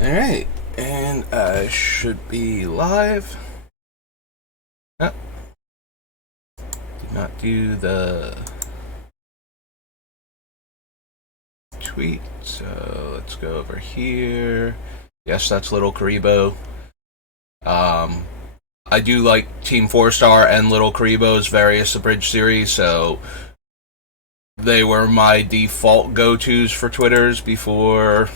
Alright, and I should be live. Oh, did not do the tweet, so let's go over here. Yes, that's Little Karibo. I do like Team 4-Star and Little Karibo's various abridged series, so they were my default go-tos for Twitters before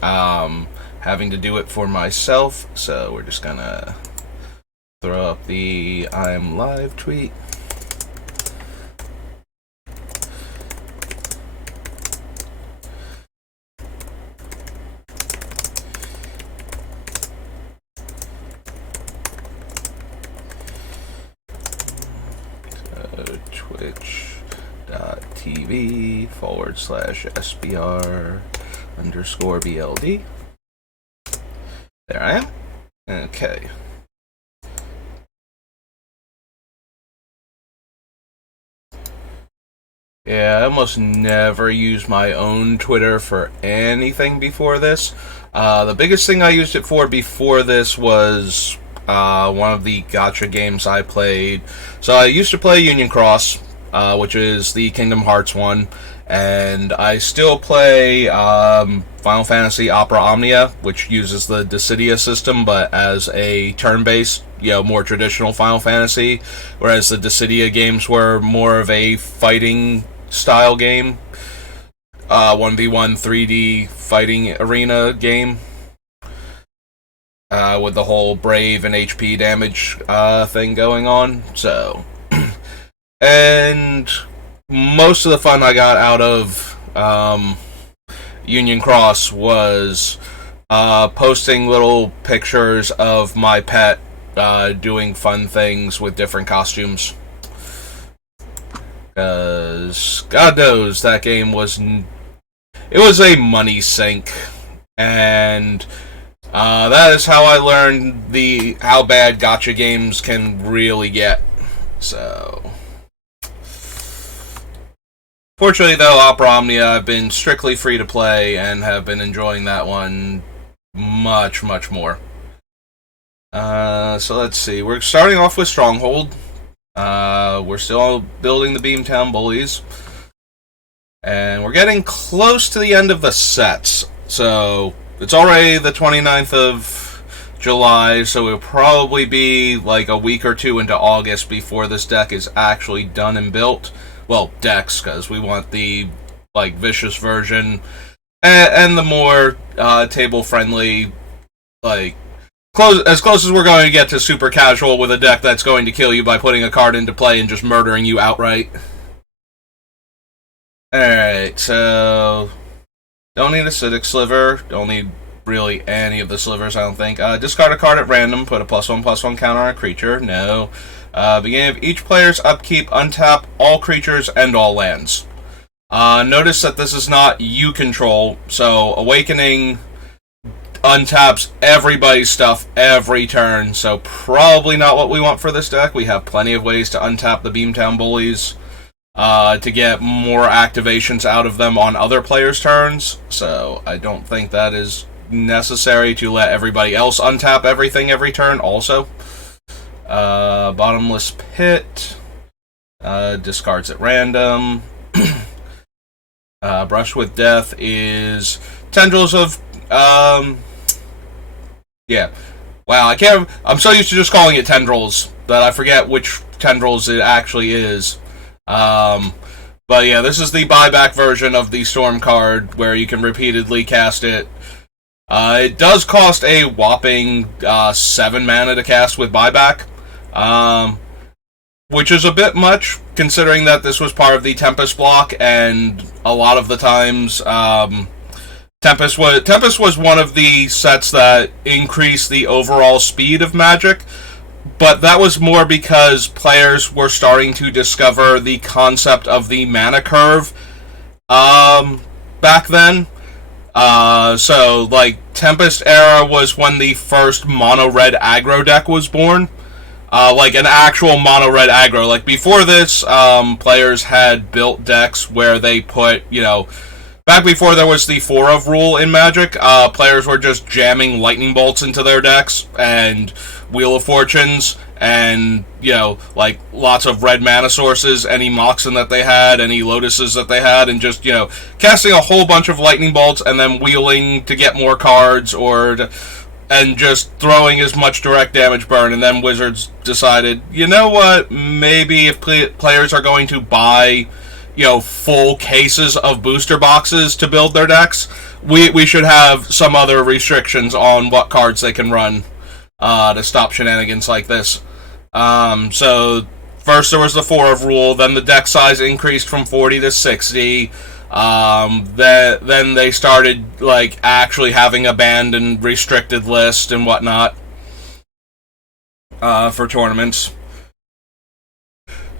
having to do it for myself. So we're just gonna throw up the I'm live tweet. Twitch.tv/SBR_BLD. There I am. Okay. Yeah, I almost never use my own Twitter for anything before this. The biggest thing I used it for before this was one of the gacha games I played. So I used to play Union Cross, which is the Kingdom Hearts one, and I still play Final Fantasy Opera Omnia, which uses the Dissidia system, but as a turn-based, more traditional Final Fantasy, whereas the Dissidia games were more of a fighting style game, 1v1 3D fighting arena game, with the whole Brave and HP damage thing going on. So, and most of the fun I got out of Union Cross was posting little pictures of my pet doing fun things with different costumes. Because God knows that game was a money sink, and that is how I learned how bad gacha games can really get. So, fortunately, though, Opera Omnia, I've been strictly free to play and have been enjoying that one much, much more. So let's see. We're starting off with Stronghold. We're still building the Beamtown Bullies. And we're getting close to the end of the sets. So, it's already the 29th of July, so it'll probably be like a week or two into August before this deck is actually done and built. Well, decks, because we want the vicious version and the more table-friendly, as close as we're going to get to super casual with a deck that's going to kill you by putting a card into play and just murdering you outright. Alright, so don't need Acidic Sliver, don't need really any of the slivers, I don't think. Discard a card at random, put a +1/+1 counter on a creature, no. Beginning of each player's upkeep, untap all creatures and all lands. Notice that this is not you control, so Awakening untaps everybody's stuff every turn, so probably not what we want for this deck. We have plenty of ways to untap the Beamtown Bullies to get more activations out of them on other players' turns, so I don't think that is necessary to let everybody else untap everything every turn also. Bottomless Pit, discards at random. Brush with Death is Tendrils of, yeah. Wow, I'm so used to just calling it Tendrils that I forget which Tendrils it actually is. But yeah, this is the buyback version of the Storm card, where you can repeatedly cast it. It does cost a whopping 7 mana to cast with buyback, which is a bit much, considering that this was part of the Tempest block, and a lot of the times, Tempest was one of the sets that increased the overall speed of Magic, but that was more because players were starting to discover the concept of the mana curve back then. So, Tempest era was when the first mono-red aggro deck was born. An actual mono-red aggro. Before this, players had built decks where they put, Back before there was the 4 of rule in Magic, players were just jamming lightning bolts into their decks and Wheel of Fortunes and, like lots of red mana sources, any Moxen that they had, any Lotuses that they had, and just, casting a whole bunch of lightning bolts and then wheeling to get more cards and just throwing as much direct damage burn. And then Wizards decided, you know what, maybe if players are going to buy full cases of booster boxes to build their decks, we should have some other restrictions on what cards they can run to stop shenanigans like this. So first there was the 4 of rule, then the deck size increased from 40 to 60. Then they started actually having a banned and restricted list and whatnot for tournaments.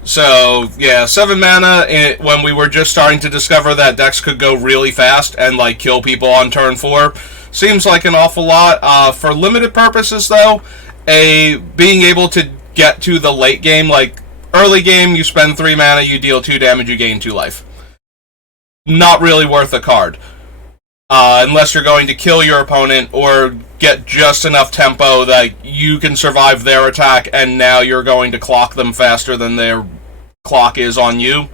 So, 7 mana, when we were just starting to discover that decks could go really fast and, kill people on turn 4, seems like an awful lot. For limited purposes, though, being able to get to the late game, early game, you spend 3 mana, you deal 2 damage, you gain 2 life. Not really worth a card. Unless you're going to kill your opponent or get just enough tempo that you can survive their attack and now you're going to clock them faster than their clock is on you,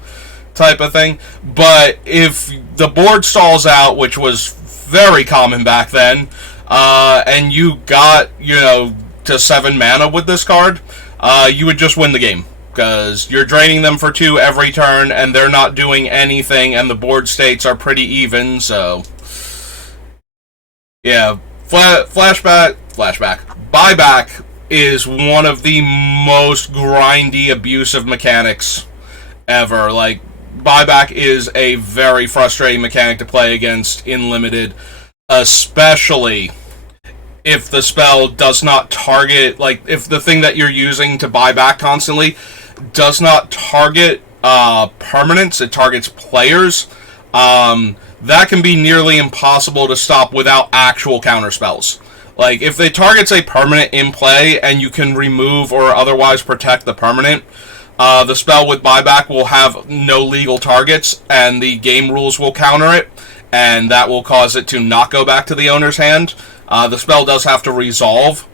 type of thing. But if the board stalls out, which was very common back then, and you got, to 7 mana with this card, you would just win the game. Because you're draining them for 2 every turn, and they're not doing anything, and the board states are pretty even, so... Yeah, flashback. Buyback is one of the most grindy, abusive mechanics ever. Buyback is a very frustrating mechanic to play against in Limited, especially if the spell does not target, if the thing that you're using to buy back constantly does not target permanents, it targets players. That can be nearly impossible to stop without actual counterspells. If it targets a permanent in play and you can remove or otherwise protect the permanent, the spell with buyback will have no legal targets and the game rules will counter it, and that will cause it to not go back to the owner's hand. The spell does have to resolve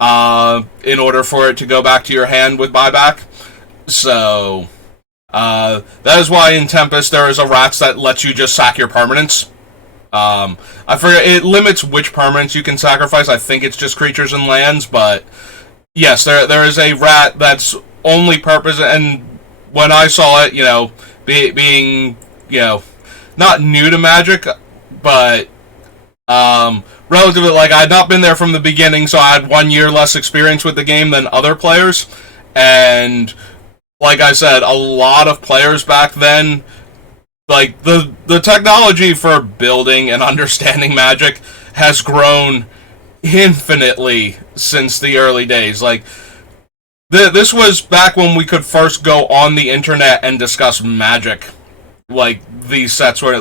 in order for it to go back to your hand with buyback. So... that is why in Tempest there is a rats that lets you just sack your permanents. I forget, it limits which permanents you can sacrifice. I think it's just creatures and lands, but yes, there is a rat that's only purpose, and when I saw it, being, not new to Magic, but, relatively, I had not been there from the beginning, so I had 1 year less experience with the game than other players, and... Like I said, a lot of players back then, the technology for building and understanding Magic has grown infinitely since the early days. This was back when we could first go on the internet and discuss Magic. These sets were,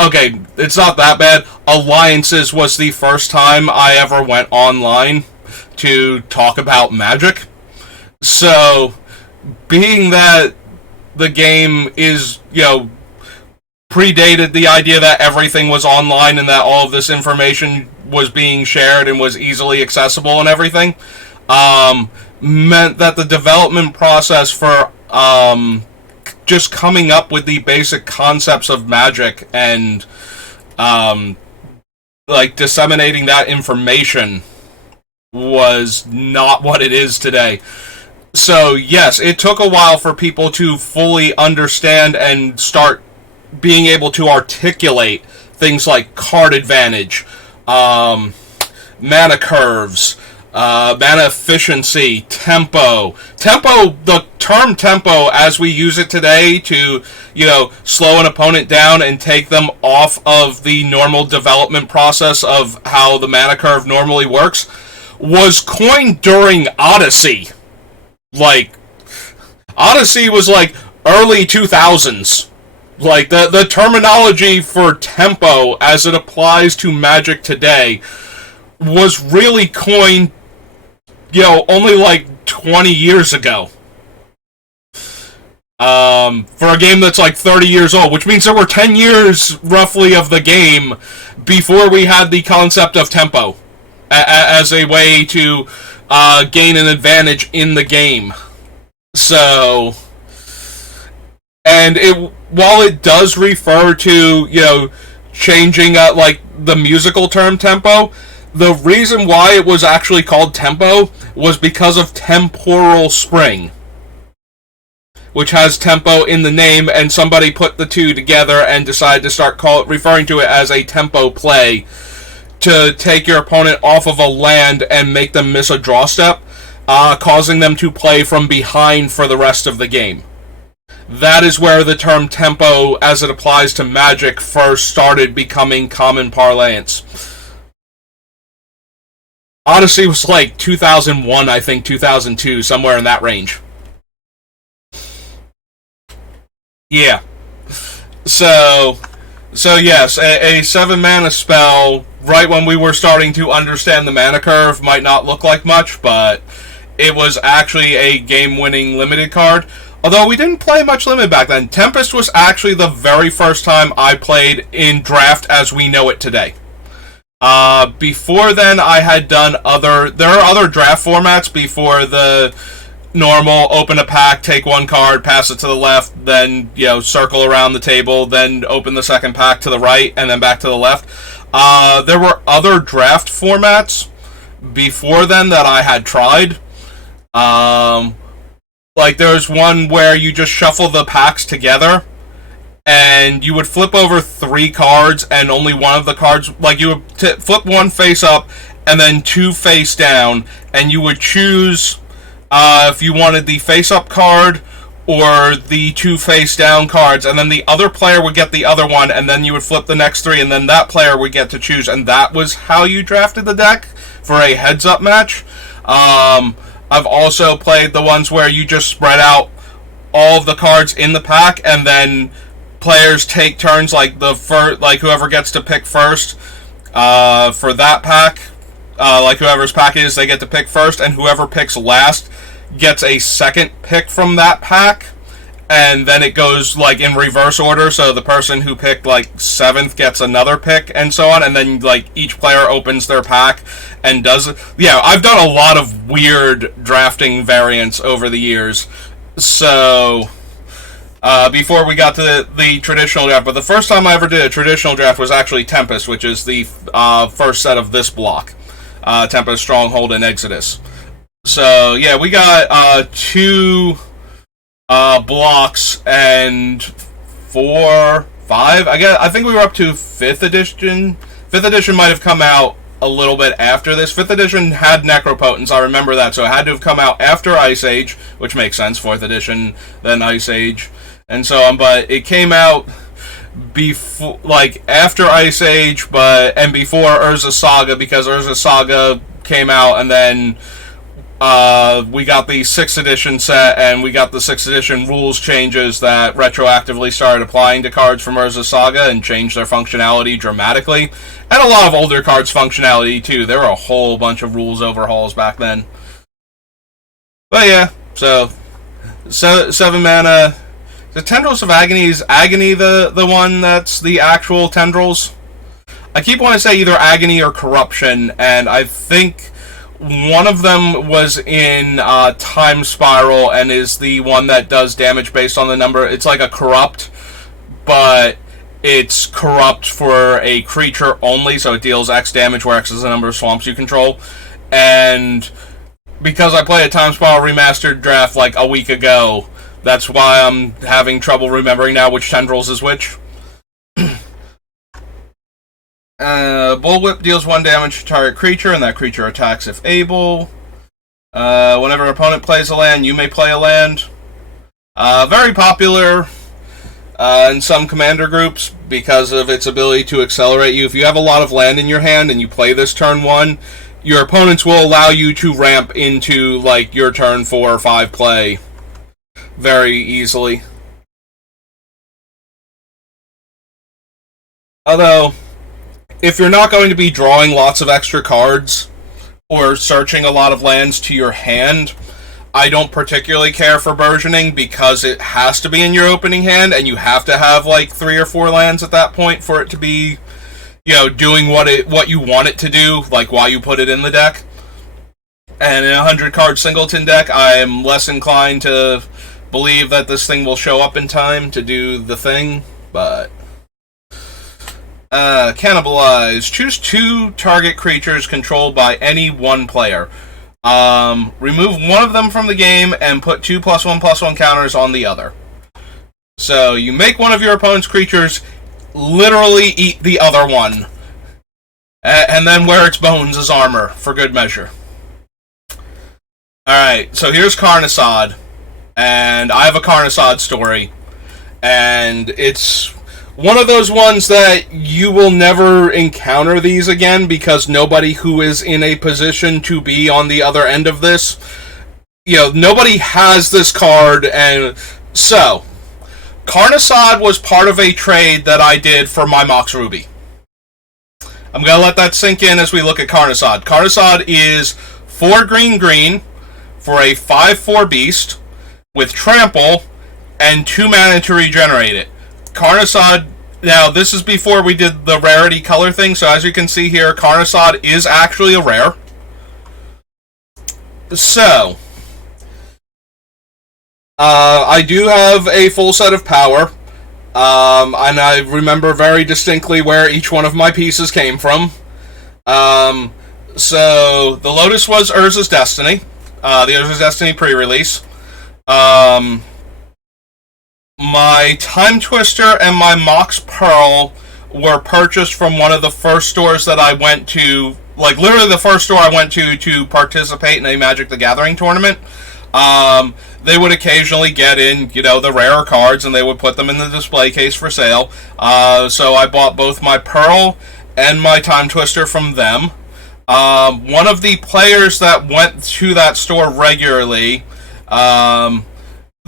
okay, it's not that bad. Alliances was the first time I ever went online to talk about Magic. So... being that the game is, predated the idea that everything was online and that all of this information was being shared and was easily accessible and everything, meant that the development process for just coming up with the basic concepts of Magic and disseminating that information was not what it is today. So, yes, it took a while for people to fully understand and start being able to articulate things like card advantage, mana curves, mana efficiency, tempo. The term tempo, as we use it today to, slow an opponent down and take them off of the normal development process of how the mana curve normally works, was coined during Odyssey. Odyssey was early 2000s. The terminology for tempo as it applies to Magic today was really coined, only 20 years ago. For a game that's like 30 years old, which means there were 10 years roughly of the game before we had the concept of tempo as a way to gain an advantage in the game. So, and it while it does refer to changing like the musical term tempo, the reason why it was actually called tempo was because of temporal spring, which has tempo in the name, and somebody put the two together and decided to start referring to it as a tempo play to take your opponent off of a land and make them miss a draw step, causing them to play from behind for the rest of the game. That is where the term tempo, as it applies to Magic, first started becoming common parlance. Honestly, it was like 2001, I think, 2002, somewhere in that range. Yeah. So yes, a 7-mana spell, right when we were starting to understand the mana curve, might not look like much, but it was actually a game-winning limited card. Although we didn't play much limited back then. Tempest was actually the very first time I played in Draft as we know it today. Before then, I had done there are other draft formats before the normal open a pack, take one card, pass it to the left, then circle around the table, then open the second pack to the right, and then back to the left. There were other draft formats before then that I had tried. Like there's one where you just shuffle the packs together, and you would flip over 3 cards, and only one of the cards, like you would flip one face up, and then 2 face down, and you would choose if you wanted the face-up card or the 2 face-down cards, and then the other player would get the other one, and then you would flip the next 3, and then that player would get to choose, and that was how you drafted the deck for a heads-up match. I've also played the ones where you just spread out all of the cards in the pack, and then players take turns, like whoever gets to pick first for that pack. Like whoever's pack is, they get to pick first, and whoever picks last gets a second pick from that pack, and then it goes like in reverse order, so the person who picked like 7th gets another pick, and so on, and then like each player opens their pack and does it. Yeah, I've done a lot of weird drafting variants over the years, so before we got to the traditional draft, but the first time I ever did a traditional draft was actually Tempest, which is the first set of this block. Tempest, Stronghold, and Exodus. So yeah, we got 2 blocks and 4, 5. I think we were up to 5th edition. 5th edition might have come out a little bit after this. 5th edition had Necropotence, I remember that, so it had to have come out after Ice Age, which makes sense. 4th edition, then Ice Age, and so on. But it came out before, like after Ice Age, and before Urza Saga, because Urza Saga came out, and then we got the 6th edition set, and we got the 6th edition rules changes that retroactively started applying to cards from Urza Saga and changed their functionality dramatically, and a lot of older cards' functionality too. There were a whole bunch of rules overhauls back then. But yeah, so 7 mana. The Tendrils of Agony, is Agony the one that's the actual Tendrils? I keep wanting to say either Agony or Corruption, and I think one of them was in Time Spiral and is the one that does damage based on the number. It's like a Corrupt, but it's Corrupt for a creature only, so it deals X damage, where X is the number of swamps you control. And because I played a Time Spiral Remastered draft like a week ago, that's why I'm having trouble remembering now which Tendrils is which. Bullwhip deals 1 damage to target creature, and that creature attacks if able. Whenever an opponent plays a land, you may play a land. Very popular in some commander groups because of its ability to accelerate you. If you have a lot of land in your hand and you play this turn 1, your opponents will allow you to ramp into like your turn 4 or 5 play very easily. Although, if you're not going to be drawing lots of extra cards or searching a lot of lands to your hand, I don't particularly care for versioning because it has to be in your opening hand, and you have to have like 3 or 4 lands at that point for it to be, doing what you want it to do, like while you put it in the deck. And in a 100-card singleton deck, I am less inclined to believe that this thing will show up in time to do the thing, but... Cannibalize. Choose 2 target creatures controlled by any one player. Remove one of them from the game and put 2 +1/+1 counters on the other. So you make one of your opponent's creatures literally eat the other one, and then wear its bones as armor for good measure. Alright, so here's Carnassad, and I have a Carnassad story, and it's one of those ones that you will never encounter these again because nobody who is in a position to be on the other end of this, nobody has this card. And so, Carnassad was part of a trade that I did for my Mox Ruby. I'm going to let that sink in as we look at Carnassad. Carnassad is 4 green for a 5/4 beast with trample and 2 mana to regenerate it. Carnassad, now this is before we did the rarity color thing, so as you can see here, Carnassad is actually a rare. So, I do have a full set of power, and I remember very distinctly where each one of my pieces came from. So, the Lotus was Urza's Destiny, the Urza's Destiny pre-release. My Time Twister and my Mox Pearl were purchased from one of the first stores that I went to, like literally the first store I went to participate in a Magic the Gathering tournament. They would occasionally get in, the rarer cards, and they would put them in the display case for sale. So I bought both my Pearl and my Time Twister from them. One of the players that went to that store regularly,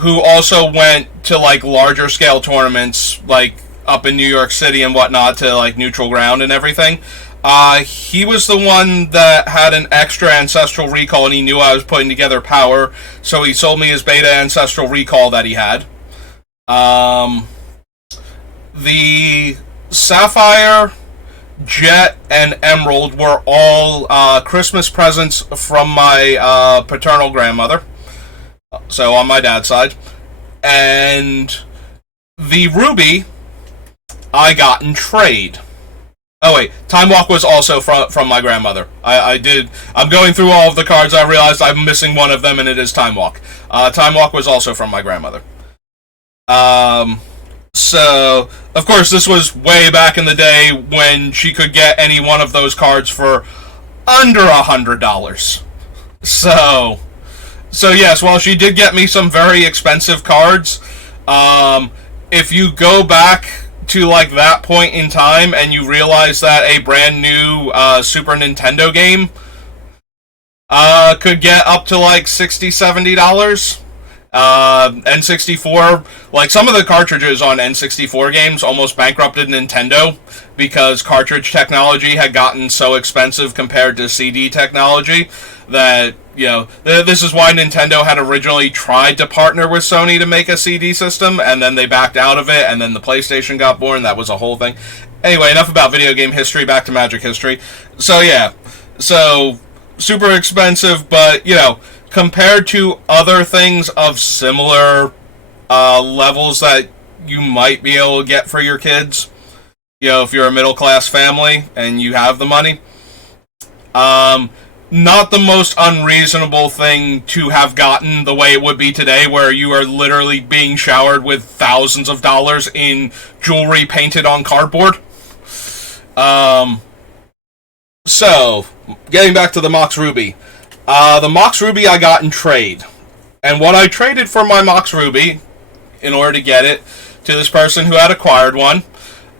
who also went to like larger scale tournaments, like up in New York City and whatnot, to like Neutral Ground and everything. He was the one that had an extra Ancestral Recall, and he knew I was putting together power, so he sold me his beta Ancestral Recall that he had. The Sapphire, Jet, and Emerald were all Christmas presents from my paternal grandmother. So on my dad's side. And the Ruby I got in trade. Oh wait, Time Walk was also from my grandmother. I'm going through all of the cards, I realized I'm missing one of them, and it is Time Walk. Time Walk was also from my grandmother. So, of course, this was way back in the day when she could get any one of those cards for under $100. So yes, while she did get me some very expensive cards, if you go back to like that point in time and you realize that a brand new Super Nintendo game could get up to like $60-$70, N64, like some of the cartridges on N64 games almost bankrupted Nintendo because cartridge technology had gotten so expensive compared to CD technology that, this is why Nintendo had originally tried to partner with Sony to make a CD system, and then they backed out of it, and then the PlayStation got born. That was a whole thing. Anyway, enough about video game history, back to Magic history. So yeah, super expensive, but, compared to other things of similar levels that you might be able to get for your kids, if you're a middle-class family and you have the money, not the most unreasonable thing to have gotten the way it would be today, where you are literally being showered with thousands of dollars in jewelry painted on cardboard. So, getting back to the Mox Ruby. The Mox Ruby I got in trade. And what I traded for my Mox Ruby, in order to get it, to this person who had acquired one,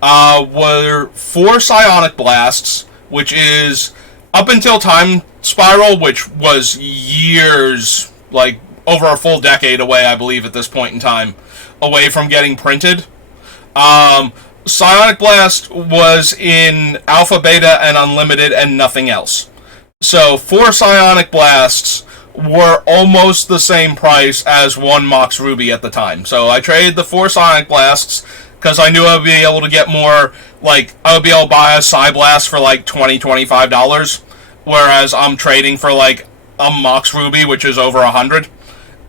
were 4 Psionic Blasts, which is, up until Time Spiral, which was years, like over a full decade away, I believe, at this point in time, away from getting printed. Psionic Blast was in Alpha, Beta, and Unlimited, and nothing else. So 4 Psionic Blasts were almost the same price as one Mox Ruby at the time. So I traded the 4 Sonic Blasts because I knew I would be able to get more, like, I would be able to buy a Psy Blast for like $20, $25, whereas I'm trading for like a Mox Ruby, which is over $100.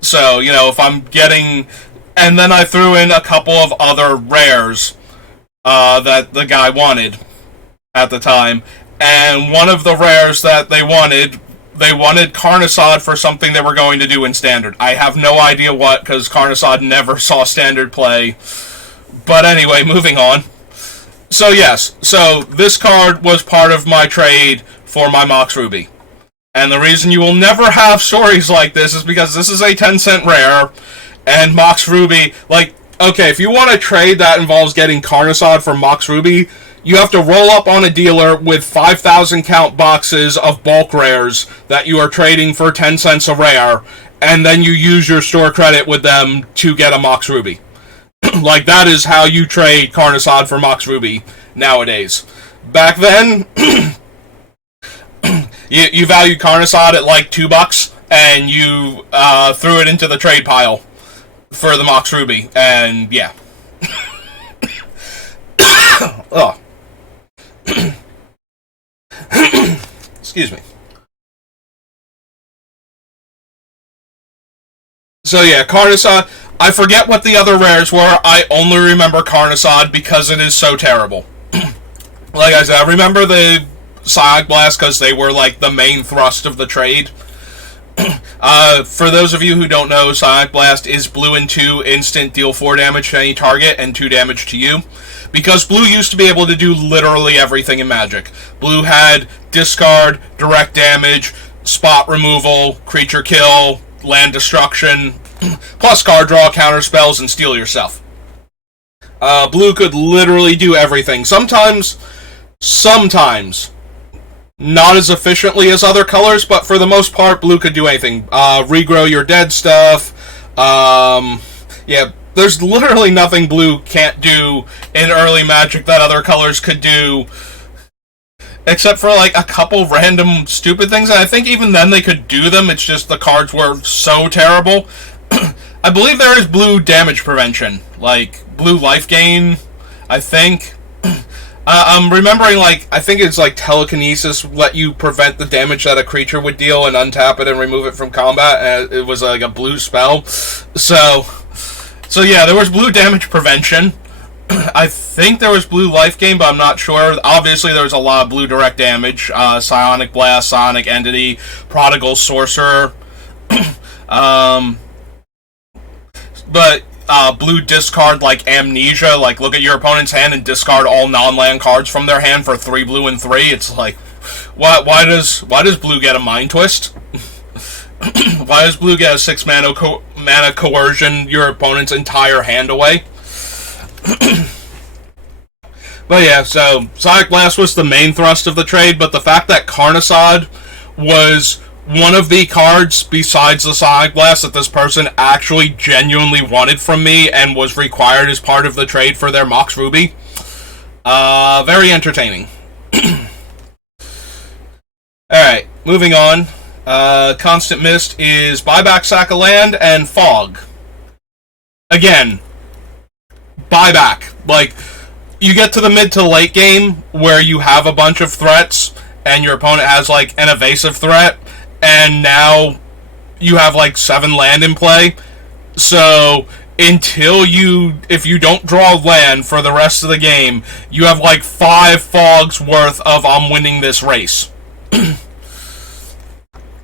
So, you know, if I'm getting... And then I threw in a couple of other rares that the guy wanted at the time. And one of the rares that they wanted Carnosaur for something they were going to do in Standard. I have no idea what, because Carnosaur never saw Standard play. But anyway, moving on. So yes, so this card was part of my trade for my Mox Ruby. And the reason you will never have stories like this is because this is a 10-cent rare, and Mox Ruby, like, okay, if you want a trade that involves getting Carnosaur for Mox Ruby, you have to roll up on a dealer with 5,000 count boxes of bulk rares that you are trading for 10 cents a rare, and then you use your store credit with them to get a Mox Ruby. Like, that is how you trade Carnosaur for Mox Ruby nowadays. Back then, you valued Carnosaur at like $2, and you threw it into the trade pile for the Mox Ruby, and yeah. Oh. Excuse me. So yeah, Carnosaur. I forget what the other rares were. I only remember Carnosaur because it is so terrible. Like I said, I remember the Sonic Blast because they were like the main thrust of the trade. For those of you who don't know, Sonic Blast is blue and 2 instant, deal 4 damage to any target and 2 damage to you. Because blue used to be able to do literally everything in Magic. Blue had discard, direct damage, spot removal, creature kill, land destruction, plus card draw, counter spells, and steal yourself. Blue could literally do everything. Sometimes, not as efficiently as other colors, but for the most part, blue could do anything. Regrow your dead stuff. Yeah, there's literally nothing blue can't do in early Magic that other colors could do, except for like a couple random stupid things, and I think even then they could do them, it's just the cards were so terrible. I believe there is blue damage prevention, like blue life gain, I think. I'm remembering, like, I think it's like telekinesis let you prevent the damage that a creature would deal and untap it and remove it from combat, and it was like a blue spell. So yeah, there was blue damage prevention. I think there was blue life gain, but I'm not sure. Obviously, there was a lot of blue direct damage. Psionic Blast, Sonic Entity, Prodigal Sorcerer. But blue discard, like Amnesia, like look at your opponent's hand and discard all non-land cards from their hand for 3 blue and 3. It's like, why does blue get a Mind Twist? Why does blue get a 6 mana coercion your opponent's entire hand away? But yeah, so Sonic Blast was the main thrust of the trade, but the fact that Carnosaur was one of the cards besides the Sonic Blast that this person actually genuinely wanted from me and was required as part of the trade for their Mox Ruby, very entertaining. Alright, moving on. Constant Mist is buyback, sack a land, and fog. Again, buyback. Like, you get to the mid to late game where you have a bunch of threats and your opponent has like an evasive threat, and now you have like 7 land in play. So if you don't draw land for the rest of the game, you have like 5 fogs worth of I'm winning this race.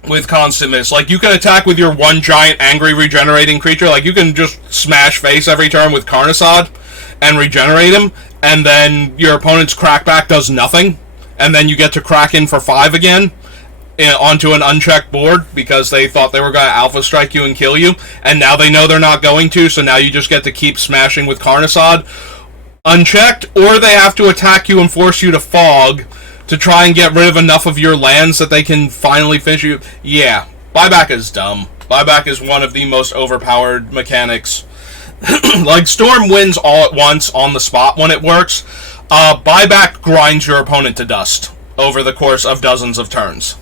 With Constant Mist. Like, you can attack with your one giant angry regenerating creature. Like, you can just smash face every turn with Carnosaur and regenerate him, and then your opponent's crackback does nothing, and then you get to crack in for 5 again onto an unchecked board because they thought they were going to alpha strike you and kill you, and now they know they're not going to, so now you just get to keep smashing with Carnosaur unchecked, or they have to attack you and force you to fog to try and get rid of enough of your lands that they can finally finish you. Yeah, buyback is dumb. Buyback is one of the most overpowered mechanics. Like, Storm wins all at once on the spot when it works. Buyback grinds your opponent to dust over the course of dozens of turns.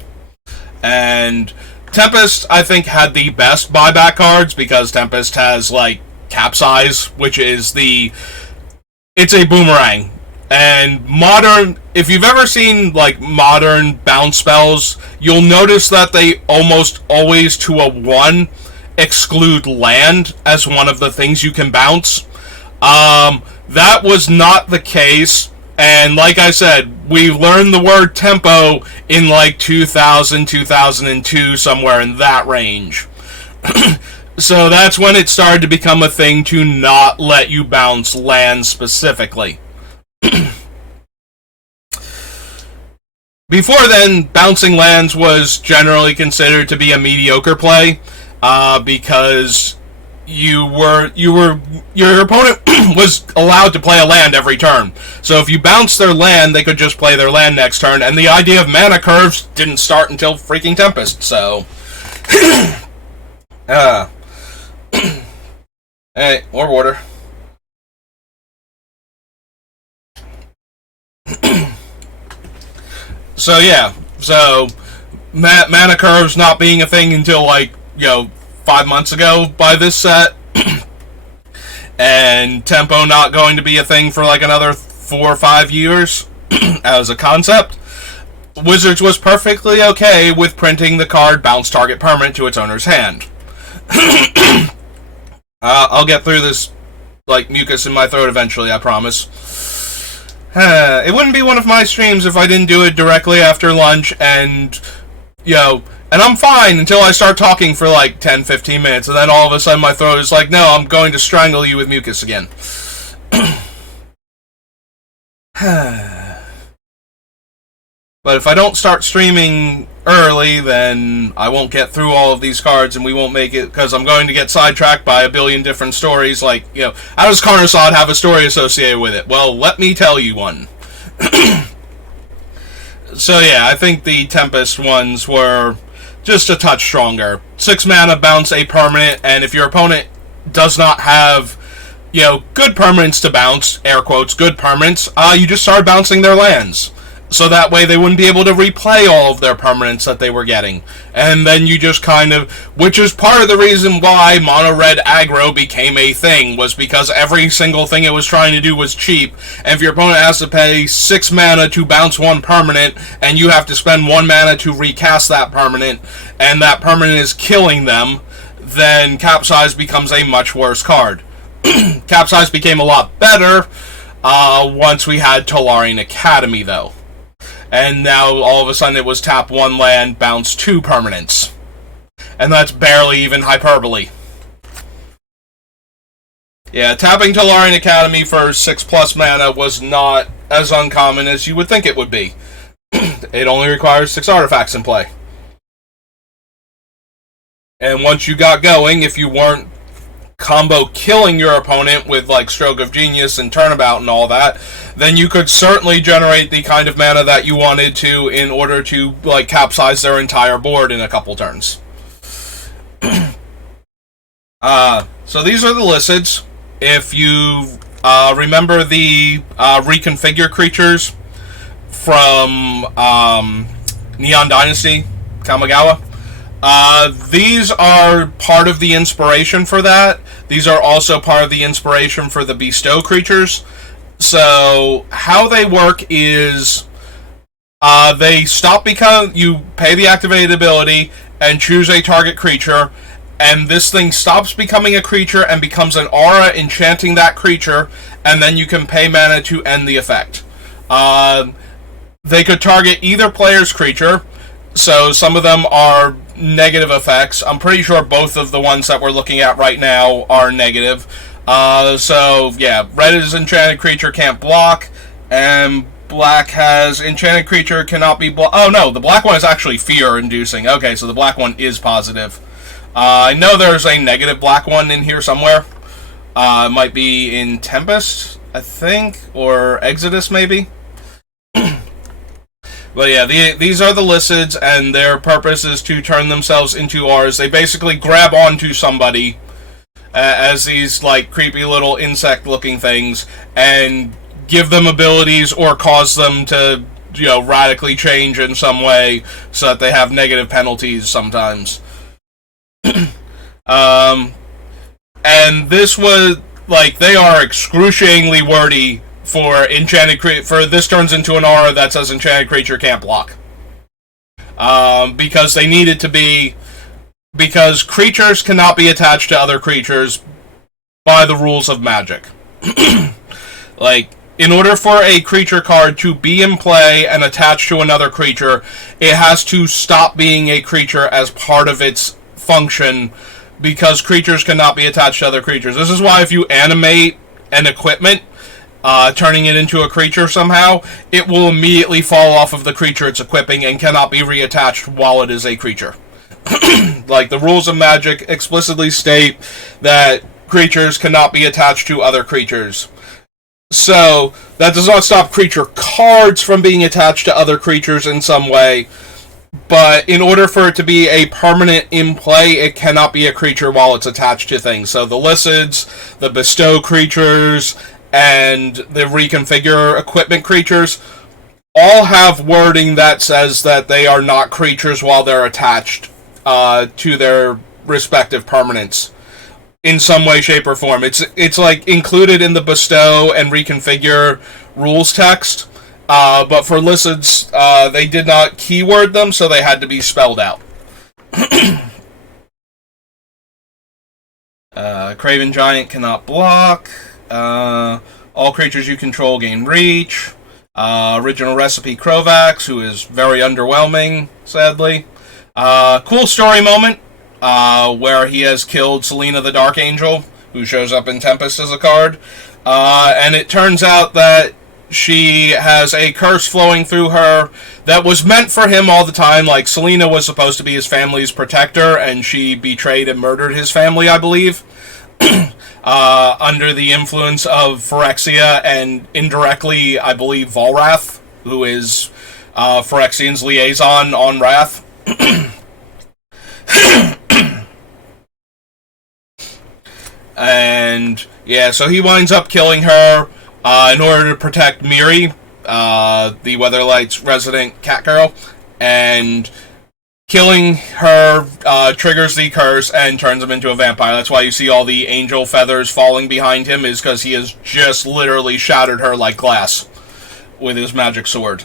And Tempest, I think, had the best buyback cards because Tempest has, like, Capsize, which is it's a boomerang. And modern, if you've ever seen, like, modern bounce spells, you'll notice that they almost always, to a 1, exclude land as one of the things you can bounce. That was not the case, and like I said, we learned the word tempo in like 2000, 2002, somewhere in that range. So that's when it started to become a thing to not let you bounce land specifically. Before then, bouncing lands was generally considered to be a mediocre play, because your opponent was allowed to play a land every turn. So if you bounced their land, they could just play their land next turn, and the idea of mana curves didn't start until freaking Tempest, so... Hey, more water. So yeah, mana curves not being a thing until, like, 5 months ago by this set, and tempo not going to be a thing for like another 4 or 5 years as a concept. Wizards was perfectly okay with printing the card bounce target permanent to its owner's hand. I'll get through this, like, mucus in my throat eventually, I promise. It wouldn't be one of my streams if I didn't do it directly after lunch, and and I'm fine until I start talking for like 10-15 minutes, and then all of a sudden my throat is like, no, I'm going to strangle you with mucus again. But if I don't start streaming early, then I won't get through all of these cards, and we won't make it, because I'm going to get sidetracked by a billion different stories, like, how does Carnosod have a story associated with it? Well, let me tell you one. So yeah, I think the Tempest ones were just a touch stronger. 6 mana, bounce a permanent, and if your opponent does not have, good permanents to bounce, air quotes, good permanents, you just start bouncing their lands. So that way they wouldn't be able to replay all of their permanents that they were getting. And then you just which is part of the reason why mono-red aggro became a thing, was because every single thing it was trying to do was cheap, and if your opponent has to pay 6 mana to bounce 1 permanent, and you have to spend 1 mana to recast that permanent, and that permanent is killing them, then Capsize becomes a much worse card. Capsize became a lot better once we had Tolarian Academy, though. And now, all of a sudden, it was tap 1 land, bounce 2 permanents. And that's barely even hyperbole. Yeah, tapping Tolarian Academy for 6+ mana was not as uncommon as you would think it would be. It only requires 6 artifacts in play. And once you got going, if you weren't combo killing your opponent with, like, Stroke of Genius and Turnabout and all that, then you could certainly generate the kind of mana that you wanted to in order to, like, capsize their entire board in a couple turns. So these are the lists. If you remember the reconfigure creatures from Neon Dynasty, Kamigawa, these are part of the inspiration for that. These are also part of the inspiration for the Bestow creatures. So how they work is they stop because you pay the activated ability and choose a target creature, and this thing stops becoming a creature and becomes an aura enchanting that creature, and then you can pay mana to end the effect. They could target either player's creature, so some of them are negative effects. I'm pretty sure both of the ones that we're looking at right now are negative. So yeah, red is enchanted creature, can't block, and black has enchanted creature, cannot be blocked. Oh no, the black one is actually fear-inducing. Okay, so the black one is positive. I know there's a negative black one in here somewhere. It might be in Tempest, I think, or Exodus maybe. But yeah, these are the Lycids, and their purpose is to turn themselves into auras. They basically grab onto somebody as these, like, creepy little insect-looking things, and give them abilities or cause them to radically change in some way so that they have negative penalties sometimes. And this was, like, they are excruciatingly wordy for enchanted for this turns into an aura that says enchanted creature can't block. Because they needed to be, because creatures cannot be attached to other creatures by the rules of Magic. Like, in order for a creature card to be in play and attached to another creature, it has to stop being a creature as part of its function, because creatures cannot be attached to other creatures. This is why if you animate an equipment, turning it into a creature somehow, it will immediately fall off of the creature it's equipping and cannot be reattached while it is a creature. Like, the rules of Magic explicitly state that creatures cannot be attached to other creatures. So, that does not stop creature cards from being attached to other creatures in some way, but in order for it to be a permanent in play, it cannot be a creature while it's attached to things. So the Lycids, the Bestow creatures, and the Reconfigure equipment creatures all have wording that says that they are not creatures while they're attached to their respective permanents in some way, shape, or form. It's like included in the Bestow and Reconfigure rules text. But for Lycids, they did not keyword them, so they had to be spelled out. Craven Giant cannot block. All creatures you control gain reach. Original Recipe Krovax, who is very underwhelming, sadly. Cool story moment, where he has killed Selena the Dark Angel, who shows up in Tempest as a card. And it turns out that she has a curse flowing through her that was meant for him all the time. Like, Selena was supposed to be his family's protector, and she betrayed and murdered his family, I believe, under the influence of Phyrexia and indirectly, I believe, Volrath, who is Phyrexian's liaison on Wrath. And, yeah, so he winds up killing her in order to protect Miri, the Weatherlight's resident cat girl, and killing her triggers the curse and turns him into a vampire. That's why you see all the angel feathers falling behind him, is because he has just literally shattered her like glass with his magic sword.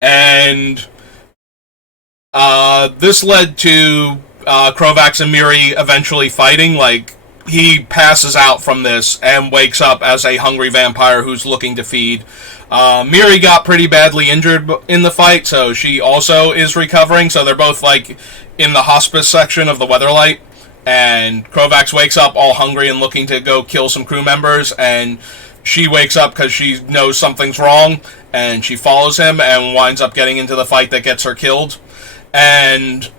And this led to Krovax and Miri eventually fighting. Like, he passes out from this and wakes up as a hungry vampire who's looking to feed. Miri got pretty badly injured in the fight, so she also is recovering. So they're both, like, in the hospice section of the Weatherlight. And Krovax wakes up all hungry and looking to go kill some crew members. And she wakes up because she knows something's wrong. And she follows him and winds up getting into the fight that gets her killed. And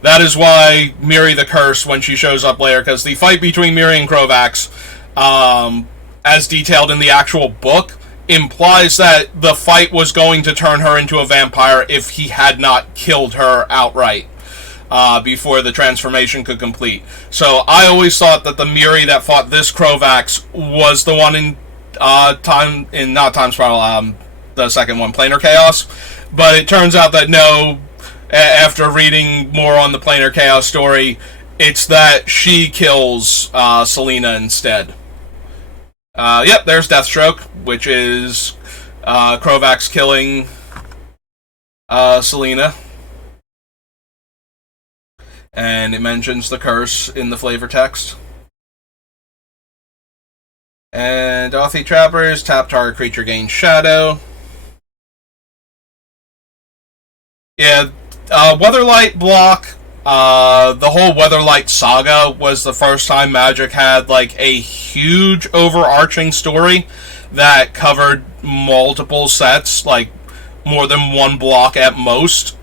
that is why Miri the Curse, when she shows up later, because the fight between Miri and Krovax, as detailed in the actual book, implies that the fight was going to turn her into a vampire if he had not killed her outright before the transformation could complete. So I always thought that the Miri that fought this Krovax was the one in not Time Spiral, the second one, Planar Chaos. But it turns out that no. After reading more on the Planar Chaos story, it's that she kills Selena instead. Yep, there's Deathstroke, which is Krovax killing Selena. And it mentions the curse in the flavor text. And Dothi Trappers, tap target creature gains Shadow. Yeah, Weatherlight block, the whole Weatherlight saga was the first time Magic had, like, a huge overarching story that covered multiple sets, like, more than one block at most.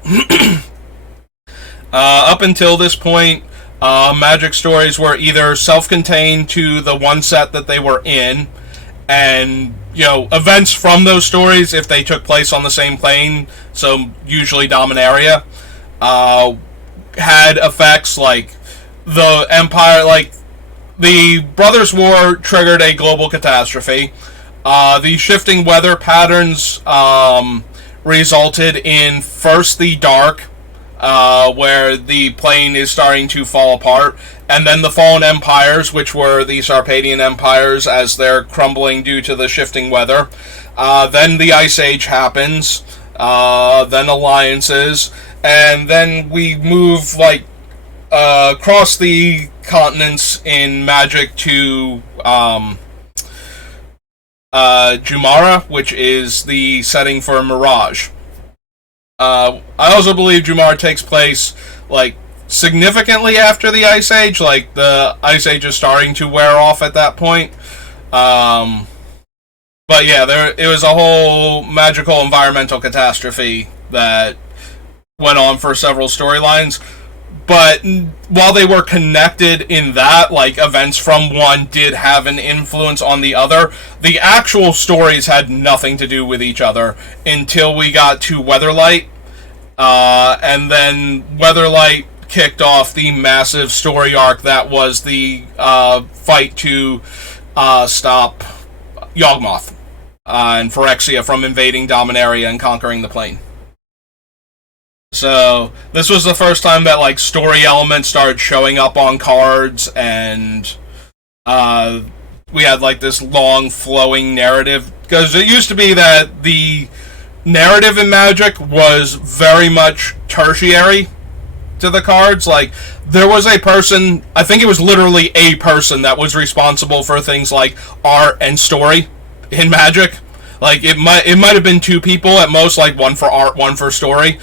Up until this point, Magic stories were either self-contained to the one set that they were in, and, you know, events from those stories, if they took place on the same plane, so usually Dominaria, had effects like the Empire, like the Brothers' War triggered a global catastrophe. The shifting weather patterns resulted in first the dark, where the plane is starting to fall apart, and then the fallen empires, which were the Sarpadian empires, as they're crumbling due to the shifting weather. Then the Ice Age happens, then alliances, and then we move across the continents in Magic to Jumara, which is the setting for Mirage. I also believe Jumara takes place significantly after the Ice Age. The Ice Age is starting to wear off at that point. But yeah, it was a whole magical environmental catastrophe that went on for several storylines. But while they were connected in that, events from one did have an influence on the other, the actual stories had nothing to do with each other until we got to Weatherlight. And then Weatherlight kicked off the massive story arc that was the fight to stop Yawgmoth and Phyrexia from invading Dominaria and conquering the plane. So this was the first time that story elements started showing up on cards, and we had this long flowing narrative, because it used to be that the narrative in Magic was very much tertiary to the cards. There was a person, I think it was literally a person, that was responsible for things like art and story in Magic. It might have been two people at most, one for art, one for story.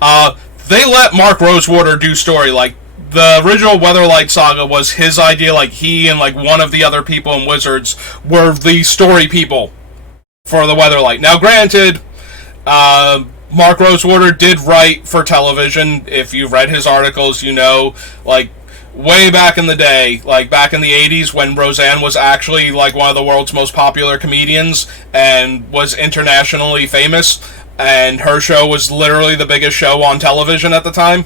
They let Mark Rosewater do story. The original Weatherlight saga was his idea. He and one of the other people in Wizards were the story people for the Weatherlight. Now, granted, Mark Rosewater did write for television. If you've read his articles, you know, way back in the day, back in the 80s, when Roseanne was actually one of the world's most popular comedians and was internationally famous, and her show was literally the biggest show on television at the time.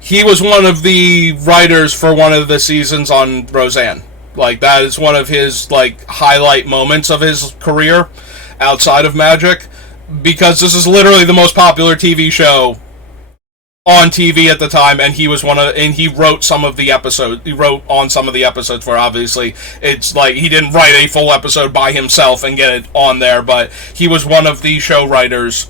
He was one of the writers for one of the seasons on Roseanne. That is one of his highlight moments of his career outside of Magic, because this is literally the most popular TV show on TV at the time, and he wrote some of the episodes. He wrote on some of the episodes, where obviously it's he didn't write a full episode by himself and get it on there, but he was one of the show writers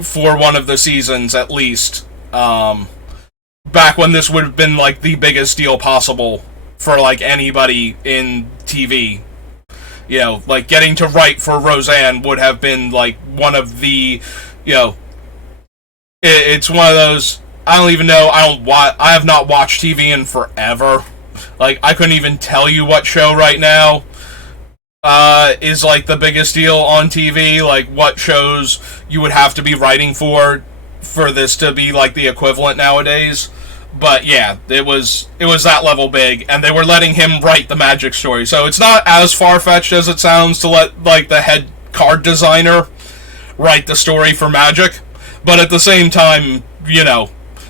for one of the seasons, at least. Back when this would have been the biggest deal possible for anybody in TV. You know, getting to write for Roseanne would have been one of the, it's one of those. I don't even know. I have not watched TV in forever. I couldn't even tell you what show right now is the biggest deal on TV. What shows you would have to be writing for this to be the equivalent nowadays. But yeah, it was that level big, and they were letting him write the Magic story. So it's not as far-fetched as it sounds to let the head card designer write the story for Magic. But at the same time,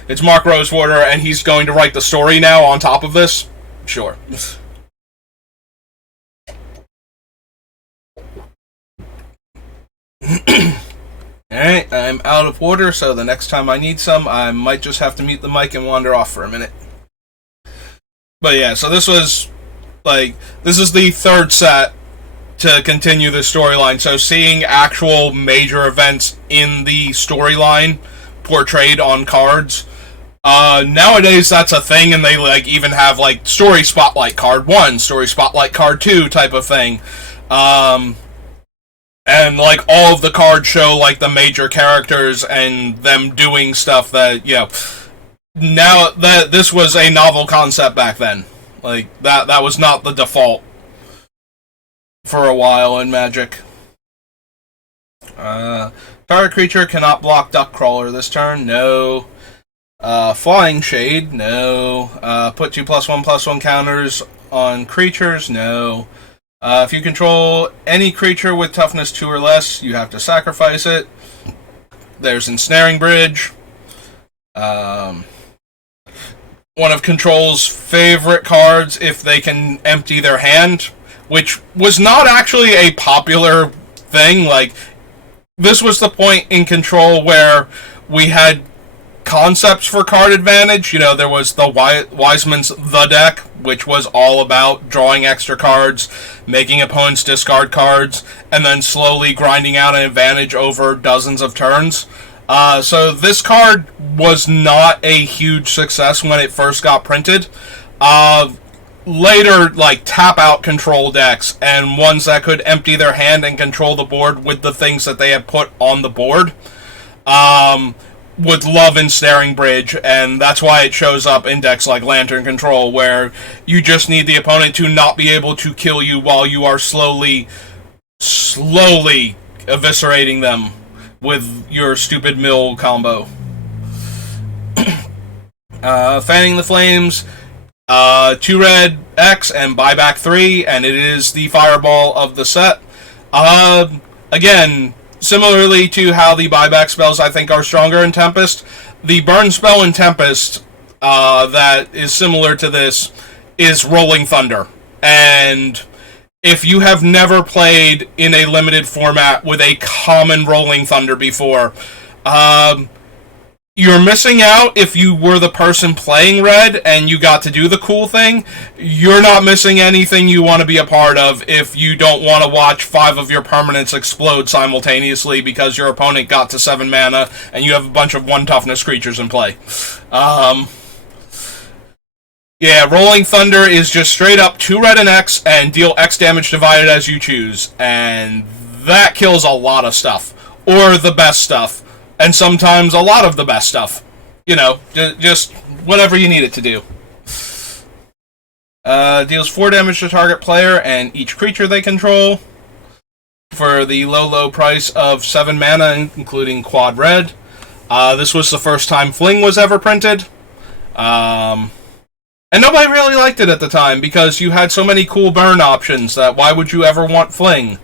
it's Mark Rosewater, and he's going to write the story now on top of this? Sure. Alright, I'm out of order, so the next time I need some, I might just have to mute the mic and wander off for a minute. But yeah, so this was, this is the third set to continue the storyline, so seeing actual major events in the storyline portrayed on cards, nowadays that's a thing, and they even have story spotlight card 1, story spotlight card 2 type of thing. And all of the cards show the major characters and them doing stuff that, now that this was a novel concept back then. That was not the default for a while in Magic. Target creature cannot block Duck Crawler this turn. No. Flying Shade. No. Put 2/+1/+1 counters on creatures. No. If you control any creature with toughness 2 or less, you have to sacrifice it. There's Ensnaring Bridge. One of Control's favorite cards if they can empty their hand. which was not actually a popular thing. Like, this was the point in Control where we had concepts for card advantage. You know, there was the Wiseman's The Deck, which was all about drawing extra cards, making opponents discard cards, and then slowly grinding out an advantage over dozens of turns. So this card was not a huge success when it first got printed. Later, like, tap-out control decks and ones that could empty their hand and control the board with the things that they had put on the board, would love Ensnaring Bridge, and that's why it shows up in decks like Lantern Control, where you just need the opponent to not be able to kill you while you are slowly eviscerating them with your stupid mill combo. Fanning the Flames, 2 red X and buyback 3, and it is the fireball of the set. Again, similarly to how the buyback spells I think are stronger in Tempest, the burn spell in Tempest that is similar to this is Rolling Thunder. And if you have never played in a limited format with a common Rolling Thunder before, you're missing out if you were the person playing red and you got to do the cool thing. You're not missing anything you want to be a part of if you don't want to watch 5 of your permanents explode simultaneously because your opponent got to 7 mana and you have a bunch of 1 toughness creatures in play. Yeah, Rolling Thunder is just straight up 2 red and X and deal X damage divided as you choose. And that kills a lot of stuff. Or the best stuff. And sometimes a lot of the best stuff. You know, just whatever you need it to do. Deals 4 damage to target player and each creature they control. For the low price of 7 mana, including quad red. This was the first time Fling was ever printed. And nobody really liked it at the time, because you had so many cool burn options that why would you ever want Fling?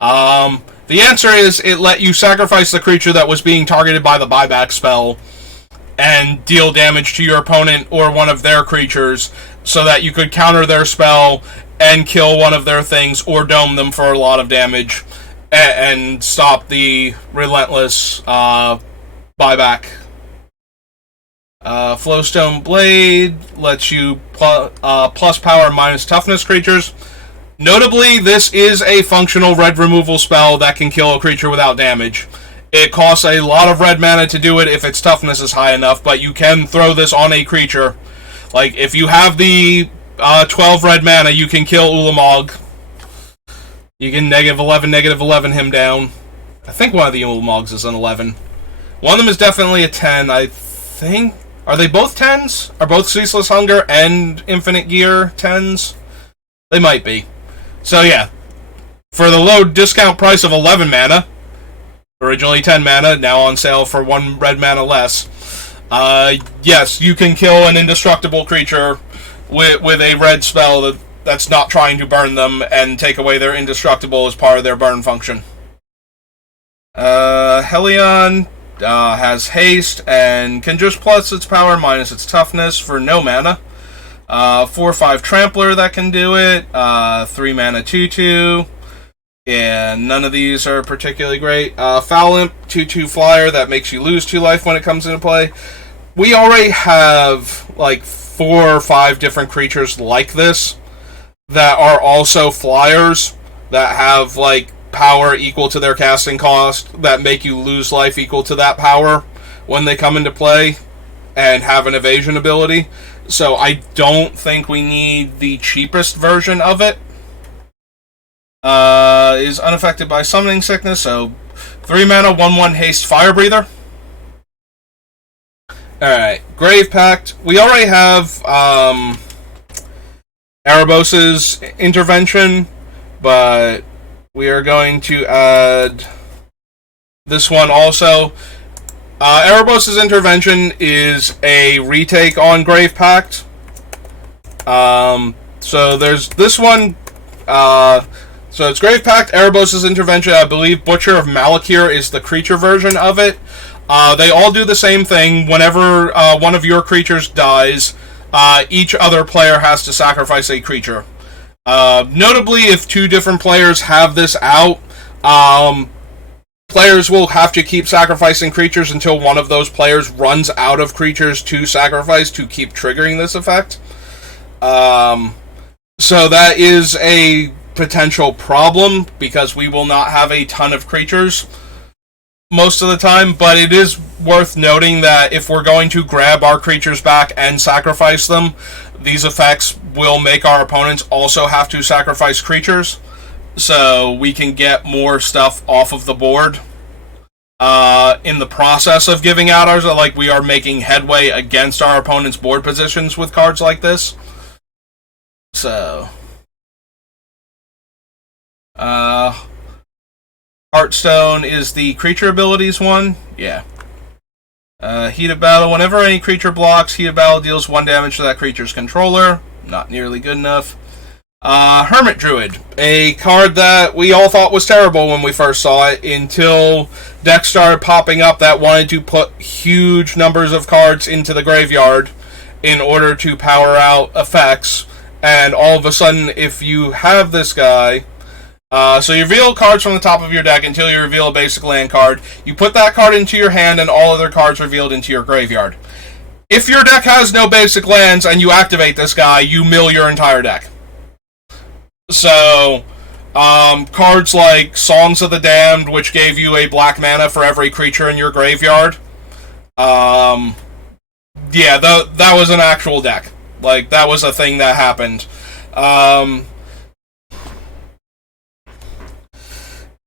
The answer is it let you sacrifice the creature that was being targeted by the buyback spell and deal damage to your opponent or one of their creatures so that you could counter their spell and kill one of their things or dome them for a lot of damage and stop the relentless buyback. Flowstone Blade lets you plus power minus toughness creatures. Notably, this is a functional red removal spell that can kill a creature without damage. It costs a lot of red mana to do it if its toughness is high enough, but you can throw this on a creature. Like, if you have the 12 red mana, you can kill Ulamog. You can -11 him down. I think one of the Ulamogs is an 11. One of them is definitely a 10, I think. Are they both 10s? Are both Ceaseless Hunger and Infinite Gear 10s? They might be. So yeah, for the low discount price of 11 mana, originally 10 mana, now on sale for 1 red mana less, yes, you can kill an indestructible creature with a red spell that's not trying to burn them and take away their indestructible as part of their burn function. Helion has haste and can just plus its power minus its toughness for no mana. 4/5 Trampler that can do it. 3 mana 2/2. And none of these are particularly great. Foul Imp 2/2 Flyer that makes you lose 2 life when it comes into play. We already have like 4 or 5 different creatures like this that are also flyers that have like power equal to their casting cost that make you lose life equal to that power when they come into play and have an evasion ability. So I don't think we need the cheapest version of it. Is unaffected by Summoning Sickness, so 3 mana, 1/1 haste Fire Breather. Alright, Grave Pact. We already have Erebos' Intervention, but we are going to add this one also. Erebos' Intervention is a retake on Grave Pact. So there's this one. So it's Grave Pact, Erebos' Intervention. I believe Butcher of Malakir is the creature version of it. They all do the same thing. Whenever one of your creatures dies, each other player has to sacrifice a creature. Notably, if two different players have this out, players will have to keep sacrificing creatures until one of those players runs out of creatures to sacrifice to keep triggering this effect. So that is a potential problem, because we will not have a ton of creatures most of the time, but it is worth noting that if we're going to grab our creatures back and sacrifice them, these effects will make our opponents also have to sacrifice creatures, so we can get more stuff off of the board. In the process of giving out ours, like, we are making headway against our opponent's board positions with cards like this. So, Heartstone is the creature abilities one. Yeah. Heat of Battle. Whenever any creature blocks, Heat of Battle deals 1 damage to that creature's controller. Not nearly good enough. Hermit Druid. A card that we all thought was terrible when we first saw it, until decks started popping up that wanted to put huge numbers of cards into the graveyard in order to power out effects. And all of a sudden, if you have this guy... so you reveal cards from the top of your deck until you reveal a basic land card. You put that card into your hand and all other cards revealed into your graveyard. If your deck has no basic lands and you activate this guy, you mill your entire deck. So, cards like Songs of the Damned, which gave you a black mana for every creature in your graveyard. Yeah, that was an actual deck. Like, that was a thing that happened.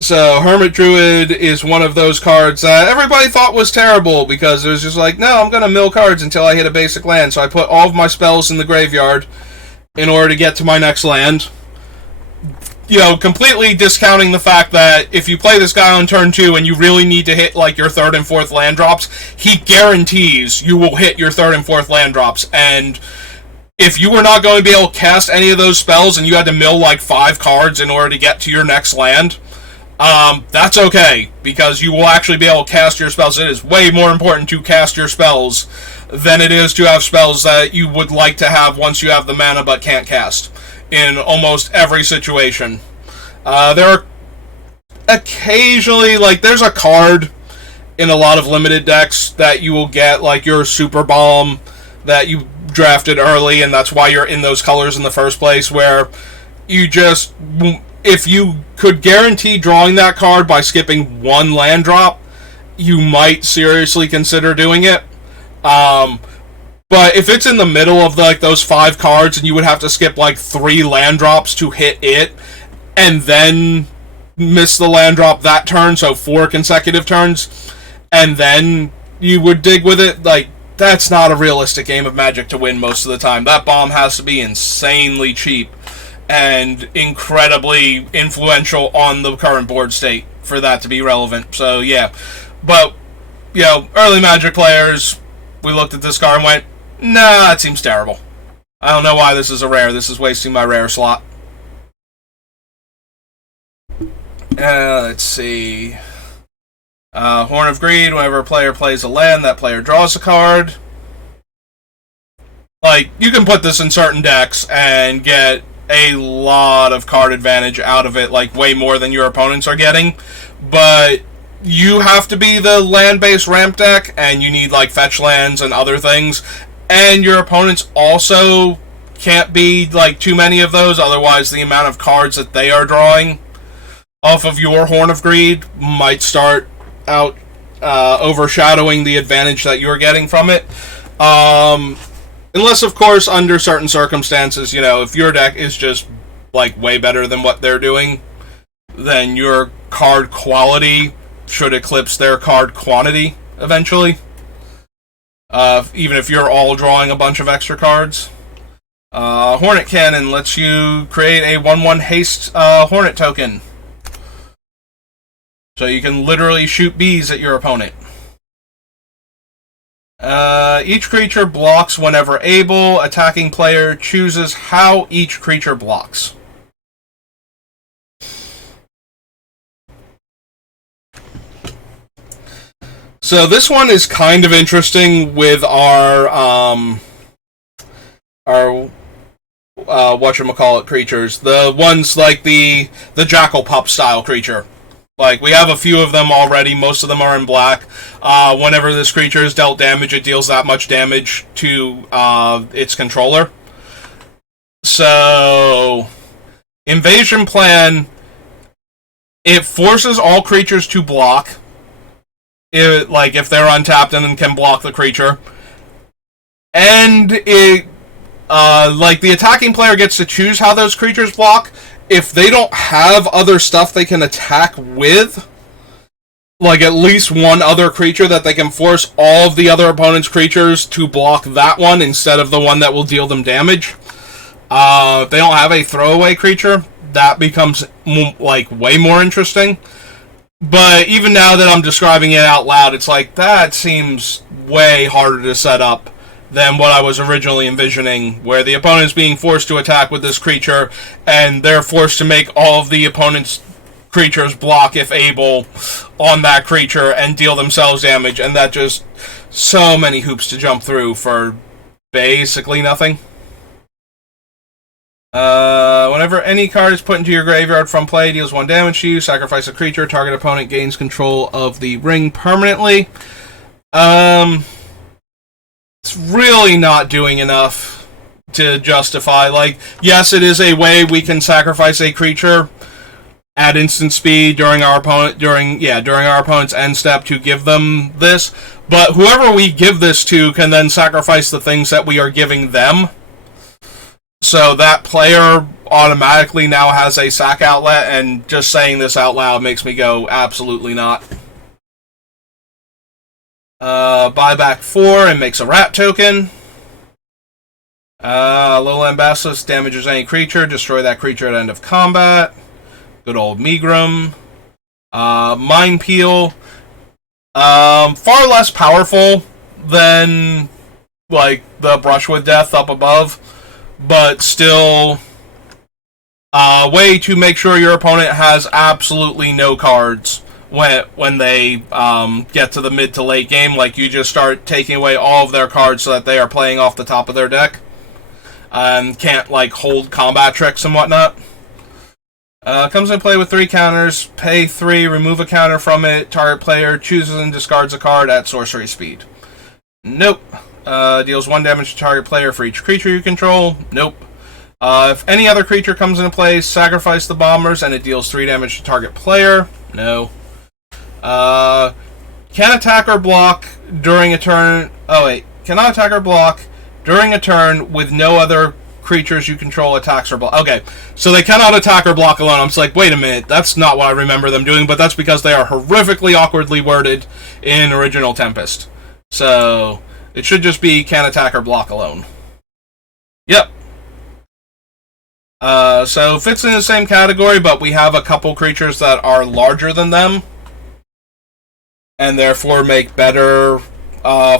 So, Hermit Druid is one of those cards that everybody thought was terrible, because it was just like, no, I'm going to mill cards until I hit a basic land, so I put all of my spells in the graveyard in order to get to my next land. You know, completely discounting the fact that if you play this guy on turn 2 and you really need to hit, like, your 3rd and 4th land drops, he guarantees you will hit your 3rd and 4th land drops, and if you were not going to be able to cast any of those spells and you had to mill, like, 5 cards in order to get to your next land... that's okay, because you will actually be able to cast your spells. It is way more important to cast your spells than it is to have spells that you would like to have once you have the mana but can't cast, in almost every situation. There are occasionally, like, there's a card in a lot of limited decks that you will get, like your Super Bomb that you drafted early, and that's why you're in those colors in the first place, where you just... if you could guarantee drawing that card by skipping 1 land drop, you might seriously consider doing it. But if it's in the middle of, like, those 5 cards and you would have to skip, like, 3 land drops to hit it, and then miss the land drop that turn, so 4 consecutive turns, and then you would dig with it, like, that's not a realistic game of Magic to win most of the time. That bomb has to be insanely cheap and incredibly influential on the current board state for that to be relevant. So, yeah. But, you know, early Magic players, we looked at this card and went, nah, it seems terrible. I don't know why this is a rare. This is wasting my rare slot. Let's see. Horn of Greed, whenever a player plays a land, that player draws a card. Like, you can put this in certain decks and get a lot of card advantage out of it, like way more than your opponents are getting, but you have to be the land-based ramp deck, and you need, like, fetch lands and other things, and your opponents also can't be, like, too many of those, otherwise the amount of cards that they are drawing off of your Horn of Greed might start out overshadowing the advantage that you're getting from it. Unless, of course, under certain circumstances, you know, if your deck is just, like, way better than what they're doing, then your card quality should eclipse their card quantity, eventually. Even if you're all drawing a bunch of extra cards. Hornet Cannon lets you create a 1/1 haste Hornet token. So you can literally shoot bees at your opponent. Each creature blocks whenever able. Attacking player chooses how each creature blocks. So this one is kind of interesting with our whatchamacallit creatures. The ones like the Jackal Pup style creature. Like, we have a few of them already. Most of them are in black. Whenever this creature is dealt damage, it deals that much damage to its controller. So, Invasion Plan, it forces all creatures to block. If they're untapped and can block the creature. And it, the attacking player gets to choose how those creatures block. If they don't have other stuff they can attack with, like at least one other creature that they can force all of the other opponent's creatures to block that one instead of the one that will deal them damage. If they don't have a throwaway creature, that becomes way more interesting. But even now that I'm describing it out loud, it's like, that seems way harder to set up than what I was originally envisioning, where the opponent is being forced to attack with this creature, and they're forced to make all of the opponent's creatures block, if able, on that creature, and deal themselves damage, and that just so many hoops to jump through for basically nothing. Whenever any card is put into your graveyard from play, deals 1 damage to you, sacrifice a creature, target opponent gains control of the ring permanently. It's really not doing enough to justify. Yes, it is a way we can sacrifice a creature at instant speed during our opponent's end step to give them this. But whoever we give this to can then sacrifice the things that we are giving them. So that player automatically now has a sack outlet, and just saying this out loud makes me go, absolutely not. Buy back 4 and makes a rat token. Lowland Basilisk damages any creature. Destroy that creature at end of combat. Good old Megrim. Mind Peel. Far less powerful than, the Brushwood Death up above. But still, a way to make sure your opponent has absolutely no cards when they get to the mid to late game. You just start taking away all of their cards so that they are playing off the top of their deck and can't hold combat tricks and whatnot. Comes into play with 3 counters. Pay 3, remove a counter from it. Target player chooses and discards a card at sorcery speed. Nope. Deals 1 damage to target player for each creature you control. Nope. If any other creature comes into play, sacrifice the bombers and it deals 3 damage to target player. No. Can attack or block during a turn. Cannot attack or block during a turn with no other creatures you control attacks or block. Okay, so they cannot attack or block alone. I'm just like, wait a minute, that's not what I remember them doing, but that's because they are horrifically awkwardly worded in Original Tempest. So it should just be can attack or block alone. Yep. So fits in the same category, but we have a couple creatures that are larger than them, and therefore make better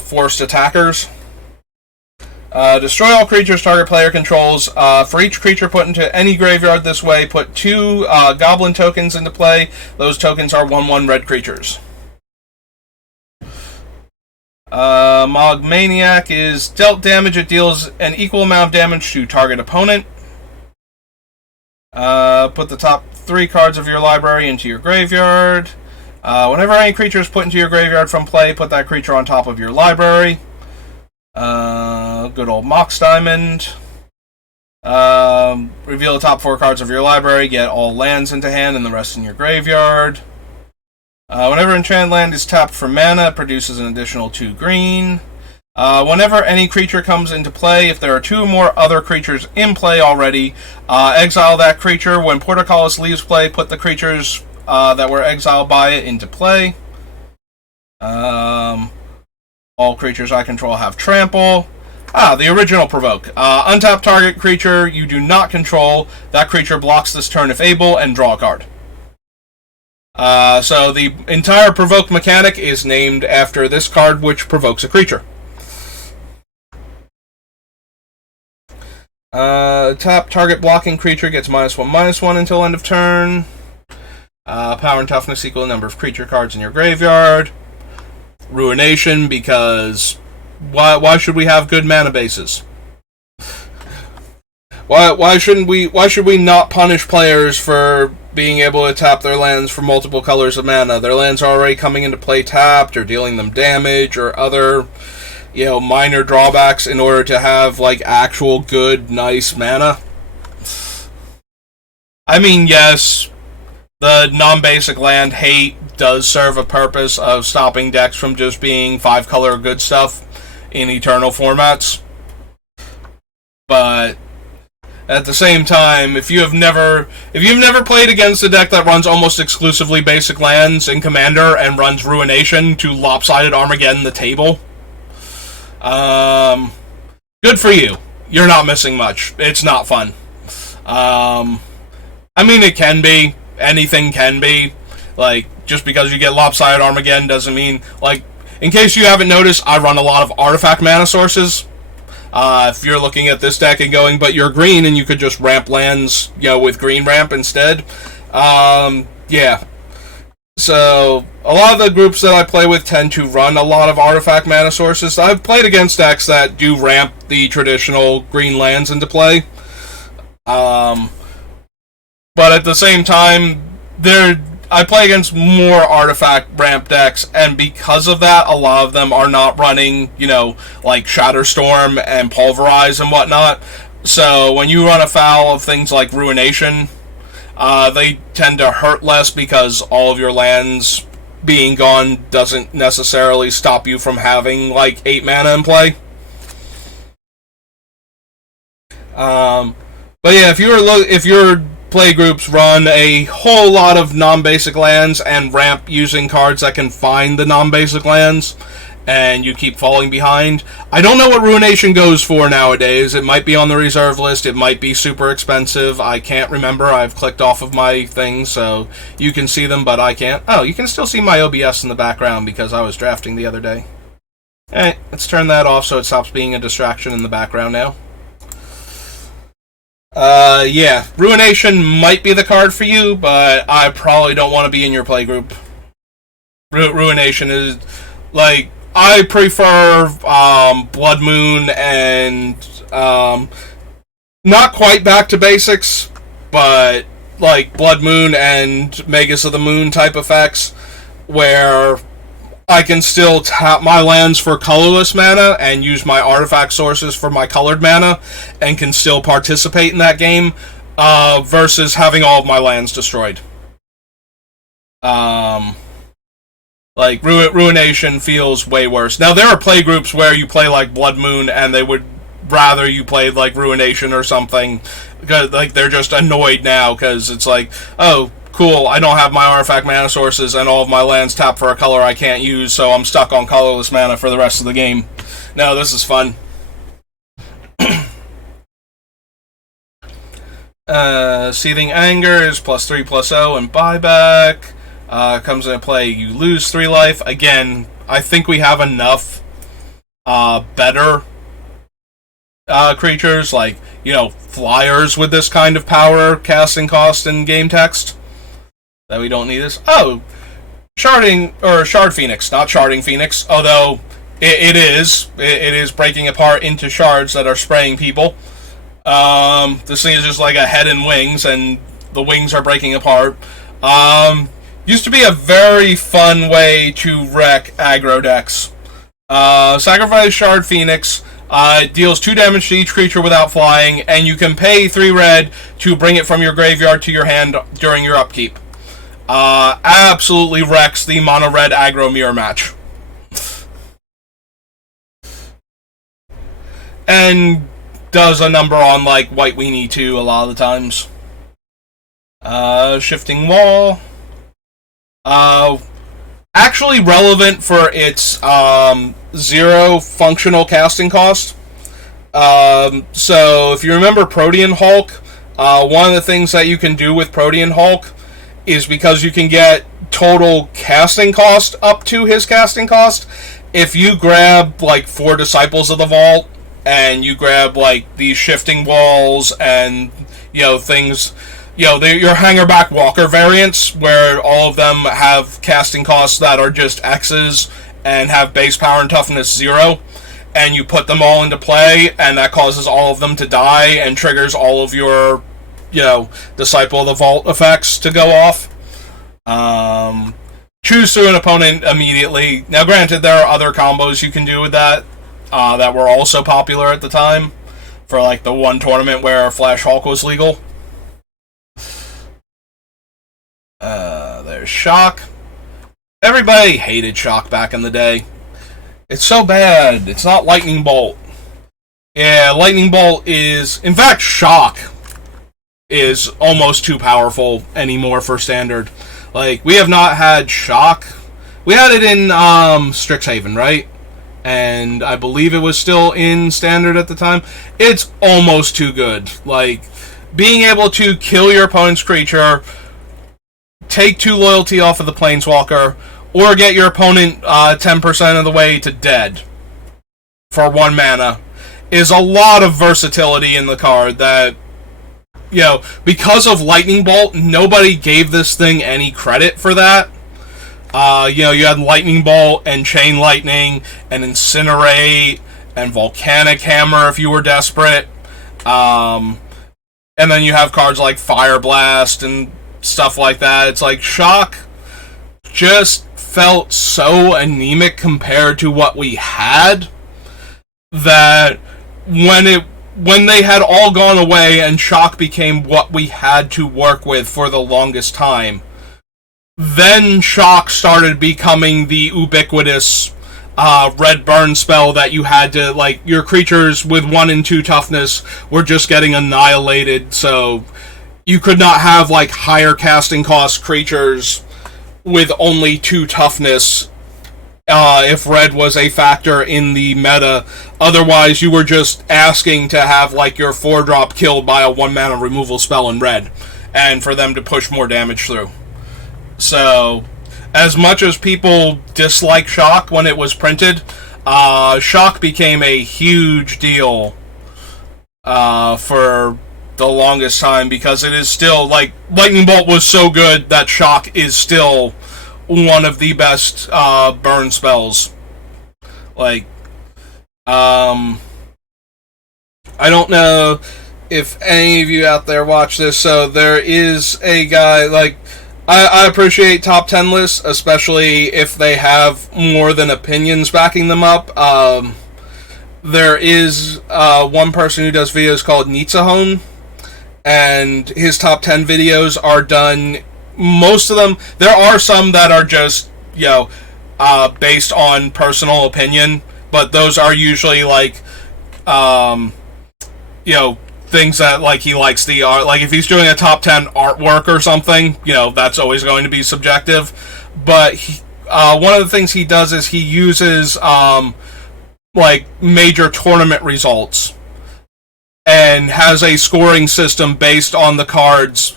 forced attackers. Destroy all creatures target player controls. For each creature put into any graveyard this way, put 2 goblin tokens into play. Those tokens are 1/1 red creatures. Mog Maniac is dealt damage. It deals an equal amount of damage to target opponent. Put the top 3 cards of your library into your graveyard. Whenever any creature is put into your graveyard from play, put that creature on top of your library. Good old Mox Diamond. Reveal the top 4 cards of your library, get all lands into hand and the rest in your graveyard. Whenever enchanted land is tapped for mana, it produces an additional 2 green. Whenever any creature comes into play, if there are 2 or more other creatures in play already, exile that creature. When Portcullis leaves play, put the creatures that were exiled by it into play. All creatures I control have trample. The original provoke. Untap target creature you do not control. That creature blocks this turn if able, and draw a card. So the entire provoke mechanic is named after this card, which provokes a creature. Top target blocking creature gets -1/-1 until end of turn. Power and toughness equal the number of creature cards in your graveyard. Ruination, because why should we have good mana bases? Why should we not punish players for being able to tap their lands for multiple colors of mana? Their lands are already coming into play tapped, or dealing them damage, or other, minor drawbacks in order to have, like, actual good, nice mana. I mean, yes, the non-basic land hate does serve a purpose of stopping decks from just being 5-color good stuff in Eternal formats. But at the same time, if you've never played against a deck that runs almost exclusively basic lands in Commander and runs Ruination to lopsided Armageddon the table, good for you. You're not missing much. It's not fun. I mean, it can be. Anything can be. Like, just because you get lopsided Armageddon doesn't mean, like, in case you haven't noticed, I run a lot of artifact mana sources. If you're looking at this deck and going, but you're green and you could just ramp lands, with green ramp instead. Yeah. So, a lot of the groups that I play with tend to run a lot of artifact mana sources. I've played against decks that do ramp the traditional green lands into play. But at the same time, I play against more artifact ramp decks, and because of that, a lot of them are not running, like Shatterstorm and Pulverize and whatnot. So when you run afoul of things like Ruination, they tend to hurt less because all of your lands being gone doesn't necessarily stop you from having, like, 8 mana in play. But yeah, if your play groups run a whole lot of non-basic lands and ramp using cards that can find the non-basic lands, and you keep falling behind, I don't know what Ruination goes for nowadays. It might be on the reserve list, it might be super expensive, I can't remember. I've clicked off of my thing, so you can see them, but I can't. Oh, you can still see my OBS in the background because I was drafting the other day. Alright, let's turn that off so it stops being a distraction in the background now. Yeah, Ruination might be the card for you, but I probably don't want to be in your playgroup. Ruination is, like, I prefer, Blood Moon and, not quite back to basics, but, like, Blood Moon and Magus of the Moon type effects, where I can still tap my lands for colorless mana and use my artifact sources for my colored mana and can still participate in that game, versus having all of my lands destroyed. Like, Ruination feels way worse. Now, there are play groups where you play like Blood Moon and they would rather you played like Ruination or something, because, like, they're just annoyed now because it's like, oh, cool, I don't have my artifact mana sources and all of my lands tap for a color I can't use, so I'm stuck on colorless mana for the rest of the game. No, this is fun. Seething Anger is +3/+0 and buyback. Comes into play, you lose 3 life. Again, I think we have enough better creatures, like, flyers with this kind of power, casting cost, and game text, that we don't need this. Oh, Shard Phoenix, not Sharding Phoenix, although it is breaking apart into shards that are spraying people. This thing is just like a head and wings, and the wings are breaking apart. Used to be a very fun way to wreck aggro decks. Sacrifice Shard Phoenix. It deals 2 damage to each creature without flying, and you can pay 3 red to bring it from your graveyard to your hand during your upkeep. Absolutely wrecks the mono red aggro mirror match. And does a number on, like, White Weenie too a lot of the times. Shifting Wall. Actually relevant for its 0 functional casting cost. So if you remember Protean Hulk, one of the things that you can do with Protean Hulk is, because you can get total casting cost up to his casting cost, if you grab, like, 4 Disciples of the Vault, and you grab, like, these Shifting Walls and, things, your Hangerback Walker variants, where all of them have casting costs that are just X's and have base power and toughness 0, and you put them all into play, and that causes all of them to die and triggers all of your, Disciple of the Vault effects to go off. Choose through an opponent immediately. Now, granted, there are other combos you can do with that that were also popular at the time for like the one tournament where Flash Hulk was legal. There's Shock. Everybody hated Shock back in the day. It's so bad. It's not Lightning Bolt. Yeah, Lightning Bolt is... In fact, Shock is almost too powerful anymore for Standard. Like, we have not had Shock. We had it in Strixhaven, right? And I believe it was still in Standard at the time. It's almost too good. Like, being able to kill your opponent's creature, take 2 loyalty off of the Planeswalker, or get your opponent 10% of the way to dead for 1 mana is a lot of versatility in the card that, because of Lightning Bolt, nobody gave this thing any credit for that. You had Lightning Bolt and Chain Lightning and Incinerate and Volcanic Hammer if you were desperate. And then you have cards like Fire Blast and stuff like that. It's like Shock just felt so anemic compared to what we had that when they had all gone away and Shock became what we had to work with for the longest time, then Shock started becoming the ubiquitous red burn spell that you had to, like, your creatures with 1 and 2 toughness were just getting annihilated, so you could not have, like, higher casting cost creatures with only 2 toughness if red was a factor in the meta. Otherwise, you were just asking to have, like, your 4-drop killed by a 1-mana removal spell in red, and for them to push more damage through. So, as much as people dislike Shock when it was printed, Shock became a huge deal for the longest time, because it is still, like, Lightning Bolt was so good that Shock is still one of the best burn spells. Like, I don't know if any of you out there watch this, so there is a guy, like, I appreciate top 10 lists, especially if they have more than opinions backing them up. There is one person who does videos called Nitzahone, and his top 10 videos are done, most of them, there are some that are just, based on personal opinion, but those are usually, like, things that, like, he likes the art. Like, if he's doing a top 10 artwork or something, that's always going to be subjective. But one of the things he does is he uses, like, major tournament results and has a scoring system based on the cards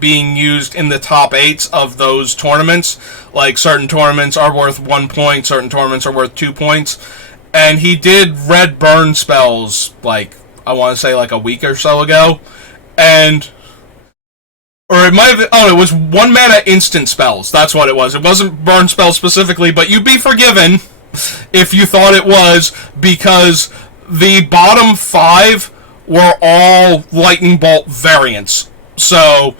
being used in the top 8s of those tournaments. Like, certain tournaments are worth 1 point, certain tournaments are worth 2 points. And he did red burn spells, like, I want to say, like, a week or so ago. Or it might have, it was 1 mana instant spells. That's what it was. It wasn't burn spells specifically, but you'd be forgiven if you thought it was, because the bottom 5 were all Lightning Bolt variants. So,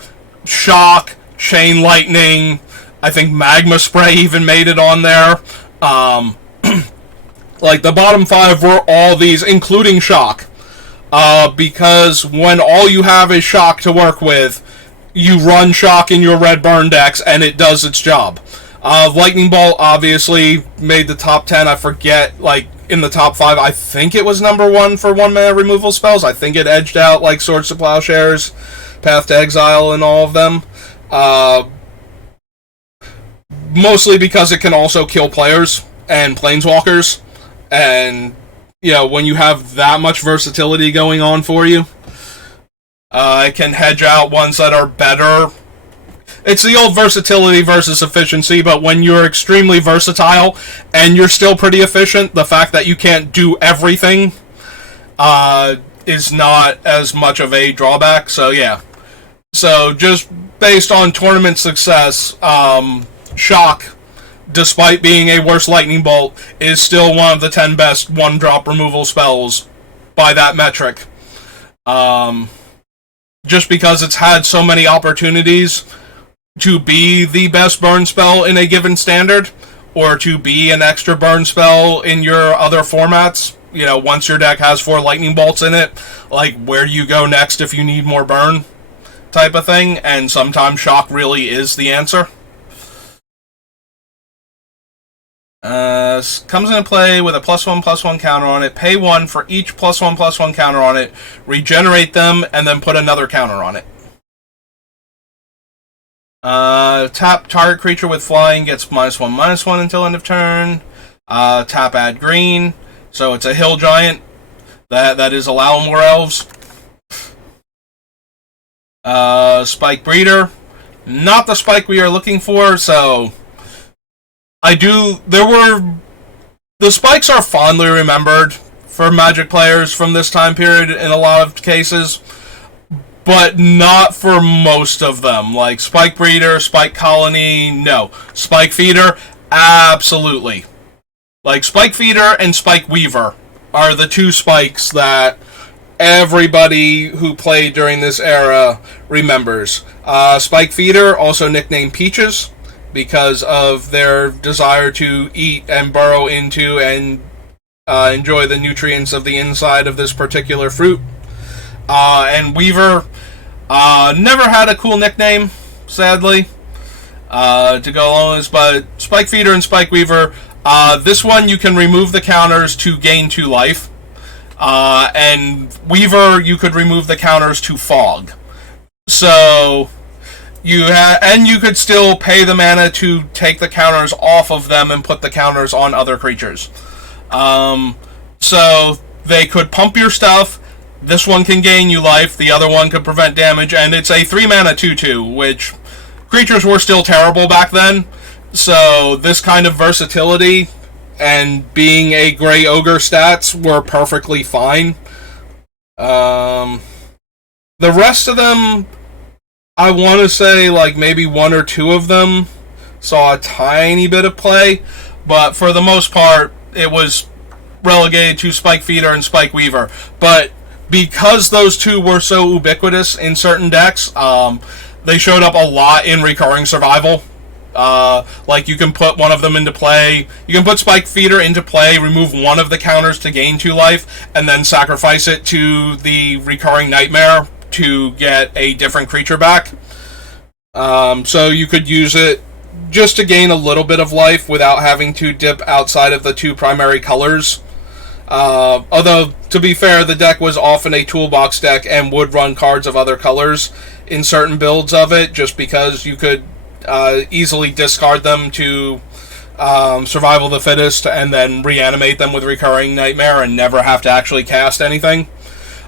Shock, Chain Lightning, I think Magma Spray even made it on there. Like, the bottom 5 were all these, including Shock. Because when all you have is Shock to work with, you run Shock in your red burn decks, and it does its job. Lightning Bolt obviously made the top 10. I forget, like, in the top 5, I think it was number 1 for 1-mana removal spells. I think it edged out, like, Swords to Plowshares, Path to Exile, and all of them. Mostly because it can also kill players and planeswalkers, and when you have that much versatility going on for you, it can hedge out ones that are better. It's the old versatility versus efficiency, but when you're extremely versatile and you're still pretty efficient, the fact that you can't do everything is not as much of a drawback. So, yeah. So, just based on tournament success, Shock despite being a worse lightning bolt, is still one of the 10 best one-drop removal spells by that metric. Just because it's had so many opportunities to be the best burn spell in a given standard, or to be an extra burn spell in your other formats. You know, once your deck has 4 lightning bolts in it, like, where do you go next if you need more burn type of thing, and sometimes shock really is the answer. Comes into play with a +1/+1 counter on it. Pay 1 for each +1/+1 counter on it. Regenerate them, and then put another counter on it. Tap target creature with flying gets -1/-1 until end of turn. Tap add green. So it's a hill giant that is allow more elves. Spike breeder. Not the spike we are looking for, so the spikes are fondly remembered for Magic players from this time period in a lot of cases, but not for most of them. Like Spike Breeder, Spike Colony, no. Spike Feeder, absolutely. Like Spike Feeder and Spike Weaver are the 2 spikes that everybody who played during this era remembers. Spike Feeder, also nicknamed Peaches, because of their desire to eat and burrow into and enjoy the nutrients of the inside of this particular fruit. And Weaver never had a cool nickname, sadly, to go along with this, but Spike Feeder and Spike Weaver, this one you can remove the counters to gain 2 life, and Weaver you could remove the counters to fog. So you could still pay the mana to take the counters off of them and put the counters on other creatures. So they could pump your stuff. This one can gain you life. The other one could prevent damage. And it's a 3 mana 2/2, which creatures were still terrible back then. So this kind of versatility and being a Grey Ogre stats were perfectly fine. The rest of them, I want to say like maybe 1 or 2 of them saw a tiny bit of play, but for the most part, it was relegated to Spike Feeder and Spike Weaver. But because those 2 were so ubiquitous in certain decks, they showed up a lot in recurring survival. Like you can put one of them into play. You can put Spike Feeder into play, remove one of the counters to gain 2 life, and then sacrifice it to the recurring nightmare to get a different creature back. So you could use it just to gain a little bit of life without having to dip outside of the 2 primary colors. Although, to be fair, the deck was often a toolbox deck and would run cards of other colors in certain builds of it, just because you could easily discard them to Survival of the Fittest and then reanimate them with Recurring Nightmare and never have to actually cast anything.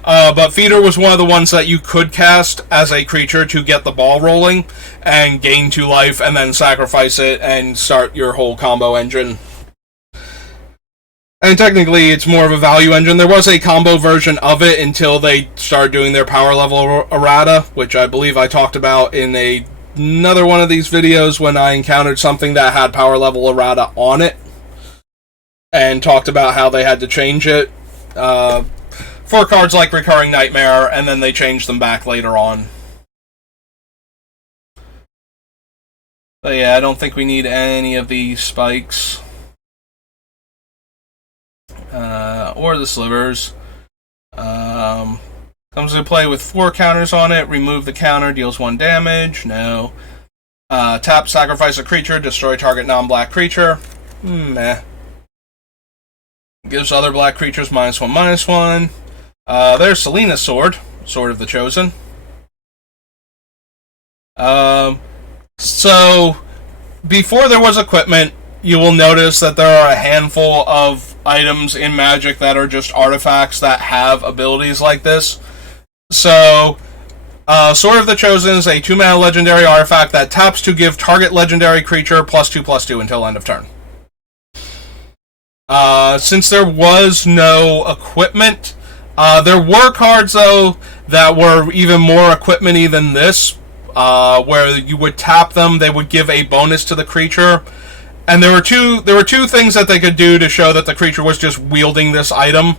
But Feeder was one of the ones that you could cast as a creature to get the ball rolling and gain 2 life and then sacrifice it and start your whole combo engine. And technically, it's more of a value engine. There was a combo version of it until they started doing their power level errata, which I believe I talked about in another one of these videos when I encountered something that had power level errata on it, and talked about how they had to change it for cards like Recurring Nightmare, and then they changed them back later on. But yeah, I don't think we need any of these spikes. Or the slivers. Comes into play with 4 counters on it. Remove the counter, deals 1 damage. No. Tap, sacrifice a creature, destroy target non-black creature. Meh. Gives other black creatures -1/-1. There's Selena's Sword. Sword of the Chosen. So, before there was equipment, you will notice that there are a handful of items in Magic that are just artifacts that have abilities like this. So, Sword of the Chosen is a 2-mana legendary artifact that taps to give target legendary creature +2/+2 until end of turn. Since there was no equipment, there were cards, though, that were even more equipment-y than this, where you would tap them, they would give a bonus to the creature, and there were two things that they could do to show that the creature was just wielding this item.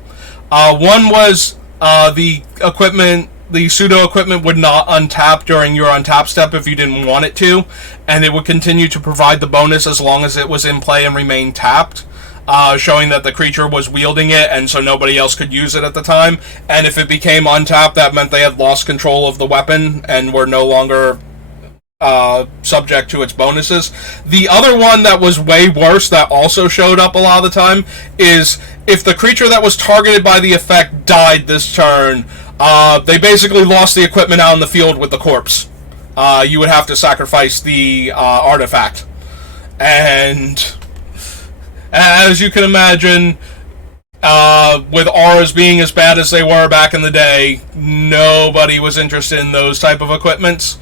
One was the equipment. The pseudo equipment would not untap during your untap step if you didn't want it to, and it would continue to provide the bonus as long as it was in play and remained tapped, showing that the creature was wielding it, and so nobody else could use it at the time. And if it became untapped, that meant they had lost control of the weapon and were no longer subject to its bonuses. The other one that was way worse, that also showed up a lot of the time, is if the creature that was targeted by the effect died this turn, they basically lost the equipment out in the field with the corpse. You would have to sacrifice the artifact. And as you can imagine, with auras being as bad as they were back in the day, nobody was interested in those type of equipments.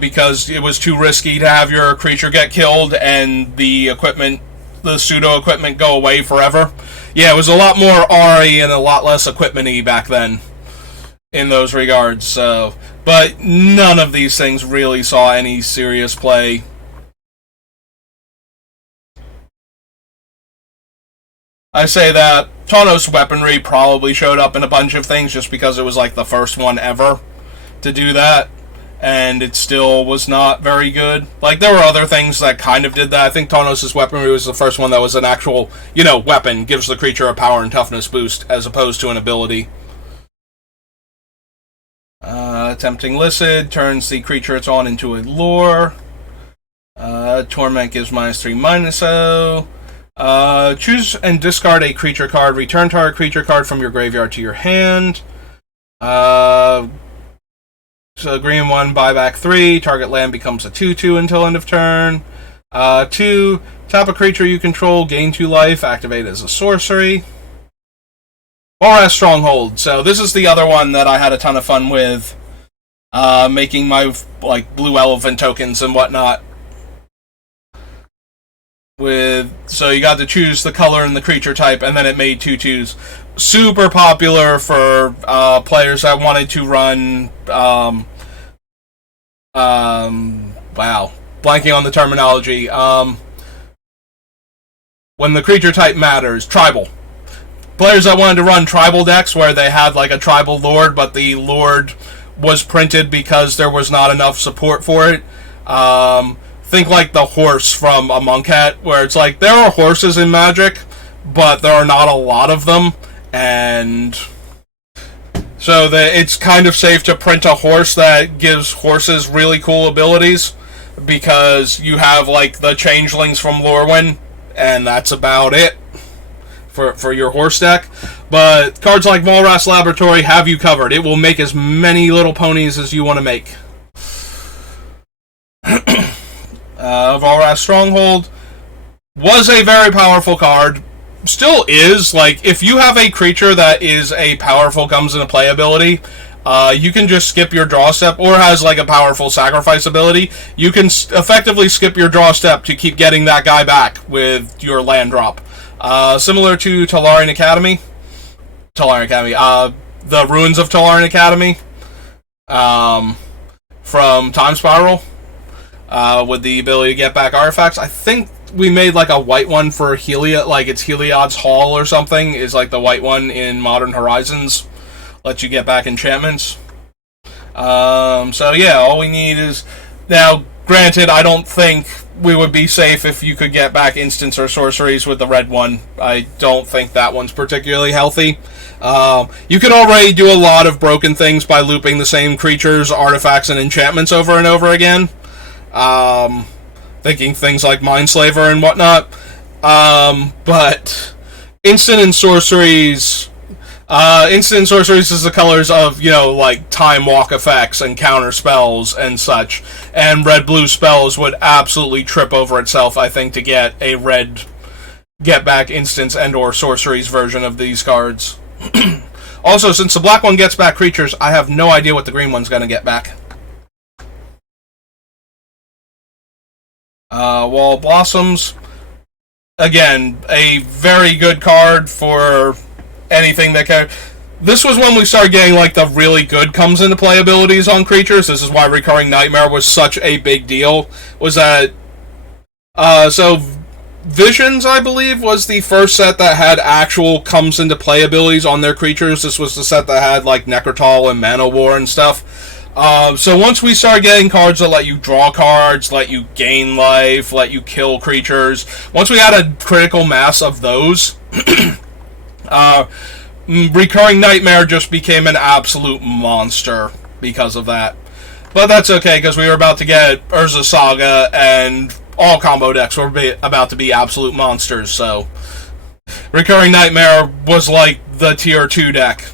Because it was too risky to have your creature get killed and the pseudo equipment go away forever. Yeah, it was a lot more aura-y and a lot less equipment-y back then in those regards. So, but none of these things really saw any serious play. I say that Tawnos weaponry probably showed up in a bunch of things just because it was like the first one ever to do that. And it still was not very good. Like, there were other things that kind of did that. I think Tawnos' weaponry was the first one that was an actual, weapon. Gives the creature a power and toughness boost, as opposed to an ability. Tempting Licid turns the creature it's on into a lure. Torment gives -3/-0. Choose and discard a creature card. Return target creature card from your graveyard to your hand. So green 1, buy back 3. Target land becomes a 2/2 until end of turn. 2, tap a creature you control, gain 2 life, activate as a sorcery. Or as Stronghold. So this is the other one that I had a ton of fun with, making my blue elephant tokens and whatnot. So you got to choose the color and the creature type, and then it made 2/2s. Super popular for players that wanted to run. Wow, blanking on the terminology. When the creature type matters, tribal. Players that wanted to run tribal decks where they had like a tribal lord, but the lord was printed because there was not enough support for it. Think like the horse from a Monkhat, where it's like there are horses in Magic, but there are not a lot of them. And so it's kind of safe to print a horse that gives horses really cool abilities, because you have like the changelings from Lorwyn, and that's about it for your horse deck. But cards like Volrath's Laboratory have you covered. It will make as many little ponies as you want to make. Volrath's Stronghold was a very powerful card. Still is. Like, if you have a creature that is a powerful comes into play ability, you can just skip your draw step, or has like a powerful sacrifice ability. You can effectively skip your draw step to keep getting that guy back with your land drop. Similar to Tolarian Academy. The Ruins of Tolarian Academy. From Time Spiral. With the ability to get back artifacts. I think we made like a white one for Heliod, like it's Heliod's Hall or something, is like the white one in Modern Horizons. Lets you get back enchantments. So yeah, all we need is... Now, granted, I don't think we would be safe if you could get back instants or sorceries with the red one. I don't think that one's particularly healthy. You can already do a lot of broken things by looping the same creatures, artifacts, and enchantments over and over again. Thinking things like Mindslaver and whatnot. But instant and sorceries is the colors of, like Time Walk effects and counter spells and such. And red-blue spells would absolutely trip over itself, I think, to get a red get back instants and or sorceries version of these cards. Also, since the black one gets back creatures, I have no idea what the green one's going to get back. Wall Blossoms, again, a very good card for anything that can... This was when we started getting like the really good comes into play abilities on creatures. This is why Recurring Nightmare was such a big deal. Was that so Visions, I believe, was the first set that had actual comes into play abilities on their creatures. This was the set that had like Necrotal and Mana War and stuff. So once we started getting cards that let you draw cards, let you gain life, let you kill creatures, once we had a critical mass of those, Recurring Nightmare just became an absolute monster because of that. But that's okay, because we were about to get Urza Saga, and all combo decks were about to be absolute monsters, so Recurring Nightmare was like the tier 2 deck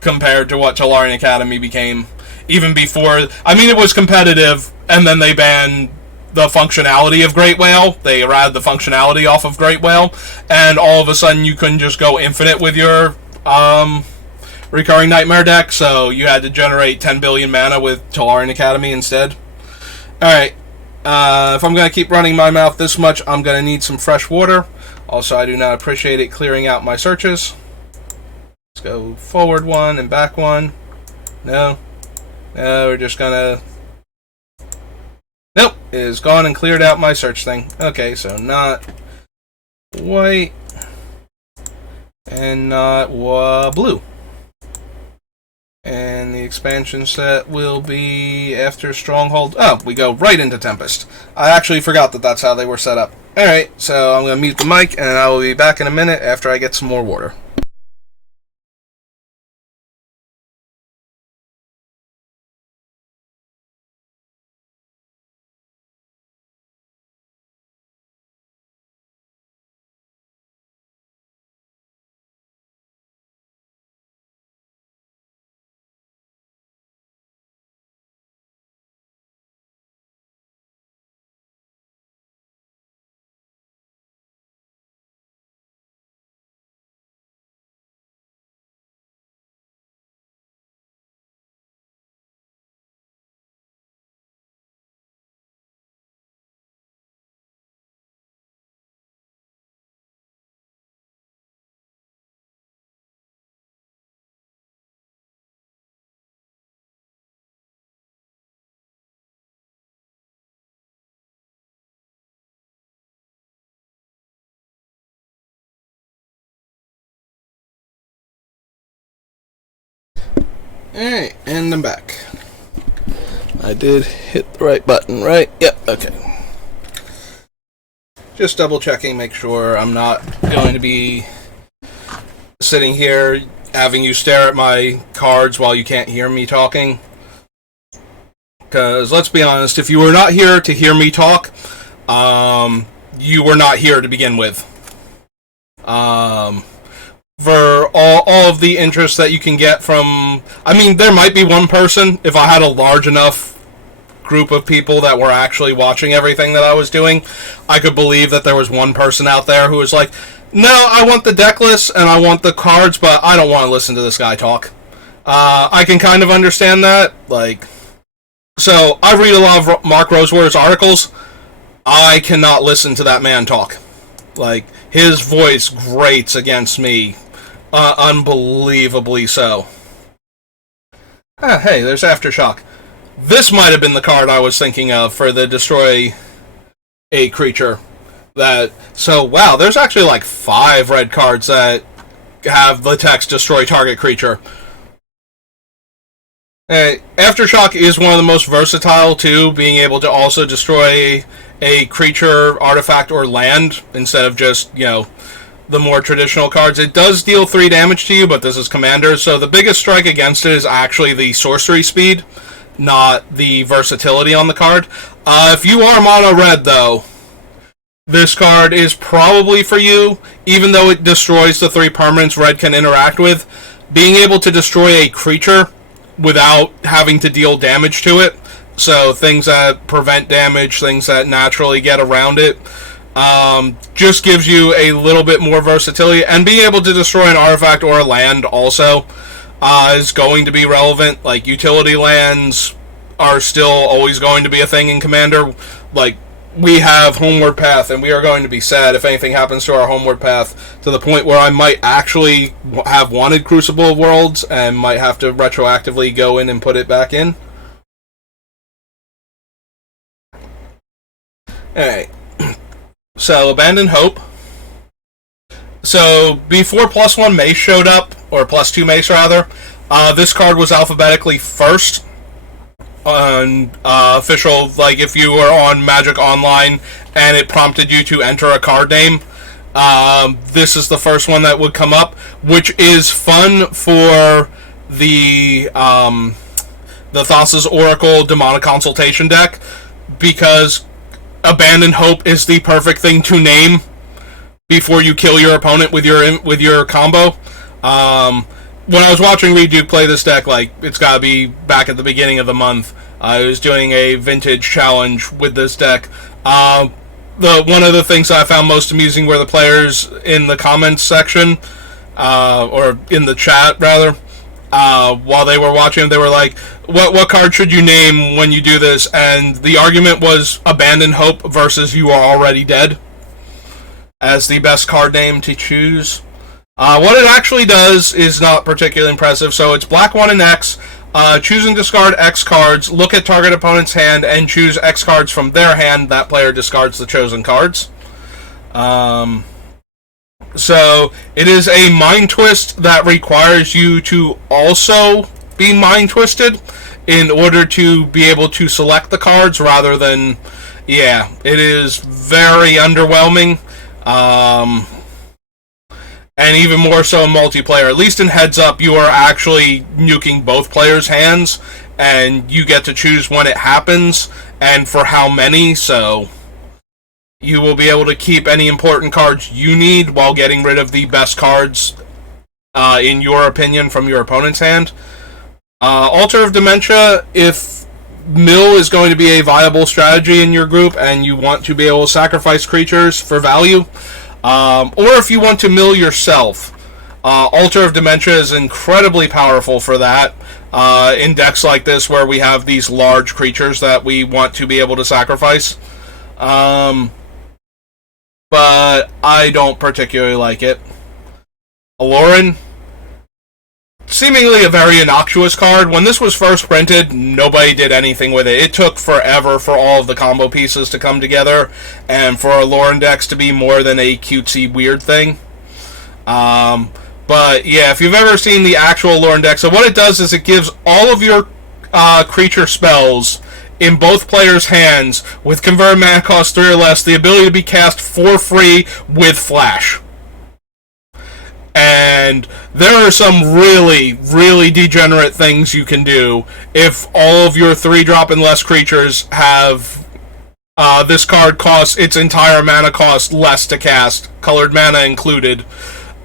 compared to what Tolarian Academy became. Even before, I mean, it was competitive, and then they banned the functionality of Great Whale. They erased the functionality off of Great Whale, and all of a sudden you couldn't just go infinite with your Recurring Nightmare deck, so you had to generate 10 billion mana with Tolarian Academy instead. Alright, if I'm going to keep running my mouth this much, I'm going to need some fresh water. Also, I do not appreciate it clearing out my searches. Let's go forward one and back one. No, we're just going to... Nope, it is gone and cleared out my search thing. Okay, so not white and not blue. And the expansion set will be after Stronghold. Oh, we go right into Tempest. I actually forgot that that's how they were set up. Alright, so I'm going to mute the mic, and I will be back in a minute after I get some more water. Alright, and I'm back. I did hit the right button, right? Yep, okay. Just double checking, make sure I'm not going to be sitting here having you stare at my cards while you can't hear me talking. Because, let's be honest, if you were not here to hear me talk, you were not here to begin with. For all of the interest that you can get from... I mean, there might be one person, if I had a large enough group of people that were actually watching everything that I was doing, I could believe that there was one person out there who was like, no, I want the deck list and I want the cards, but I don't want to listen to this guy talk. I can kind of understand that. Like, so, I read a lot of Mark Rosewater's articles. I cannot listen to that man talk. Like, his voice grates against me. Unbelievably so. Hey, there's Aftershock. This might have been the card I was thinking of for the destroy a creature. So, wow, there's actually like 5 red cards that have the text destroy target creature. Aftershock is one of the most versatile too, being able to also destroy a creature, artifact, or land instead of just, the more traditional cards. It does deal 3 damage to you, but this is Commander, so the biggest strike against it is actually the sorcery speed, not the versatility on the card. If you are mono red, though, this card is probably for you, even though it destroys the 3 permanents red can interact with. Being able to destroy a creature without having to deal damage to it, so things that prevent damage, things that naturally get around it, just gives you a little bit more versatility, and being able to destroy an artifact or a land also is going to be relevant. Like, utility lands are still always going to be a thing in Commander. Like, we have Homeward Path, and we are going to be sad if anything happens to our Homeward Path, to the point where I might actually have wanted Crucible of Worlds and might have to retroactively go in and put it back in. Alright. So, Abandoned Hope. So, before +1 Mace showed up, or +2 Mace rather, this card was alphabetically first on official, like if you were on Magic Online and it prompted you to enter a card name, this is the first one that would come up, which is fun for the Thassa's Oracle Demonic Consultation deck, because Abandoned Hope is the perfect thing to name before you kill your opponent with your combo. When I was watching Reed Duke play this deck, like, it's got to be back at the beginning of the month, I was doing a vintage challenge with this deck. One of the things I found most amusing were the players in the comments section, or in the chat rather, while they were watching, they were like, what card should you name when you do this? And the argument was Abandoned Hope versus You Are Already Dead as the best card name to choose. What it actually does is not particularly impressive. So it's black 1 and X. Choose and discard X cards. Look at target opponent's hand and choose X cards from their hand. That player discards the chosen cards. So it is a mind twist that requires you to also be mind twisted in order to be able to select the cards rather than... Yeah, it is very underwhelming. And even more so in multiplayer. At least in Heads Up, you are actually nuking both players' hands, and you get to choose when it happens, and for how many, so you will be able to keep any important cards you need while getting rid of the best cards, in your opinion, from your opponent's hand. Altar of Dementia, if mill is going to be a viable strategy in your group, and you want to be able to sacrifice creatures for value, or if you want to mill yourself, Altar of Dementia is incredibly powerful for that, in decks like this where we have these large creatures that we want to be able to sacrifice. But I don't particularly like it. Aloran, seemingly a very innocuous card. When this was first printed, nobody did anything with it. It took forever for all of the combo pieces to come together, and for Aloran decks to be more than a cutesy weird thing. But yeah, if you've ever seen the actual Aloran deck, so what it does is it gives all of your creature spells in both players' hands with converted mana cost 3 or less the ability to be cast for free with Flash. And there are some really, really degenerate things you can do if all of your 3-drop and less creatures have this card costs its entire mana cost less to cast, colored mana included,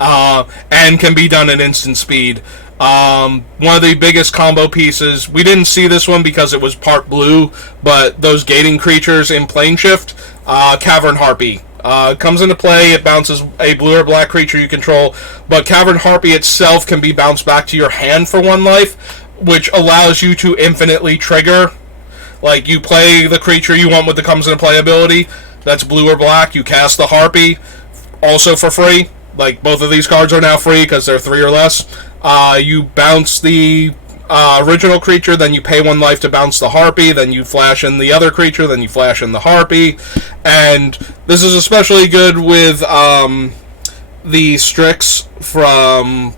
and can be done at instant speed. One of the biggest combo pieces, we didn't see this one because it was part blue, but those gating creatures in Plane Shift, Cavern Harpy. Comes into play, it bounces a blue or black creature you control, but Cavern Harpy itself can be bounced back to your hand for 1 life, which allows you to infinitely trigger. Like, you play the creature you want with the comes into play ability, that's blue or black, you cast the Harpy, also for free. Like, both of these cards are now free because they're 3 or less. You bounce the original creature, then you pay 1 life to bounce the Harpy, then you flash in the other creature, then you flash in the Harpy, and this is especially good with the Strix from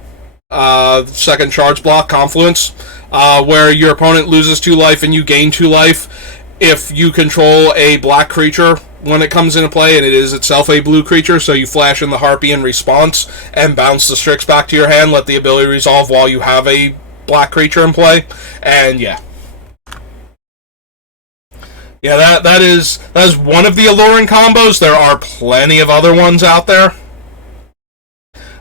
second charge block, Confluence, where your opponent loses 2 life and you gain 2 life if you control a black creature when it comes into play, and it is itself a blue creature, so you flash in the Harpy in response and bounce the Strix back to your hand, let the ability resolve while you have a black creature in play, and yeah. Yeah, that is one of the Aloran combos. There are plenty of other ones out there.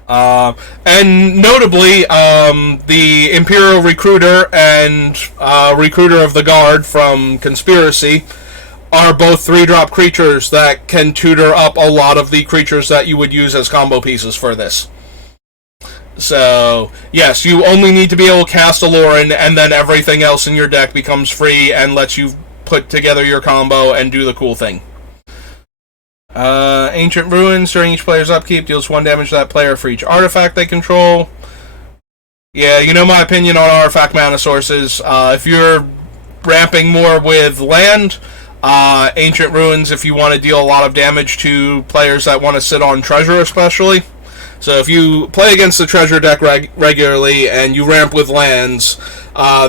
And notably, the Imperial Recruiter and Recruiter of the Guard from Conspiracy are both 3-drop creatures that can tutor up a lot of the creatures that you would use as combo pieces for this. So, yes, you only need to be able to cast Aloran, and then everything else in your deck becomes free and lets you put together your combo and do the cool thing. Ancient Ruins, during each player's upkeep, deals 1 damage to that player for each artifact they control. Yeah, you know my opinion on artifact mana sources. If you're ramping more with land, Ancient Ruins if you want to deal a lot of damage to players that want to sit on treasure especially. So if you play against the treasure deck regularly and you ramp with lands,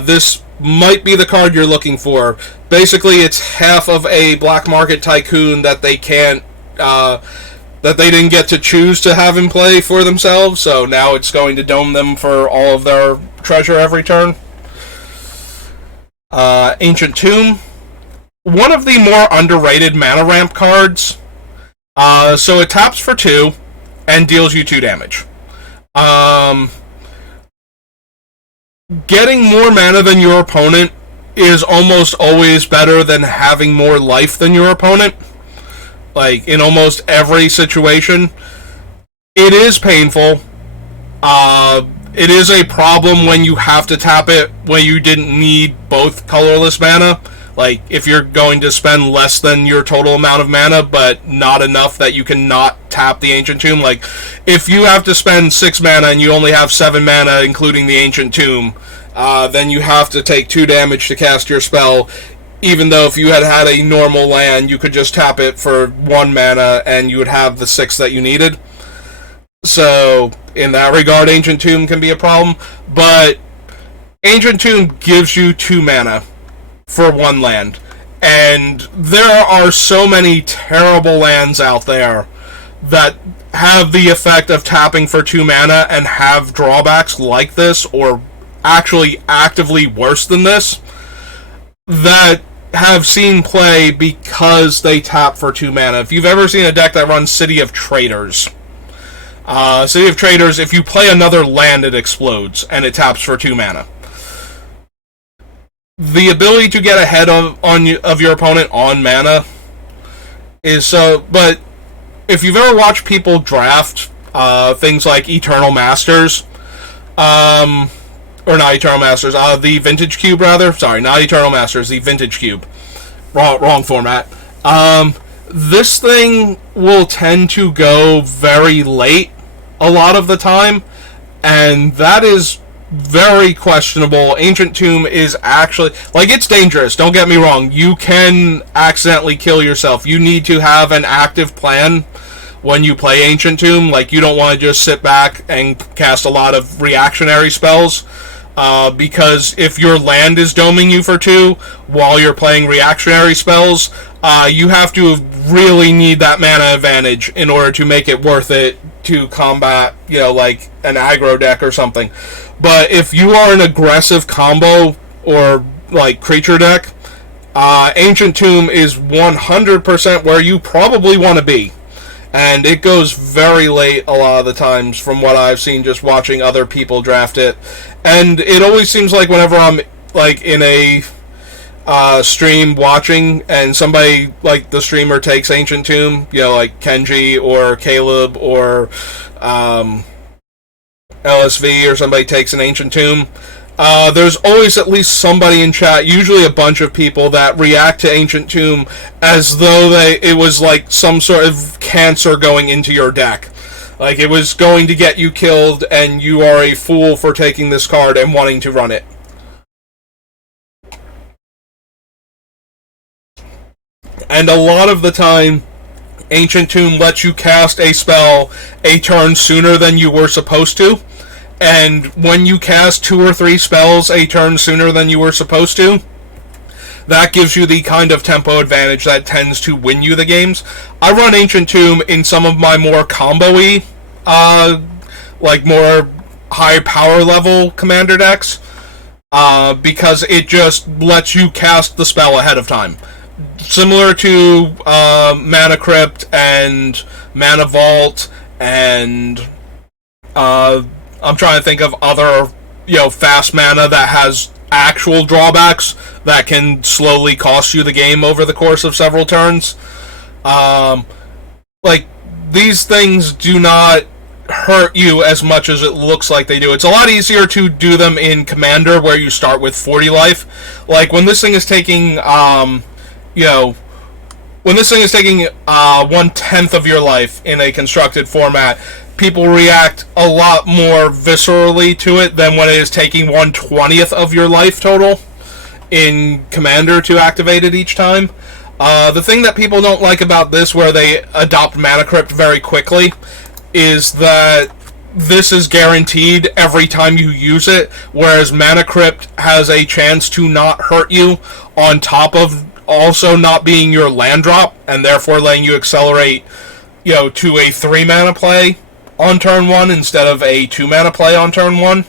this might be the card you're looking for. Basically, it's half of a black market tycoon that they can't, that they didn't get to choose to have in play for themselves. So now it's going to dome them for all of their treasure every turn. Ancient Tomb, one of the more underrated mana ramp cards. So it taps for 2 and deals you 2 damage. Getting more mana than your opponent is almost always better than having more life than your opponent. Like, in almost every situation. It is painful. It is a problem when you have to tap it when you didn't need both colorless mana. Like, if you're going to spend less than your total amount of mana, but not enough that you can not tap the Ancient Tomb. Like, if you have to spend 6 mana and you only have 7 mana, including the Ancient Tomb, then you have to take 2 damage to cast your spell. Even though if you had had a normal land, you could just tap it for 1 mana and you would have the 6 that you needed. So, in that regard, Ancient Tomb can be a problem. But Ancient Tomb gives you 2 mana for 1 land. And there are so many terrible lands out there that have the effect of tapping for 2 mana and have drawbacks like this, or actually actively worse than this, that have seen play because they tap for 2 mana. If you've ever seen a deck that runs City of Traders, if you play another land, it explodes, and it taps for 2 mana. The ability to get ahead of your opponent on mana is so... But if you've ever watched people draft things like Eternal Masters, or not Eternal Masters, the Vintage Cube, rather. Sorry, not Eternal Masters, the Vintage Cube. Wrong format. This thing will tend to go very late a lot of the time, and that is very questionable. Ancient Tomb is actually... Like, it's dangerous, don't get me wrong. You can accidentally kill yourself. You need to have an active plan when you play Ancient Tomb. Like, you don't want to just sit back and cast a lot of reactionary spells. Because if your land is doming you for 2 while you're playing reactionary spells, you have to really need that mana advantage in order to make it worth it to combat, like an aggro deck or something. But if you are an aggressive combo or like creature deck, Ancient Tomb is 100% where you probably want to be. And it goes very late a lot of the times from what I've seen just watching other people draft it. And it always seems like whenever I'm like in a stream watching and somebody like the streamer takes Ancient Tomb, like Kenji or Caleb or LSV or somebody takes an Ancient Tomb, there's always at least somebody in chat, usually a bunch of people, that react to Ancient Tomb as though it was like some sort of cancer going into your deck. Like it was going to get you killed and you are a fool for taking this card and wanting to run it. And a lot of the time, Ancient Tomb lets you cast a spell a turn sooner than you were supposed to. And when you cast 2 or 3 spells a turn sooner than you were supposed to, that gives you the kind of tempo advantage that tends to win you the games. I run Ancient Tomb in some of my more combo-y, like more high power level commander decks, because it just lets you cast the spell ahead of time. Similar to Mana Crypt and Mana Vault and I'm trying to think of other, fast mana that has actual drawbacks that can slowly cost you the game over the course of several turns. Like, these things do not hurt you as much as it looks like they do. It's a lot easier to do them in Commander, where you start with 40 life. Like, when this thing is taking, when this thing is taking 1/10 of your life in a constructed format, people react a lot more viscerally to it than when it is taking 1/20th of your life total in Commander to activate it each time. The thing that people don't like about this, where they adopt Mana Crypt very quickly, is that this is guaranteed every time you use it, whereas Mana Crypt has a chance to not hurt you, on top of also not being your land drop, and therefore letting you accelerate, to a 3 mana play on turn 1 instead of a 2 mana play on turn 1.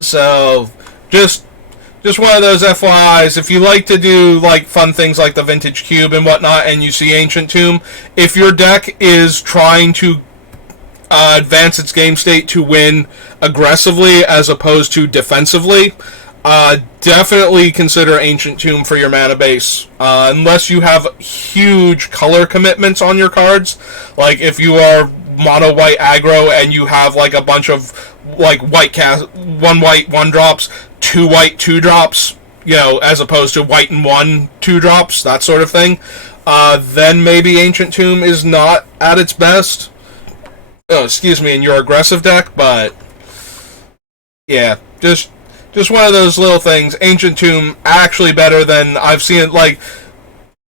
So, just one of those FYIs. If you like to do fun things like the Vintage Cube and whatnot, and you see Ancient Tomb, if your deck is trying to advance its game state to win aggressively as opposed to defensively, definitely consider Ancient Tomb for your mana base. Unless you have huge color commitments on your cards, like if you are mono white aggro and you have a bunch of white cast, 1 white 1 drops, 2 white 2 drops, as opposed to white and 1 2 drops, that sort of thing, then maybe Ancient Tomb is not at its best. In your aggressive deck, but yeah, just one of those little things. Ancient Tomb actually better than I've seen it.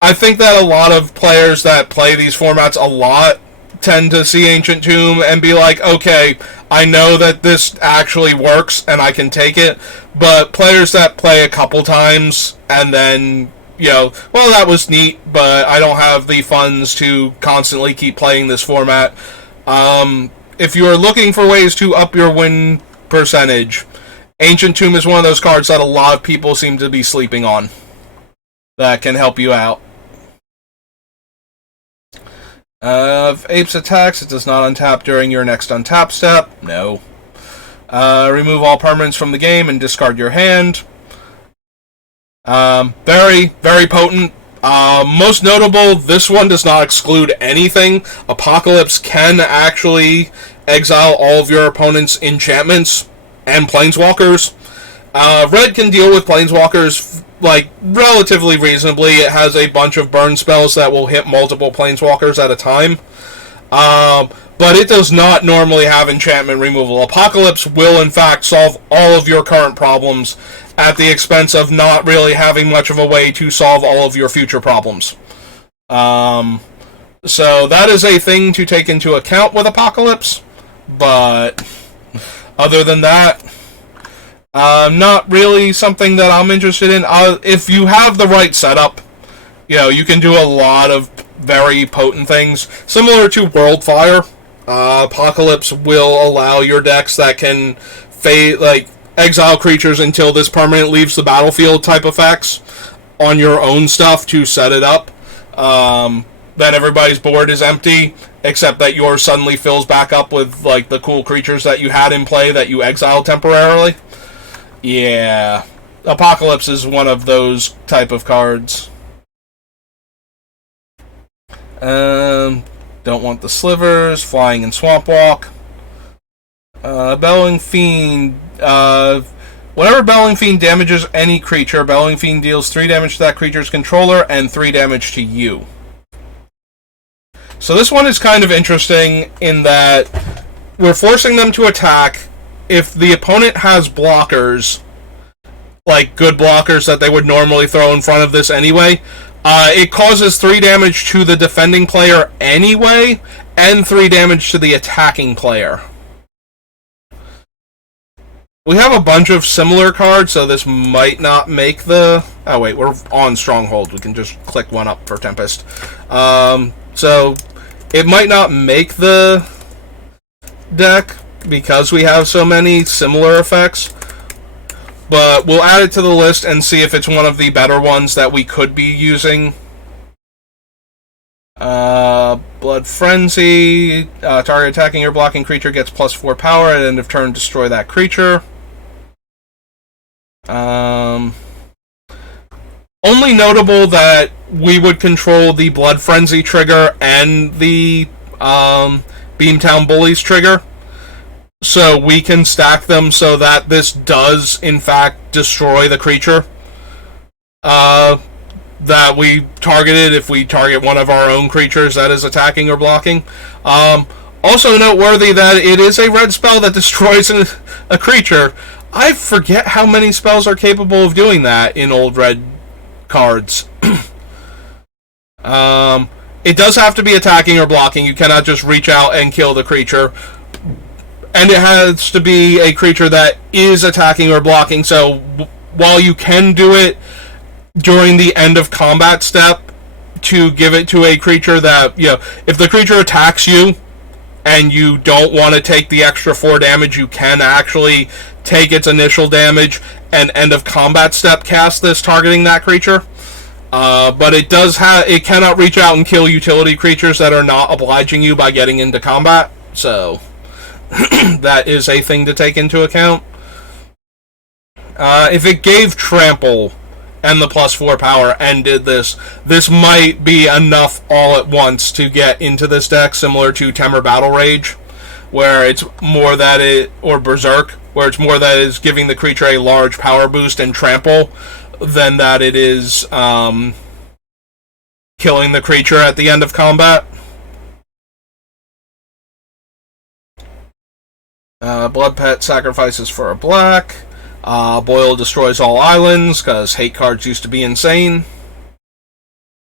I think that a lot of players that play these formats a lot tend to see Ancient Tomb and be like, okay, I know that this actually works and I can take it, but players that play a couple times and then, well, that was neat, but I don't have the funds to constantly keep playing this format. If you are looking for ways to up your win percentage, Ancient Tomb is one of those cards that a lot of people seem to be sleeping on that can help you out. If Apes attacks, it does not untap during your next untap step. No. Remove all permanents from the game and discard your hand. Very, very potent. Most notable, this one does not exclude anything. Apocalypse can actually exile all of your opponent's enchantments and planeswalkers. Red can deal with planeswalkers relatively reasonably. It has a bunch of burn spells that will hit multiple planeswalkers at a time. But it does not normally have enchantment removal. Apocalypse will in fact solve all of your current problems at the expense of not really having much of a way to solve all of your future problems. So that is a thing to take into account with Apocalypse, but other than that, not really something that I'm interested in. If you have the right setup, you can do a lot of very potent things. Similar to Worldfire, Apocalypse will allow your decks that can exile creatures until this permanent leaves the battlefield type effects on your own stuff to set it up. Then everybody's board is empty, except that yours suddenly fills back up with the cool creatures that you had in play that you exiled temporarily. Yeah, Apocalypse is one of those type of cards. Don't want the slivers, flying and swamp walk. Bellowing Fiend. Whenever Bellowing Fiend damages any creature, Bellowing Fiend deals 3 damage to that creature's controller and 3 damage to you. So this one is kind of interesting in that we're forcing them to attack. If the opponent has blockers, good blockers that they would normally throw in front of this anyway, it causes 3 damage to the defending player anyway, and 3 damage to the attacking player. We have a bunch of similar cards, so this might not make the... Oh wait, we're on Stronghold. We can just click one up for Tempest. So it might not make the deck because we have so many similar effects, but we'll add it to the list and see if it's one of the better ones that we could be using. Blood Frenzy. Target attacking or blocking creature gets +4 power at end of turn. Destroy that creature. Only notable that we would control the Blood Frenzy trigger and the Beamtown Bullies trigger, so we can stack them so that this does in fact destroy the creature that we targeted if we target one of our own creatures that is attacking or blocking. Also noteworthy that it is a red spell that destroys a creature. I forget how many spells are capable of doing that in Old Red cards. It does have to be attacking or blocking. You cannot just reach out and kill the creature. And it has to be a creature that is attacking or blocking. So while you can do it during the end of combat step to give it to a creature that, if the creature attacks you and you don't want to take the extra 4 damage, you can actually take its initial damage and end of combat step cast this targeting that creature. But it cannot reach out and kill utility creatures that are not obliging you by getting into combat. So that is a thing to take into account. If it gave trample and the +4 power and did this might be enough all at once to get into this deck, similar to Temur Battle Rage, where it's more that or Berserk, where it's more that it's giving the creature a large power boost and trample than that it is killing the creature at the end of combat. Blood Pet sacrifices for a black. Boil destroys all islands, because hate cards used to be insane.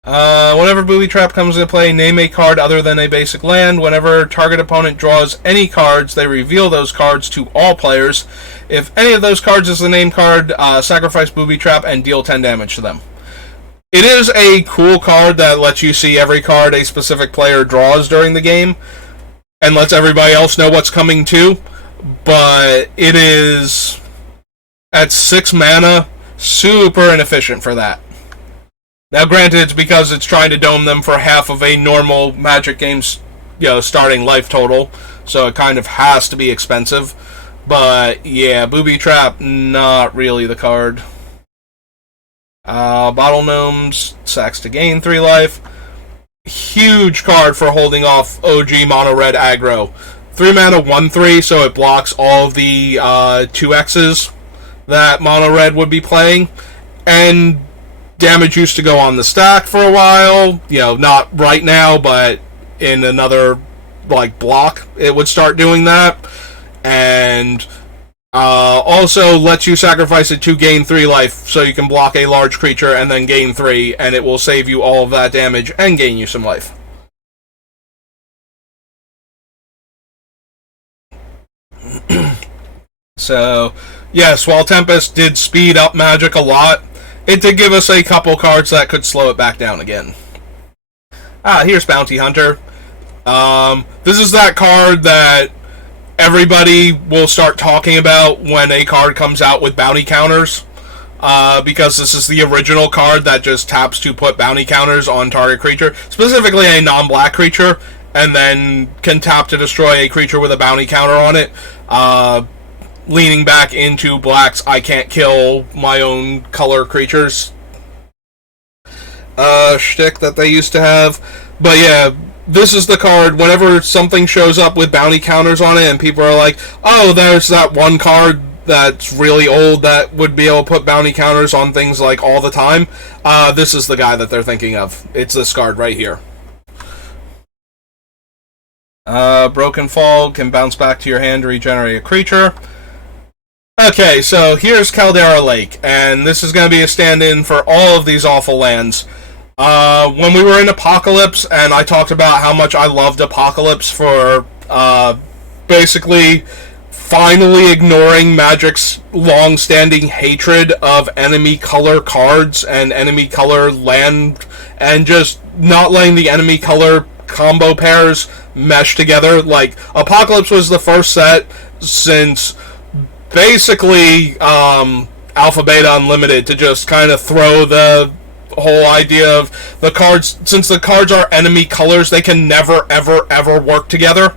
Whenever Booby Trap comes into play, name a card other than a basic land. Whenever target opponent draws any cards, they reveal those cards to all players. If any of those cards is the name card, sacrifice Booby Trap and deal 10 damage to them. It is a cool card that lets you see every card a specific player draws during the game, and lets everybody else know what's coming too. But it is, at 6 mana, super inefficient for that. Now, granted, it's because it's trying to dome them for half of a normal Magic game's, starting life total, so it kind of has to be expensive. But yeah, Booby Trap, not really the card. Bottle Gnomes, sacks to gain 3 life. Huge card for holding off OG mono red aggro. 3 mana, 1/3, so it blocks all of the 2X's that mono red would be playing. And damage used to go on the stack for a while. Not right now, but in another block it would start doing that. And also lets you sacrifice it to gain 3 life, so you can block a large creature and then gain 3, and it will save you all of that damage and gain you some life. So, yes, while Tempest did speed up Magic a lot, it did give us a couple cards that could slow it back down again. Here's Bounty Hunter. This is that card that everybody will start talking about when a card comes out with bounty counters, because this is the original card that just taps to put bounty counters on target creature, specifically a non-black creature, and then can tap to destroy a creature with a bounty counter on it, leaning back into black's I can't kill my own color creatures shtick that they used to have. But yeah, this is the card, whenever something shows up with bounty counters on it and people are like, oh, there's that one card that's really old that would be able to put bounty counters on things like all the time, this is the guy that they're thinking of. It's this card right here. Broken Fall can bounce back to your hand to regenerate a creature. Okay, so here's Caldera Lake, and this is going to be a stand-in for all of these awful lands. When we were in Apocalypse, and I talked about how much I loved Apocalypse for basically finally ignoring Magic's long-standing hatred of enemy color cards and enemy color land, and just not letting the enemy color combo pairs mesh together. Apocalypse was the first set since basically Alpha Beta Unlimited to just kind of throw the whole idea of the cards, since the cards are enemy colors, they can never ever ever work together.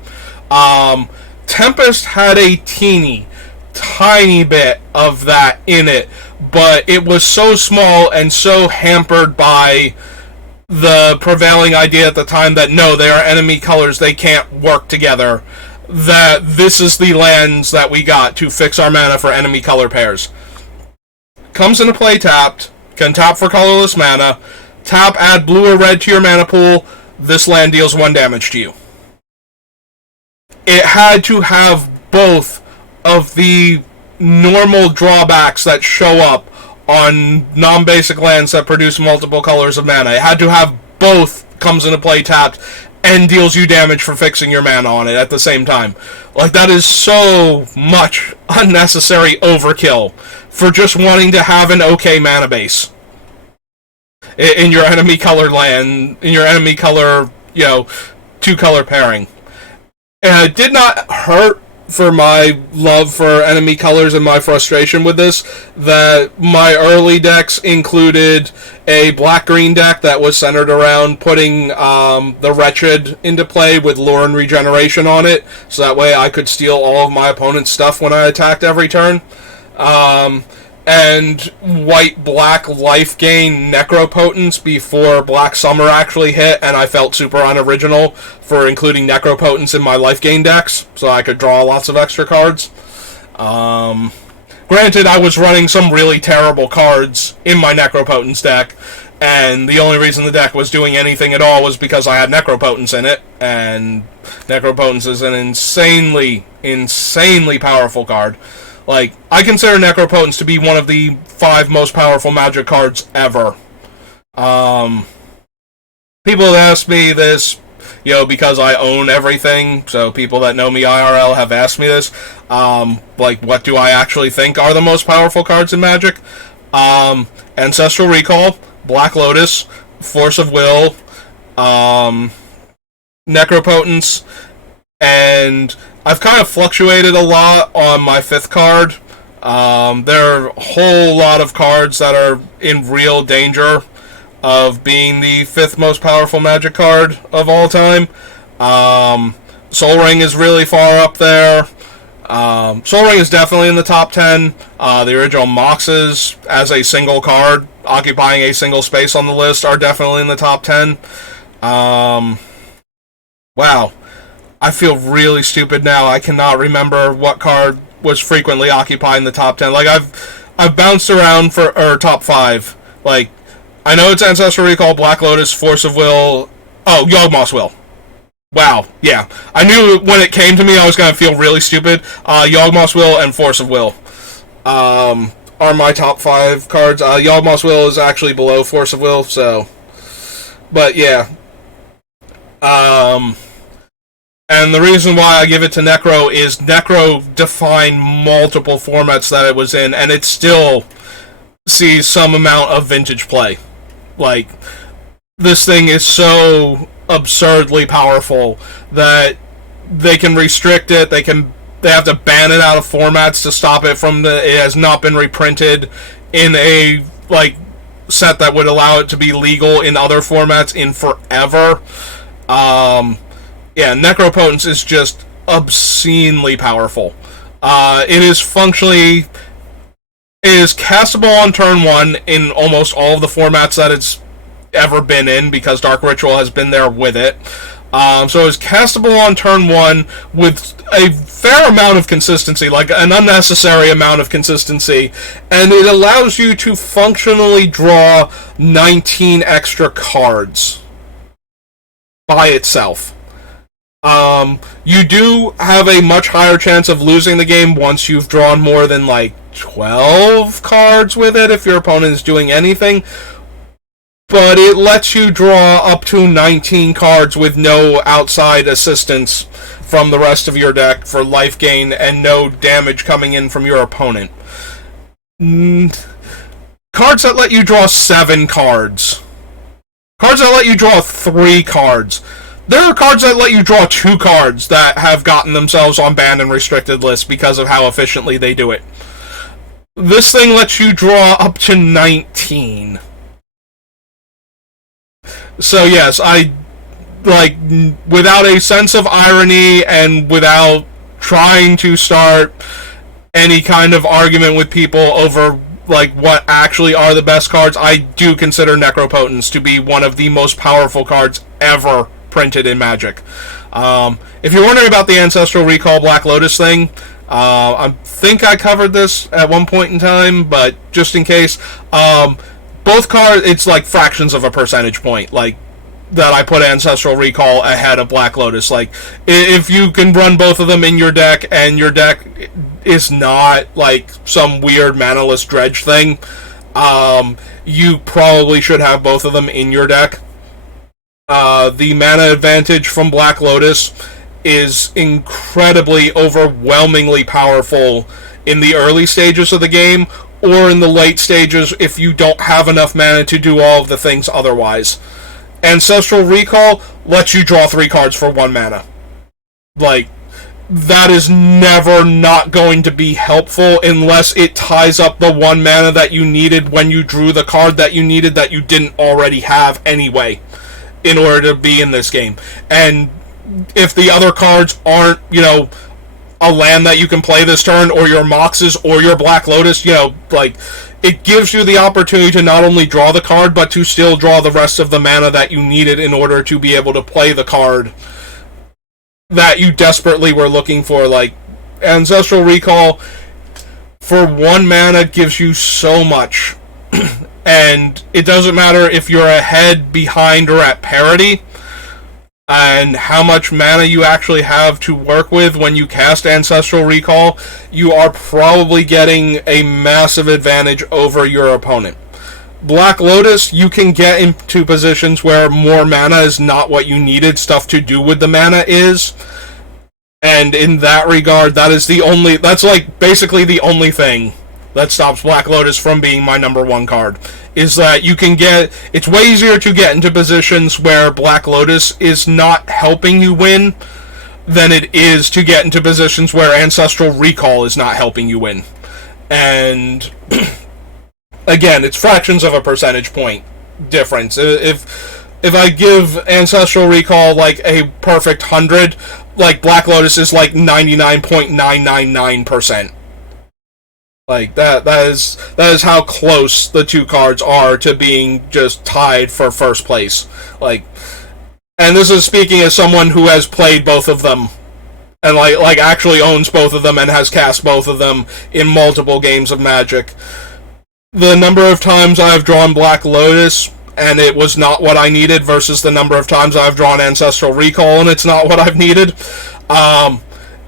Tempest had a tiny bit of that in it, but it was so small and so hampered by the prevailing idea at the time that no, they are enemy colors, they can't work together, that this is the lands that we got to fix our mana for enemy color pairs. Comes into play tapped, can tap for colorless mana, tap, add blue or red to your mana pool, this land deals 1 damage to you. It had to have both of the normal drawbacks that show up on non-basic lands that produce multiple colors of mana. It had to have both comes into play tapped and deals you damage for fixing your mana on it at the same time. Like, that is so much unnecessary overkill for just wanting to have an okay mana base in your enemy color land, in your enemy color, two-color pairing. And it did not hurt for my love for enemy colors and my frustration with this, that my early decks included a black-green deck that was centered around putting the Wretched into play with Lure and Regeneration on it, so that way I could steal all of my opponent's stuff when I attacked every turn. And white-black life gain Necropotence before Black Summer actually hit, and I felt super unoriginal for including Necropotence in my life gain decks, so I could draw lots of extra cards. Granted, I was running some really terrible cards in my Necropotence deck, and the only reason the deck was doing anything at all was because I had Necropotence in it, and Necropotence is an insanely, insanely powerful card. Like, I consider Necropotence to be one of the 5 most powerful Magic cards ever. People have asked me this, because I own everything, so people that know me IRL have asked me this. What do I actually think are the most powerful cards in Magic? Ancestral Recall, Black Lotus, Force of Will, Necropotence, and I've kind of fluctuated a lot on my 5th card. There are a whole lot of cards that are in real danger of being the 5th most powerful Magic card of all time. Sol Ring is really far up there. Sol Ring is definitely in the top 10. The original Moxes, as a single card, occupying a single space on the list, are definitely in the top 10. Wow. I feel really stupid now. I cannot remember what card was frequently occupying the top 10. Like, I've bounced around for top 5. Like, I know it's Ancestral Recall, Black Lotus, Force of Will. Oh, Yawgmoth's Will. Wow, yeah. I knew when it came to me I was going to feel really stupid. Yawgmoth's Will and Force of Will are my top 5 cards. Yawgmoth's Will is actually below Force of Will, so... But, yeah. And the reason why I give it to Necro is Necro defined multiple formats that it was in, and it still sees some amount of vintage play. Like, this thing is so absurdly powerful that they can restrict it, they have to ban it out of formats to stop it from it has not been reprinted in a, set that would allow it to be legal in other formats in forever. Yeah, Necropotence is just obscenely powerful. It is castable on turn 1 in almost all of the formats that it's ever been in, because Dark Ritual has been there with it. So it's castable on turn 1 with a fair amount of consistency, like an unnecessary amount of consistency, and it allows you to functionally draw 19 extra cards by itself. You do have a much higher chance of losing the game once you've drawn more than 12 cards with it if your opponent is doing anything, but it lets you draw up to 19 cards with no outside assistance from the rest of your deck for life gain and no damage coming in from your opponent. Cards that let you draw 7 cards. Cards that let you draw 3 cards. There are cards that let you draw 2 cards that have gotten themselves on banned and restricted lists because of how efficiently they do it. This thing lets you draw up to 19. So yes, without a sense of irony and without trying to start any kind of argument with people over what actually are the best cards, I do consider Necropotence to be one of the most powerful cards ever printed in Magic. If you're wondering about the Ancestral Recall Black Lotus thing, I think I covered this at one point in time, but just in case, both cards, it's fractions of a percentage point, that I put Ancestral Recall ahead of Black Lotus. If you can run both of them in your deck, and your deck is not, some weird manaless dredge thing, You probably should have both of them in your deck. The mana advantage from Black Lotus is incredibly, overwhelmingly powerful in the early stages of the game, or in the late stages if you don't have enough mana to do all of the things otherwise. Ancestral Recall lets you draw 3 cards for 1 mana. Like, that is never not going to be helpful unless it ties up the 1 mana that you needed when you drew the card that you needed that you didn't already have anyway in order to be in this game. And if the other cards aren't, a land that you can play this turn, or your Moxes, or your Black Lotus, it gives you the opportunity to not only draw the card, but to still draw the rest of the mana that you needed in order to be able to play the card that you desperately were looking for. Like, Ancestral Recall, for 1 mana, gives you so much. And it doesn't matter if you're ahead, behind, or at parity, and how much mana you actually have to work with when you cast Ancestral Recall, you are probably getting a massive advantage over your opponent. Black Lotus, you can get into positions where more mana is not what you needed, stuff to do with the mana is. And in that regard, that's basically the only thing that stops Black Lotus from being my number 1 card, is that it's way easier to get into positions where Black Lotus is not helping you win than it is to get into positions where Ancestral Recall is not helping you win. And again, it's fractions of a percentage point difference. If I give Ancestral Recall like a perfect 100, like Black Lotus is like 99.999%. Like, that is how close the 2 cards are to being just tied for first place. Like, and this is speaking as someone who has played both of them, and like actually owns both of them and has cast both of them in multiple games of Magic. The number of times I've drawn Black Lotus and it was not what I needed versus the number of times I've drawn Ancestral Recall and it's not what I've needed.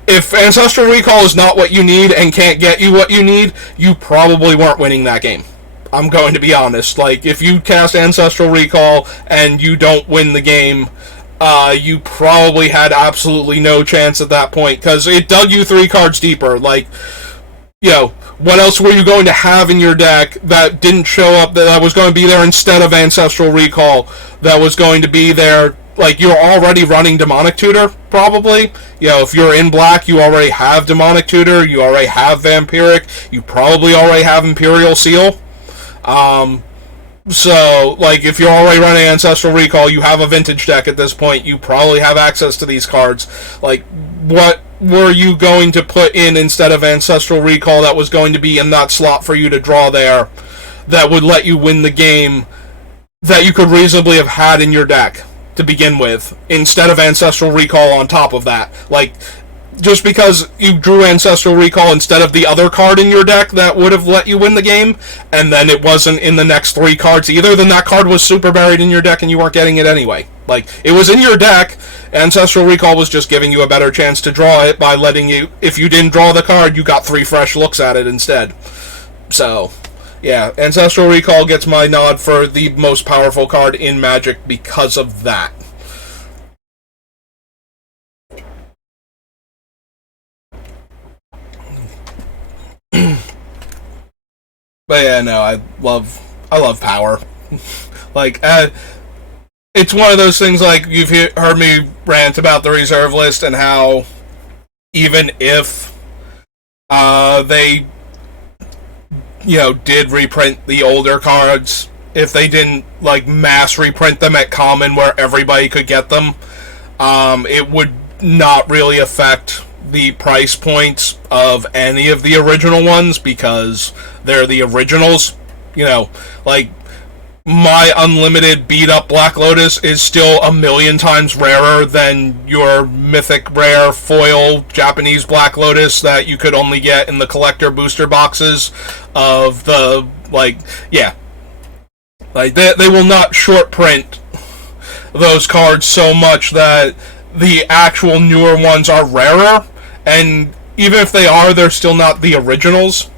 If Ancestral Recall is not what you need and can't get you what you need, you probably weren't winning that game. I'm going to be honest. Like, if you cast Ancestral Recall and you don't win the game, you probably had absolutely no chance at that point, because it dug you 3 cards deeper. Like, what else were you going to have in your deck that didn't show up, that was going to be there instead of Ancestral Recall, that was going to be there? Like, you're already running Demonic Tutor, probably. If you're in black, you already have Demonic Tutor, you already have Vampiric, you probably already have Imperial Seal. So, like, if you're already running Ancestral Recall, you have a vintage deck at this point, you probably have access to these cards. Like, what were you going to put in instead of Ancestral Recall that was going to be in that slot for you to draw there, that would let you win the game, that you could reasonably have had in your deck to begin with, instead of Ancestral Recall on top of that? Like, just because you drew Ancestral Recall instead of the other card in your deck that would have let you win the game, and then it wasn't in the next 3 cards either, then that card was super buried in your deck and you weren't getting it anyway. Like, it was in your deck, Ancestral Recall was just giving you a better chance to draw it by letting you, if you didn't draw the card, you got 3 fresh looks at it instead. So, yeah, Ancestral Recall gets my nod for the most powerful card in Magic because of that. But yeah, no, I love power. Like, it's one of those things, like, you've heard me rant about the reserve list and how even if they did reprint the older cards, if they didn't, like, mass reprint them at common where everybody could get them, it would not really affect the price points of any of the original ones, because they're the originals. Like, my unlimited beat-up Black Lotus is still 1,000,000 times rarer than your mythic rare foil Japanese Black Lotus that you could only get in the collector booster boxes of the, like, yeah. Like, they will not short print those cards so much that the actual newer ones are rarer, and even if they are, they're still not the originals.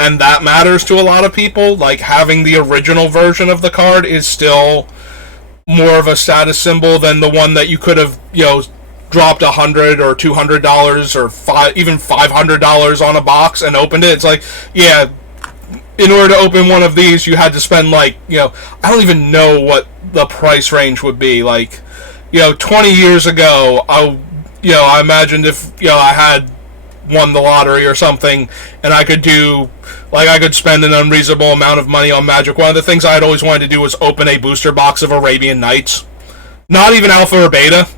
and that matters to a lot of people. Like, having the original version of the card is still more of a status symbol than the one that you could have, dropped $100 or $200 or even $500 on a box and opened it. It's like, yeah, in order to open one of these, you had to spend I don't even know what the price range would be. 20 years ago, I imagined if I had won the lottery or something, and I could I could spend an unreasonable amount of money on Magic. One of the things I had always wanted to do was open a booster box of Arabian Nights. Not even Alpha or Beta,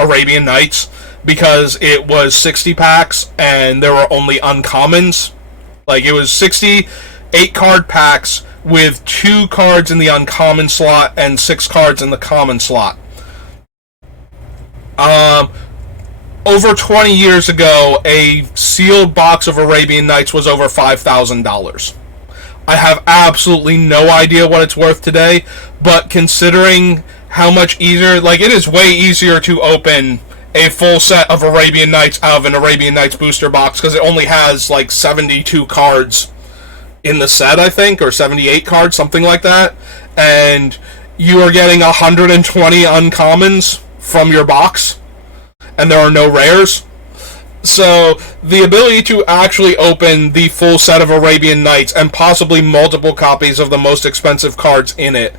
Arabian Nights, because it was 60 packs and there were only uncommons. It was 68 card packs with 2 cards in the uncommon slot and 6 cards in the common slot. Over 20 years ago, a sealed box of Arabian Nights was over $5,000. I have absolutely no idea what it's worth today, but considering how much easier, it is way easier to open a full set of Arabian Nights out of an Arabian Nights booster box, because it only has 72 cards in the set, I think, or 78 cards, something like that, and you are getting 120 uncommons from your box, and there are no rares. So the ability to actually open the full set of Arabian Nights and possibly multiple copies of the most expensive cards in it,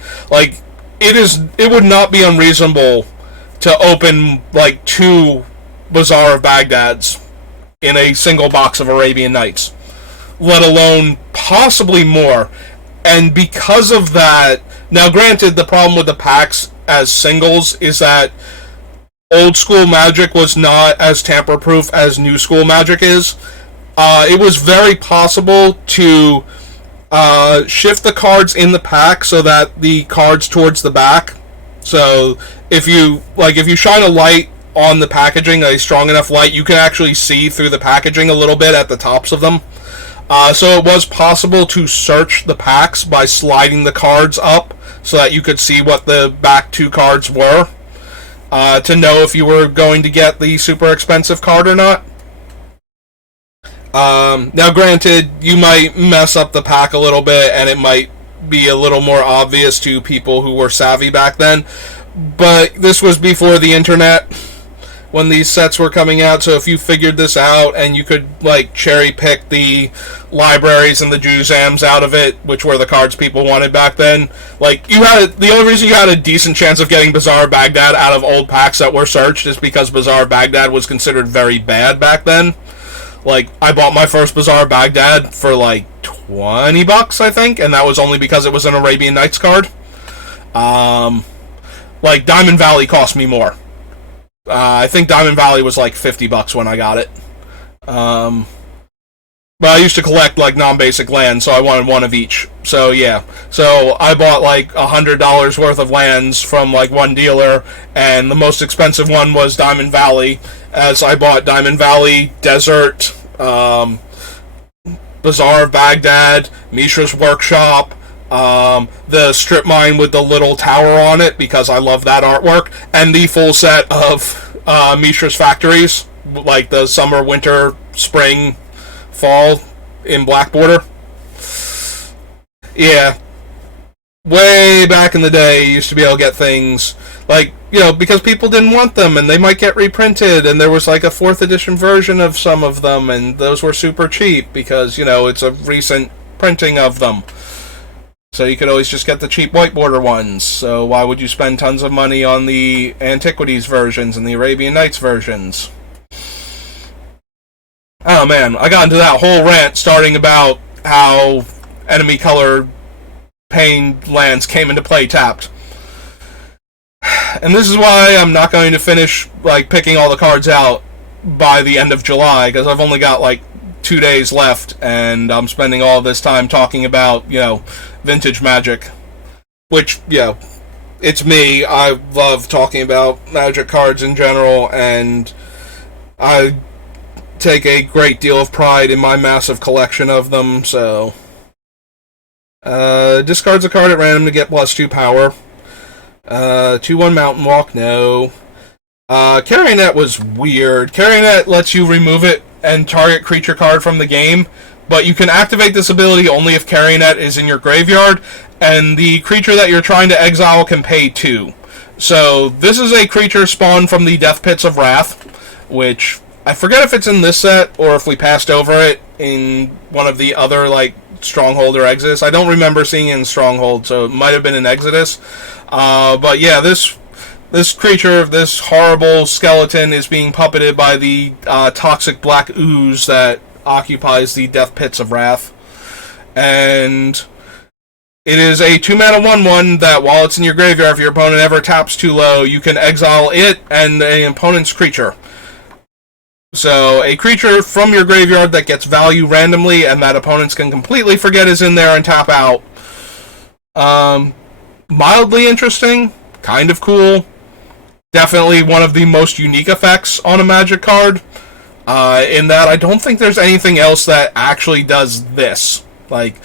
it would not be unreasonable to open 2 Bazaar of Baghdad's in a single box of Arabian Nights, let alone possibly more. And because of that, now granted, the problem with the packs as singles is that old school Magic was not as tamper-proof as new school Magic is. It was very possible to shift the cards in the pack so that the cards towards the back. So if you shine a light on the packaging, a strong enough light, you can actually see through the packaging a little bit at the tops of them. So it was possible to search the packs by sliding the cards up so that you could see what the back 2 cards were, to know if you were going to get the super expensive card or not. Now granted, you might mess up the pack a little bit, and it might be a little more obvious to people who were savvy back then, but this was before the internet when these sets were coming out, so if you figured this out and you could cherry pick the libraries and the Juzams out of it, which were the cards people wanted back then, the only reason you had a decent chance of getting Bazaar Baghdad out of old packs that were searched is because Bazaar Baghdad was considered very bad back then. I bought my first Bazaar Baghdad for $20, I think, and that was only because it was an Arabian Nights card. Diamond Valley cost me more. I think Diamond Valley was $50 when I got it. But I used to collect non-basic lands, so I wanted one of each. So yeah, so I bought $100 worth of lands from one dealer, and the most expensive one was Diamond Valley, as I bought Diamond Valley, Desert, Bazaar of Baghdad, Mishra's Workshop, the strip mine with the little tower on it, because I love that artwork, and the full set of Mishra's factories, the summer, winter, spring, fall in black border. Yeah. Way back in the day, you used to be able to get things because people didn't want them, and they might get reprinted, and there was a 4th edition version of some of them, and those were super cheap because, it's a recent printing of them. So you could always just get the cheap white border ones. So why would you spend tons of money on the Antiquities versions and the Arabian Nights versions? Oh man, I got into that whole rant starting about how enemy color pain lands came into play tapped. And this is why I'm not going to finish picking all the cards out by the end of July, because I've only got 2 days left, and I'm spending all this time talking about, vintage Magic. Which, it's me. I love talking about Magic cards in general, and I take a great deal of pride in my massive collection of them, so... discards a card at random to get +2 power. 2/1 Mountain Walk, no. Carrionet was weird. Carrionet lets you remove it and target creature card from the game, but you can activate this ability only if Carrionet is in your graveyard, and the creature that you're trying to exile can pay 2. So this is a creature spawned from the Death Pits of Wrath, which I forget if it's in this set or if we passed over it in one of the other like Stronghold or Exodus. I don't remember seeing it in Stronghold, so it might have been in Exodus. But yeah, this creature, this horrible skeleton, is being puppeted by the toxic black ooze that occupies the Death Pits of Wrath. And it is a 2-mana 1/1 that while it's in your graveyard, if your opponent ever taps too low, you can exile it and an opponent's creature. So a creature from your graveyard that gets value randomly and that opponents can completely forget is in there and tap out. Mildly interesting, kind of cool. Definitely one of the most unique effects on a Magic card. In that I don't think there's anything else that actually does this. Like,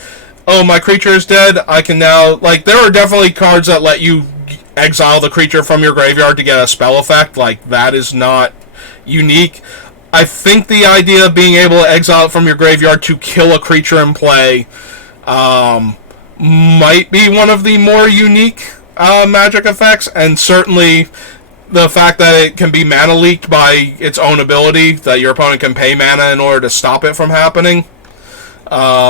oh, my creature is dead, I can now... Like, there are definitely cards that let you exile the creature from your graveyard to get a spell effect. Like, that is not unique. I think the idea of being able to exile it from your graveyard to kill a creature in play might be one of the more unique Magic effects, and certainly the fact that it can be mana leaked by its own ability, that your opponent can pay mana in order to stop it from happening,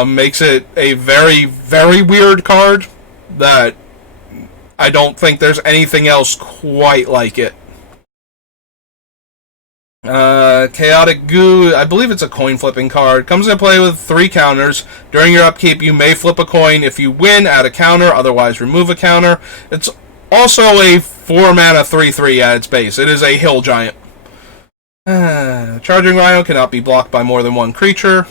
makes it a very, very weird card that I don't think there's anything else quite like it. Chaotic Goo, I believe it's a coin flipping card. Comes into play with 3 counters. During your upkeep, you may flip a coin. If you win, add a counter, otherwise remove a counter. It's also a 4-mana 3/3 at its base. It is a hill giant. Charging Rhino cannot be blocked by more than 1 creature.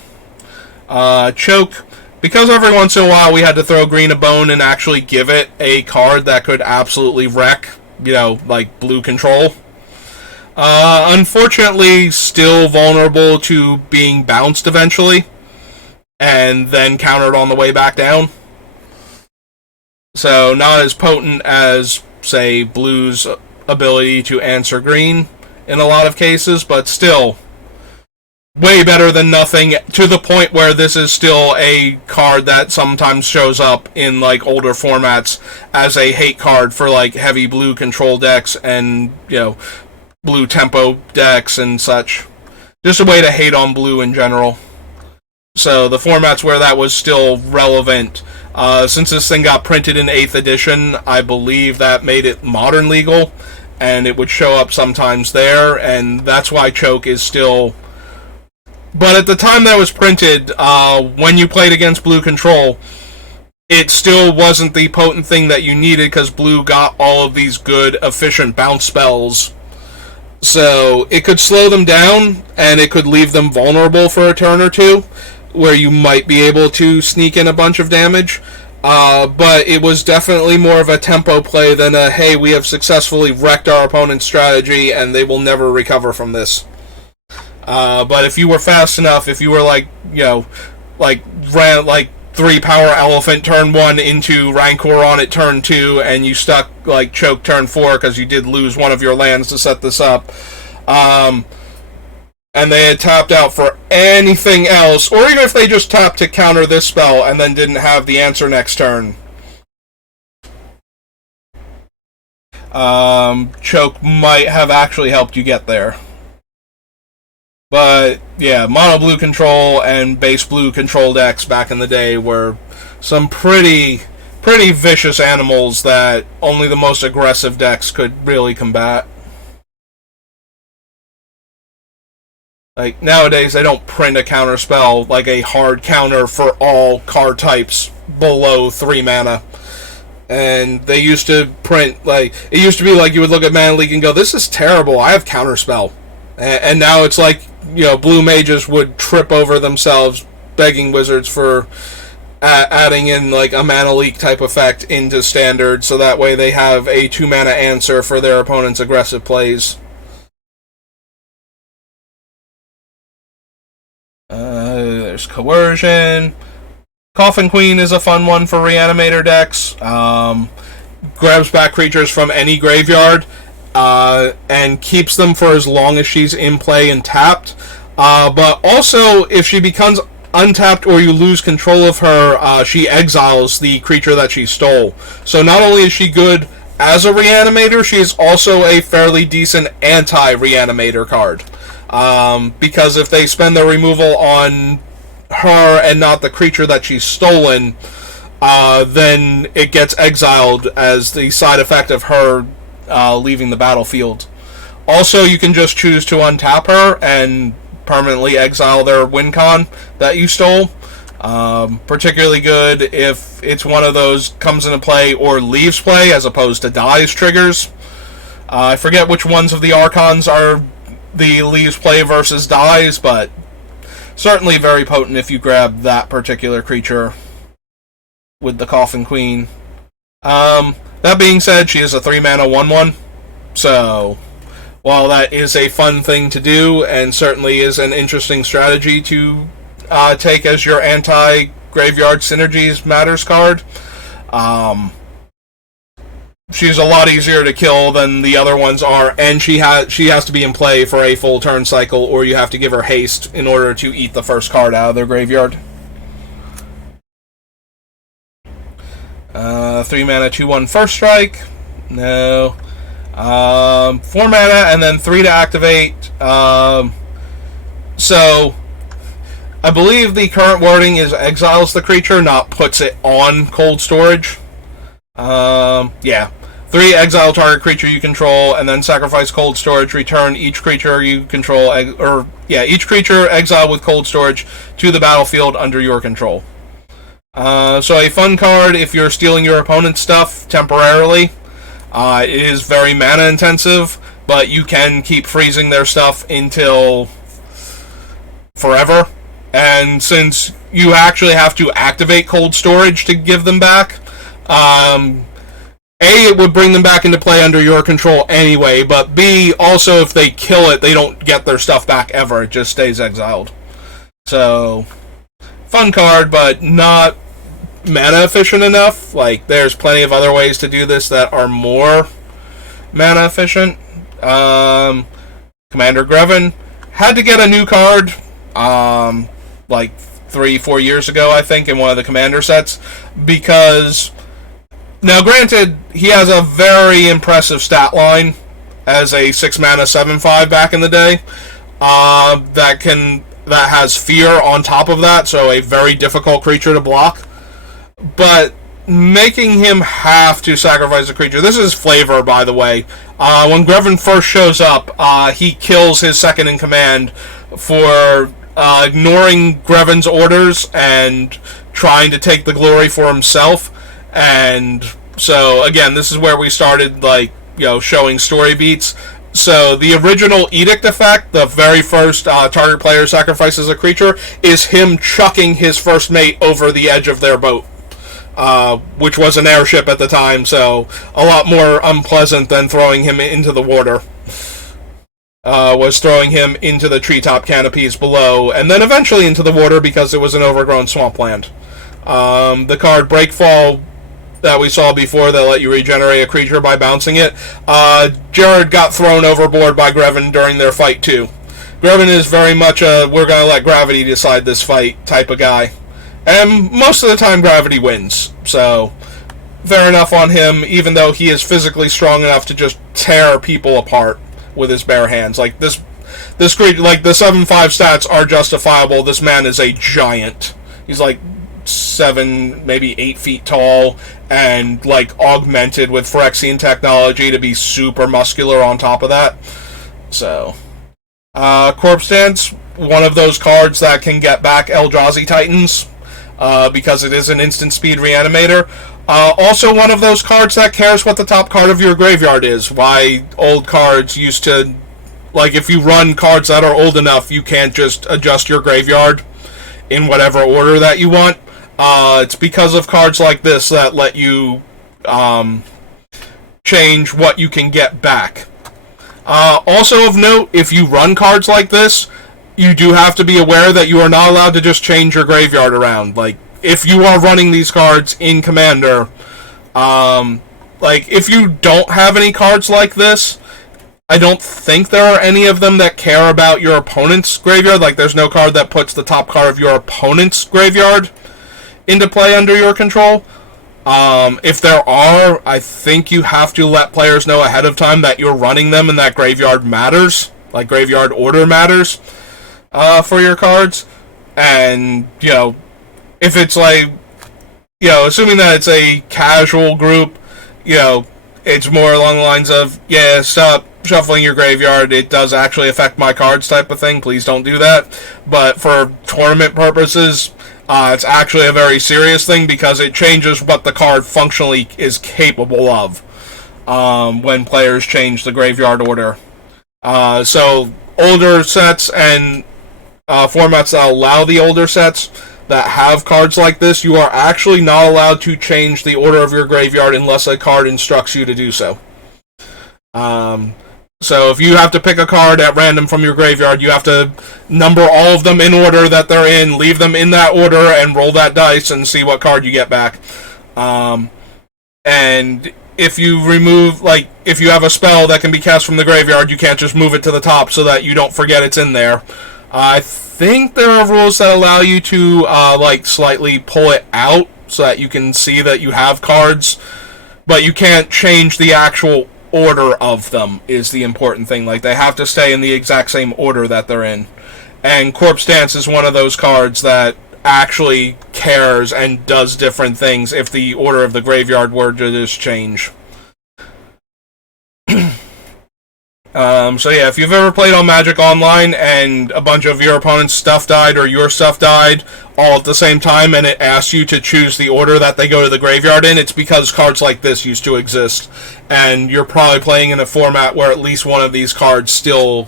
Choke. Because every once in a while we had to throw green a bone and actually give it a card that could absolutely wreck, like blue control. Unfortunately, still vulnerable to being bounced eventually, and then countered on the way back down. So, not as potent as, say, blue's ability to answer green in a lot of cases, but still way better than nothing, to the point where this is still a card that sometimes shows up in, like, older formats as a hate card for, like, heavy blue control decks and, blue tempo decks and such. Just a way to hate on blue in general. So the formats where that was still relevant, since this thing got printed in 8th edition, I believe that made it modern legal, and it would show up sometimes there, and that's why Choke is still... But at the time that was printed, when you played against blue control, it still wasn't the potent thing that you needed, because blue got all of these good, efficient bounce spells. So it could slow them down, and it could leave them vulnerable for a turn or two, where you might be able to sneak in a bunch of damage. But it was definitely more of a tempo play than a, hey, we have successfully wrecked our opponent's strategy, and they will never recover from this. But if you were fast enough, if you were ran 3 Power Elephant turn 1 into Rancor on it turn 2, and you stuck Choke turn 4 because you did lose one of your lands to set this up, and they had tapped out for anything else, or even if they just tapped to counter this spell and then didn't have the answer next turn, Choke might have actually helped you get there. But, yeah, mono blue control and base blue control decks back in the day were some pretty vicious animals that only the most aggressive decks could really combat. Like, nowadays, they don't print a counter spell, like a hard counter for all card types below 3 mana. And they used to print, it used to be like you would look at Mana Leak and go, this is terrible, I have counter spell. And now it's like, blue mages would trip over themselves begging wizards for adding in a mana leak type effect into standard, so that way they have a 2-mana answer for their opponent's aggressive plays. There's Coercion. Coffin Queen is a fun one for Reanimator decks. Grabs back creatures from any graveyard and keeps them for as long as she's in play and tapped. But also, if she becomes untapped or you lose control of her, she exiles the creature that she stole. So not only is she good as a reanimator, she is also a fairly decent anti-reanimator card. Because if they spend their removal on her and not the creature that she's stolen, then it gets exiled as the side effect of her leaving the battlefield. Also, you can just choose to untap her and permanently exile their win con that you stole. Particularly good if it's one of those comes into play or leaves play as opposed to dies triggers. I forget which ones of the Archons are the leaves play versus dies, but certainly very potent if you grab that particular creature with the Coffin Queen. That being said, she is a 3-mana 1/1, so while that is a fun thing to do and certainly is an interesting strategy to take as your anti-graveyard synergies matters card, she's a lot easier to kill than the other ones are, and she has to be in play for a full turn cycle, or you have to give her haste in order to eat the first card out of their graveyard. 3-mana 2/1 first strike. No. 4 mana and then 3 to activate. So I believe the current wording is exiles the creature, not puts it on cold storage. Yeah. 3, exile target creature you control, and then sacrifice cold storage. Return each creature you control, each creature exile with cold storage to the battlefield under your control. So a fun card if you're stealing your opponent's stuff temporarily. It is very mana intensive, but you can keep freezing their stuff until forever. And since you actually have to activate cold storage to give them back, A, it would bring them back into play under your control anyway, but B, also if they kill it, they don't get their stuff back ever. It just stays exiled. So, fun card, but not mana efficient enough. Like, there's plenty of other ways to do this that are more mana efficient. Commander Grevin had to get a new card, like 3-4 years ago, I think, in one of the commander sets, because now, granted, he has a very impressive stat line as a 6-mana 7/5 back in the day. That has fear on top of that, so a very difficult creature to block. But making him have to sacrifice a creature. This is flavor, by the way. When Grevin first shows up, he kills his second in command for ignoring Grevin's orders and trying to take the glory for himself. And so, again, this is where we started, showing story beats. So, the original Edict effect, the very first target player sacrifices a creature, is him chucking his first mate over the edge of their boat. Which was an airship at the time, so a lot more unpleasant than throwing him into the water. Was throwing him into the treetop canopies below, and then eventually into the water because it was an overgrown swampland. The card Breakfall that we saw before that let you regenerate a creature by bouncing it, Jared got thrown overboard by Grevin during their fight too. Grevin is very much a we're gonna let gravity decide this fight type of guy. And most of the time gravity wins, so fair enough on him, even though he is physically strong enough to just tear people apart with his bare hands. Like this creature, like the 7/5 stats are justifiable. This man is a giant. He's like 7, maybe 8 feet tall, and augmented with Phyrexian technology to be super muscular on top of that. So, Corpse Dance, one of those cards that can get back Eldrazi Titans, because it is an instant speed reanimator. Also one of those cards that cares what the top card of your graveyard is. Why old cards used to, if you run cards that are old enough, you can't just adjust your graveyard in whatever order that you want. It's because of cards like this that let you change what you can get back. Also of note, if you run cards like this, you do have to be aware that you are not allowed to just change your graveyard around. If you are running these cards in Commander, if you don't have any cards like this, I don't think there are any of them that care about your opponent's graveyard. Like, there's no card that puts the top card of your opponent's graveyard into play under your control. If there are, I think you have to let players know ahead of time that you're running them and that graveyard matters. Like, graveyard order matters for your cards. And, if it's like, assuming that it's a casual group, it's more along the lines of, stop shuffling your graveyard, it does actually affect my cards type of thing, please don't do that. But for tournament purposes, it's actually a very serious thing because it changes what the card functionally is capable of when players change the graveyard order. So older sets and formats that allow the older sets that have cards like this, you are actually not allowed to change the order of your graveyard unless a card instructs you to do so. So if you have to pick a card at random from your graveyard, you have to number all of them in order that they're in, leave them in that order, and roll that dice and see what card you get back. And if you remove, if you have a spell that can be cast from the graveyard, you can't just move it to the top so that you don't forget it's in there. I think there are rules that allow you to, slightly pull it out so that you can see that you have cards, but you can't change the actual order of them, is the important thing. Like, they have to stay in the exact same order that they're in. And Corpse Dance is one of those cards that actually cares and does different things if the order of the graveyard were to just change. If you've ever played on Magic Online and a bunch of your opponent's stuff died or your stuff died all at the same time and it asks you to choose the order that they go to the graveyard in, it's because cards like this used to exist. And you're probably playing in a format where at least one of these cards still,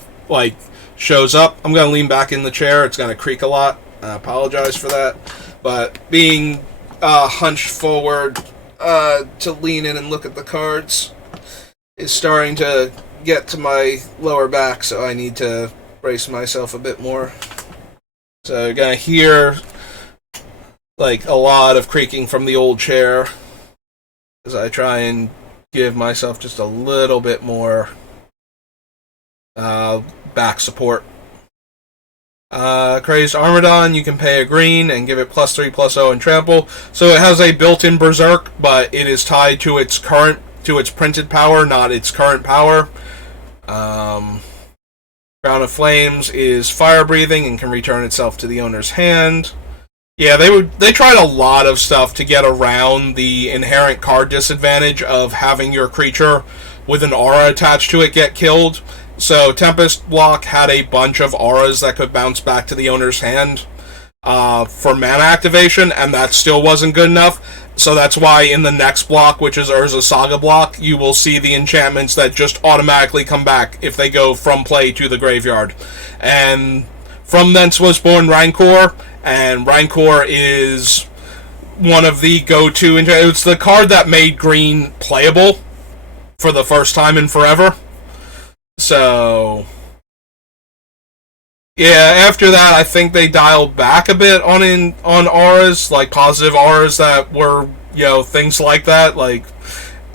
shows up. I'm going to lean back in the chair. It's going to creak a lot. I apologize for that. But being hunched forward to lean in and look at the cards is starting to get to my lower back, so I need to brace myself a bit more. So you're gonna hear a lot of creaking from the old chair as I try and give myself just a little bit more back support. Crazed Armadon, you can pay a green and give it +3/+0 and trample. So it has a built-in berserk, but it is tied to its printed power, not its current power. Crown of Flames is fire breathing and can return itself to the owner's hand. Yeah, they tried a lot of stuff to get around the inherent card disadvantage of having your creature with an aura attached to it get killed. So Tempest Block had a bunch of auras that could bounce back to the owner's hand for mana activation, and that still wasn't good enough. So that's why in the next block, which is Urza Saga block, you will see the enchantments that just automatically come back if they go from play to the graveyard. And from thence was born Rancor, and Rancor is one of the go-to. It's the card that made green playable for the first time in forever. So yeah, after that, I think they dialed back a bit on auras, positive auras that were, things like that,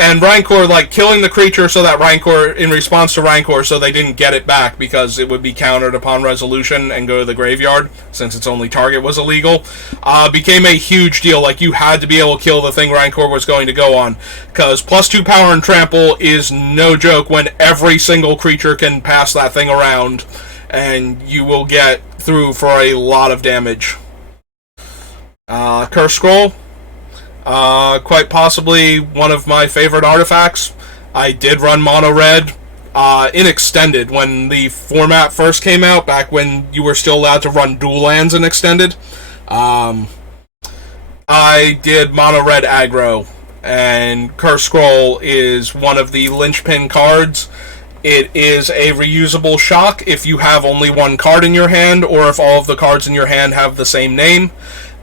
and Rancor, killing the creature so that Rancor, in response to Rancor, so they didn't get it back because it would be countered upon resolution and go to the graveyard, since its only target was illegal, became a huge deal. You had to be able to kill the thing Rancor was going to go on, because +2 power and trample is no joke when every single creature can pass that thing around, and you will get through for a lot of damage. Curse Scroll, quite possibly one of my favorite artifacts. I did run Mono Red in Extended when the format first came out, back when you were still allowed to run dual lands in Extended. I did Mono Red aggro, and Curse Scroll is one of the linchpin cards. It is a reusable shock if you have only one card in your hand, or if all of the cards in your hand have the same name.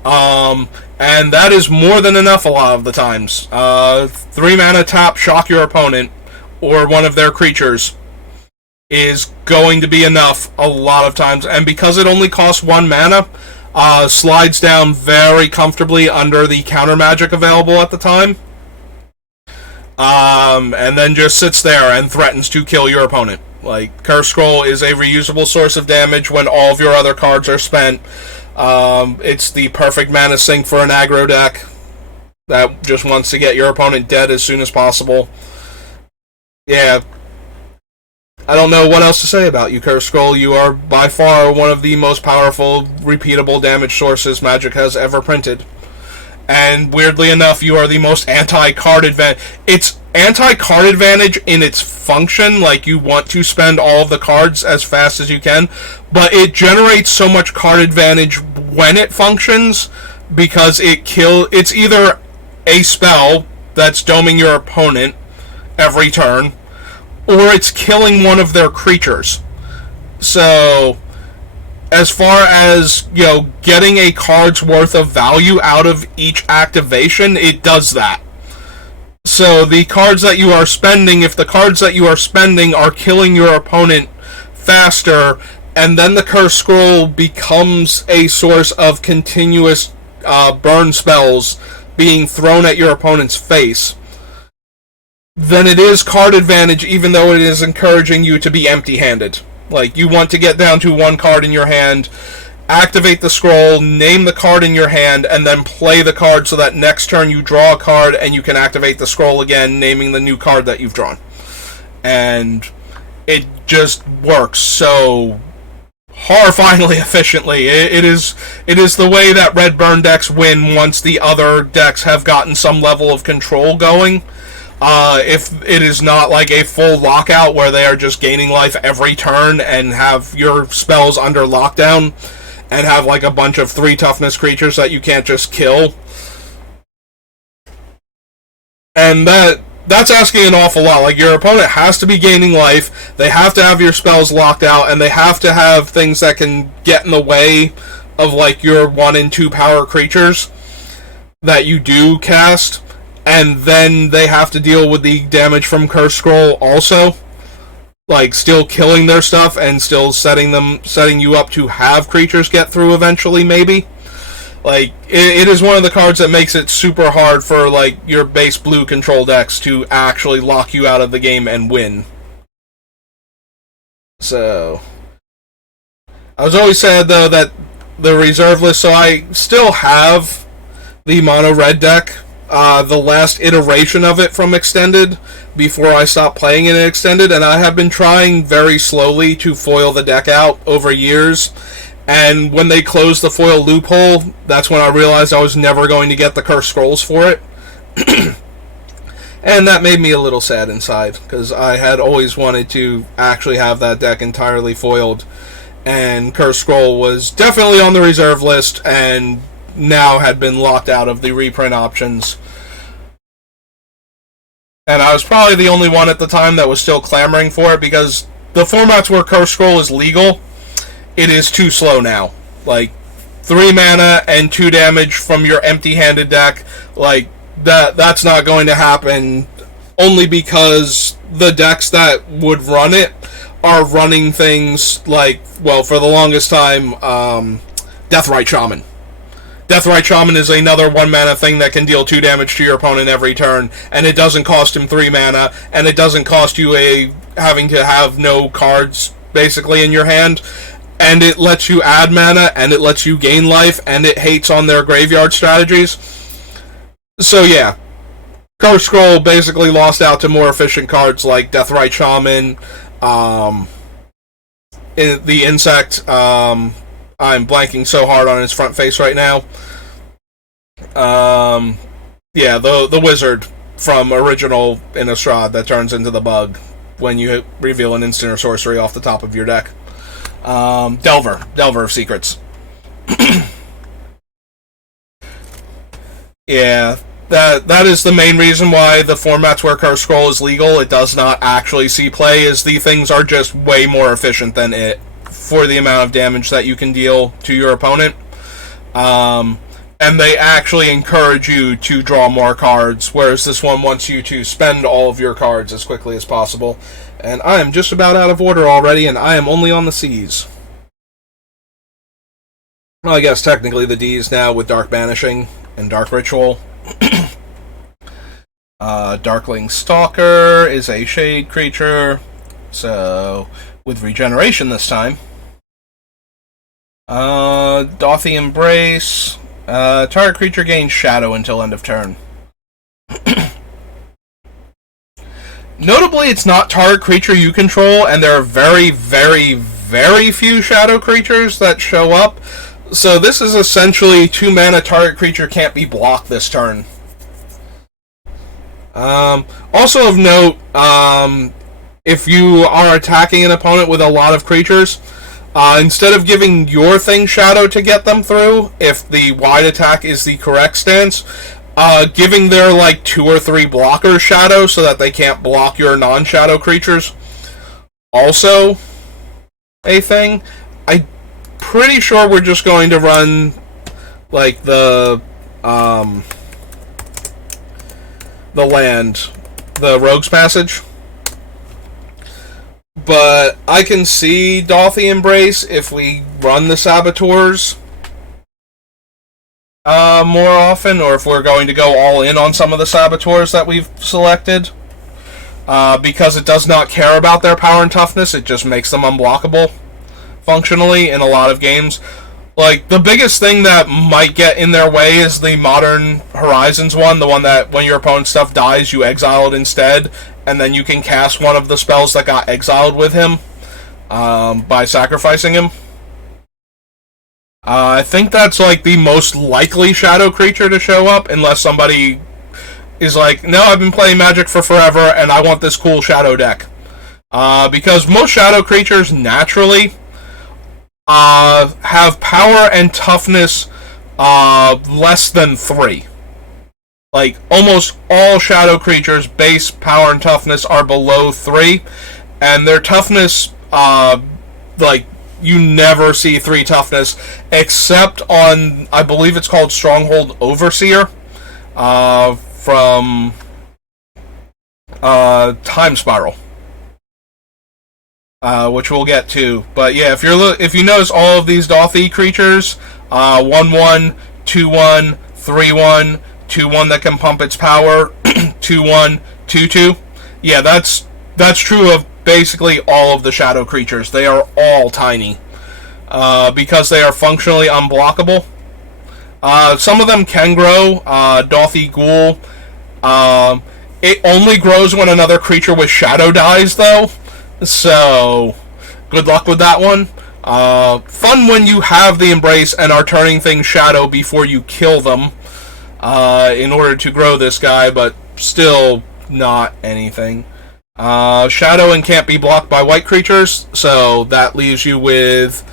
And that is more than enough a lot of the times. 3 mana tap, shock your opponent, or one of their creatures, is going to be enough a lot of times. And because it only costs 1 mana, slides down very comfortably under the counter magic available at the time. And then just sits there and threatens to kill your opponent. Like, Curse Scroll is a reusable source of damage when all of your other cards are spent. It's the perfect mana sink for an aggro deck that just wants to get your opponent dead as soon as possible. Yeah, I don't know what else to say about you, Curse Scroll. You are by far one of the most powerful, repeatable damage sources Magic has ever printed. And weirdly enough, you are the most anti-card advantage. It's anti-card advantage in its function, like you want to spend all of the cards as fast as you can, but it generates so much card advantage when it functions because it's either a spell that's doming your opponent every turn, or it's killing one of their creatures. So, as far as, getting a card's worth of value out of each activation, it does that. So, the cards that you are spending, if the cards that you are spending are killing your opponent faster, and then the Curse Scroll becomes a source of continuous burn spells being thrown at your opponent's face, then it is card advantage, even though it is encouraging you to be empty-handed. Like, you want to get down to one card in your hand, activate the scroll, name the card in your hand, and then play the card so that next turn you draw a card and you can activate the scroll again, naming the new card that you've drawn. And it just works so horrifyingly efficiently. It is the way that red burn decks win once the other decks have gotten some level of control going. If it is not like a full lockout where they are just gaining life every turn and have your spells under lockdown and have like a bunch of 3 toughness creatures that you can't just kill. And that's asking an awful lot. Like, your opponent has to be gaining life, they have to have your spells locked out, and they have to have things that can get in the way of like your 1 and 2 power creatures that you do cast. And then they have to deal with the damage from Curse Scroll also. Like, still killing their stuff and still setting you up to have creatures get through eventually, maybe. Like, it is one of the cards that makes it super hard for, like, your base blue control decks to actually lock you out of the game and win. So, I was always sad, though, that the reserve list, so I still have the mono red deck. The last iteration of it from Extended before I stopped playing in Extended, and I have been trying very slowly to foil the deck out over years, and when they closed the foil loophole, that's when I realized I was never going to get the Curse Scrolls for it. And that made me a little sad inside, because I had always wanted to actually have that deck entirely foiled, and Curse Scroll was definitely on the reserve list, and now had been locked out of the reprint options. And I was probably the only one at the time that was still clamoring for it, because the formats where Curse Scroll is legal, it is too slow now. Like, 3 mana and 2 damage from your empty-handed deck, like, that's not going to happen, only because the decks that would run it are running things like, well, for the longest time, Deathrite Shaman. Deathrite Shaman is another 1 mana thing that can deal 2 damage to your opponent every turn, and it doesn't cost him 3 mana, and it doesn't cost you having to have no cards basically in your hand, and it lets you add mana, and it lets you gain life, and it hates on their graveyard strategies. So yeah, Curse Scroll basically lost out to more efficient cards like Deathrite Shaman, the Insect, I'm blanking so hard on his front face right now. Yeah, the wizard from original Innistrad that turns into the bug when you reveal an instant or sorcery off the top of your deck. Delver of Secrets. Yeah, that is the main reason why the formats where Curse Scroll is legal, it does not actually see play, is the things are just way more efficient than it for the amount of damage that you can deal to your opponent. And they actually encourage you to draw more cards, whereas this one wants you to spend all of your cards as quickly as possible. And I am just about out of order already, and I am only on the C's. Well, I guess technically the D's now with Dark Banishing and Dark Ritual. Darkling Stalker is a shade creature. So, with regeneration this time. Dothi Embrace. Target creature gains shadow until end of turn. Notably, it's not target creature you control, and there are very, very, very few shadow creatures that show up. So this is essentially 2 mana target creature can't be blocked this turn. Also of note, if you are attacking an opponent with a lot of creatures, instead of giving your thing shadow to get them through, if the wide attack is the correct stance, giving their like 2 or 3 blockers shadow so that they can't block your non-shadow creatures. Also a thing. I'm pretty sure we're just going to run like the land, the Rogue's Passage. But I can see Dothi Embrace if we run the Saboteurs more often, or if we're going to go all in on some of the Saboteurs that we've selected. Because it does not care about their power and toughness, it just makes them unblockable, functionally, in a lot of games. Like, the biggest thing that might get in their way is the Modern Horizons one, the one that when your opponent's stuff dies, you exile it instead, and then you can cast one of the spells that got exiled with him by sacrificing him. I think that's like the most likely shadow creature to show up, unless somebody is like, no, I've been playing Magic for forever, and I want this cool shadow deck. Because most shadow creatures naturally have power and toughness less than 3. Like, almost all shadow creatures' base power and toughness are below 3, and their toughness, like, you never see 3 toughness, except on, I believe it's called Stronghold Overseer, from Time Spiral. Which we'll get to. But yeah, if you notice all of these Dothi creatures, 1/1, 2/1, 3/1, 2/1 that can pump its power, 2/1, 2/2. Yeah, that's true of basically all of the shadow creatures. They are all tiny because they are functionally unblockable. Some of them can grow. Dothi Ghoul. It only grows when another creature with shadow dies, though. So, good luck with that one. Fun when you have the Embrace and are turning things shadow before you kill them in order to grow this guy, but still not anything. Shadow and can't be blocked by white creatures, so that leaves you with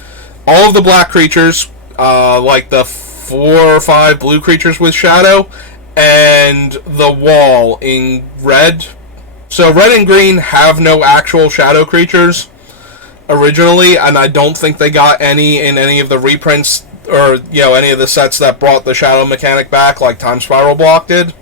all of the black creatures, like the 4 or 5 blue creatures with shadow, and the wall in red. So red and green have no actual shadow creatures originally, and I don't think they got any in any of the reprints or any of the sets that brought the shadow mechanic back, like Time Spiral Block did.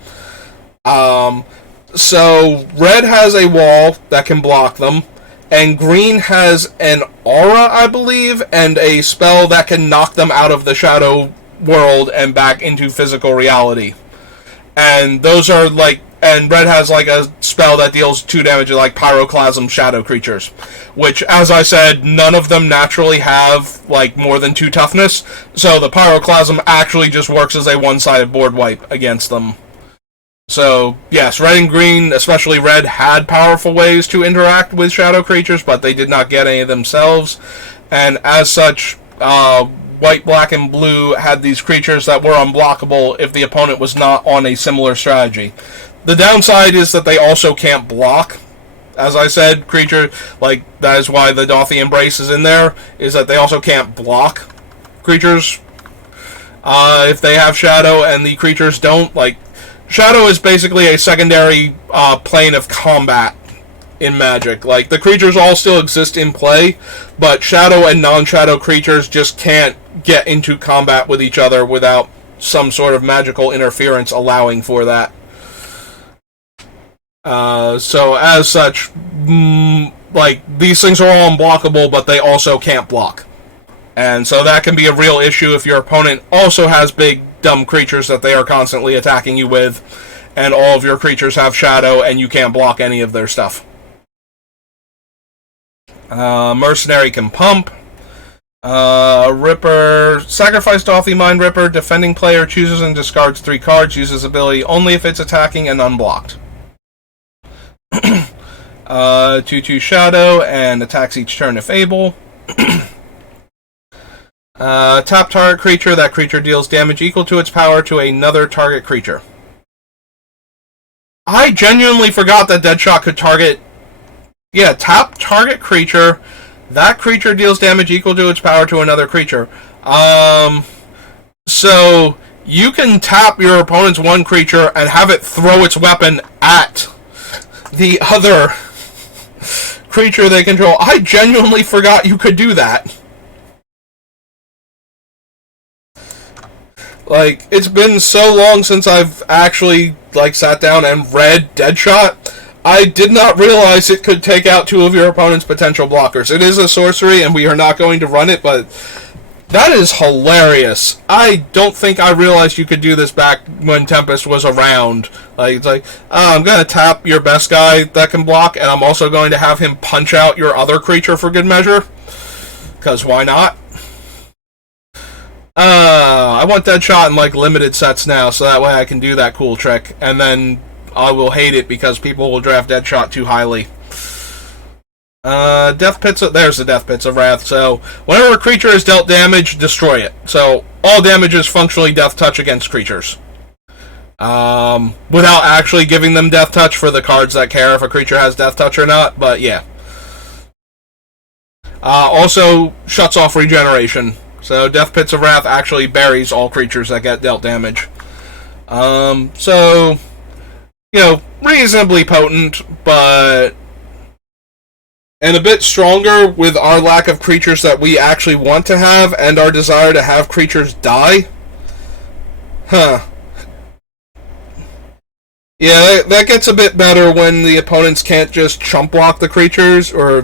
So red has a wall that can block them, and green has an aura, I believe, and a spell that can knock them out of the shadow world and back into physical reality. And those are like. And red has like a spell that deals 2 damage to like Pyroclasm shadow creatures, which, as I said, none of them naturally have like more than 2 toughness, so the Pyroclasm actually just works as a one-sided board wipe against them. So yes, red and green, especially red, had powerful ways to interact with shadow creatures, but they did not get any themselves, and as such, white, black, and blue had these creatures that were unblockable if the opponent was not on a similar strategy. The downside is that they also can't block. As I said, creature, like, that is why the Dothi Embrace is in there, is that they also can't block creatures if they have shadow and the creatures don't. Like, shadow is basically a secondary plane of combat in Magic. Like, the creatures all still exist in play, but shadow and non-shadow creatures just can't get into combat with each other without some sort of magical interference allowing for that. So as such, like, these things are all unblockable, but they also can't block. And so that can be a real issue if your opponent also has big, dumb creatures that they are constantly attacking you with, and all of your creatures have shadow, and you can't block any of their stuff. Mercenary can pump. Ripper, sacrifice Dolphy Mind Ripper. Defending player chooses and discards 3 cards. Uses ability only if it's attacking and unblocked. 2/2 Shadow and attacks each turn if able. Tap target creature. That creature deals damage equal to its power to another target creature. I genuinely forgot that Deadshot could target. Yeah, tap target creature. That creature deals damage equal to its power to another creature. So you can tap your opponent's one creature and have it throw its weapon at the other creature they control. I genuinely forgot you could do that. Like, it's been so long since I've actually, like, sat down and read Deadshot. I did not realize it could take out 2 of your opponent's potential blockers. It is a sorcery, and we are not going to run it, but that is hilarious. I don't think I realized you could do this back when Tempest was around. Like, it's like, I'm going to tap your best guy that can block, and I'm also going to have him punch out your other creature for good measure. Because why not? I want Deadshot in, like, limited sets now, so that way I can do that cool trick. And then I will hate it because people will draft Deadshot too highly. Death Pits, there's the Death Pits of Wrath. So, whenever a creature is dealt damage, destroy it. So, all damage is functionally Death Touch against creatures. Without actually giving them Death Touch for the cards that care if a creature has Death Touch or not, but yeah. Also, shuts off regeneration. So, Death Pits of Wrath actually buries all creatures that get dealt damage. So, you know, reasonably potent, but and a bit stronger with our lack of creatures that we actually want to have and our desire to have creatures die. Huh. Yeah, that gets a bit better when the opponents can't just chump block the creatures, or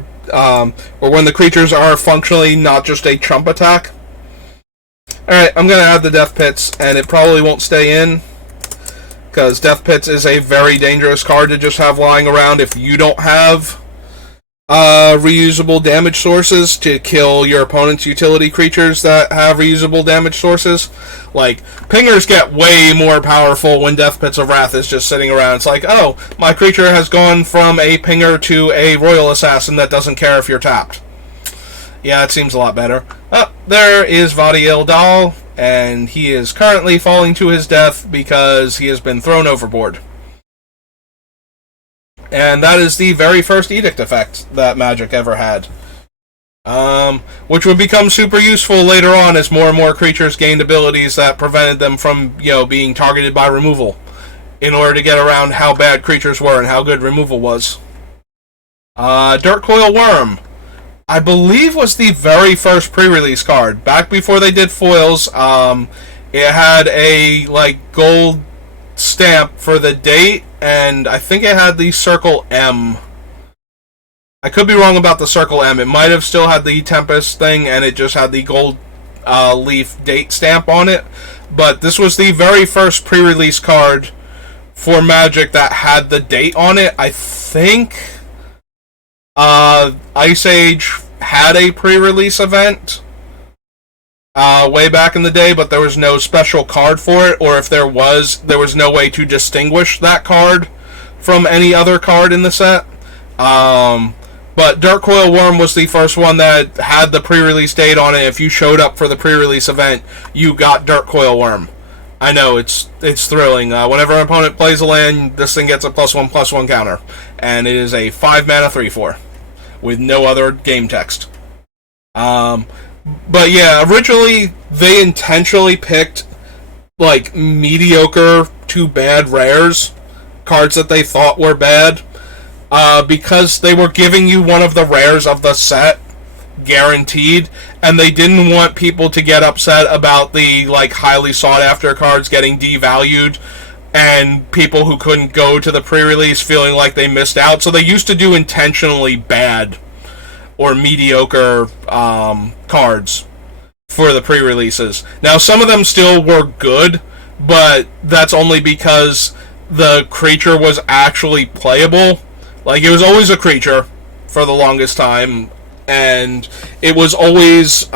when the creatures are functionally not just a chump attack. Alright, I'm going to add the Death Pits, and it probably won't stay in, because Death Pits is a very dangerous card to just have lying around if you don't have reusable damage sources to kill your opponent's utility creatures that have reusable damage sources. Like, pingers get way more powerful when Death Pits of Wrath is just sitting around. It's like, oh, my creature has gone from a pinger to a royal assassin that doesn't care if you're tapped. Yeah, it seems a lot better. Oh, there is Vadiel Dal, and he is currently falling to his death because he has been thrown overboard. And that is the very first Edict effect that Magic ever had. Which would become super useful later on as more and more creatures gained abilities that prevented them from, being targeted by removal, in order to get around how bad creatures were and how good removal was. Dirt Coil Worm, I believe, was the very first pre-release card. Back before they did foils, it had a, gold stamp for the date, and I think it had the Circle M. I could be wrong about the Circle M. It might have still had the Tempest thing, and it just had the gold leaf date stamp on it. But this was the very first pre-release card for Magic that had the date on it. I think Ice Age had a pre-release event way back in the day, but there was no special card for it, or if there was no way to distinguish that card from any other card in the set. But Dirt Coil Worm was the first one that had the pre-release date on it. If you showed up for the pre-release event, you got Dirt Coil Worm. I know, it's thrilling. Whenever an opponent plays a land, this thing gets a +1/+1 counter. And it is a 5-mana 3/4 with no other game text. But yeah, originally they intentionally picked mediocre to bad rares, cards that they thought were bad, because they were giving you one of the rares of the set guaranteed, and they didn't want people to get upset about the highly sought after cards getting devalued and people who couldn't go to the pre-release feeling like they missed out. So they used to do intentionally bad or mediocre cards for the pre-releases. Now, some of them still were good, but that's only because the creature was actually playable. It was always a creature for the longest time. and it was always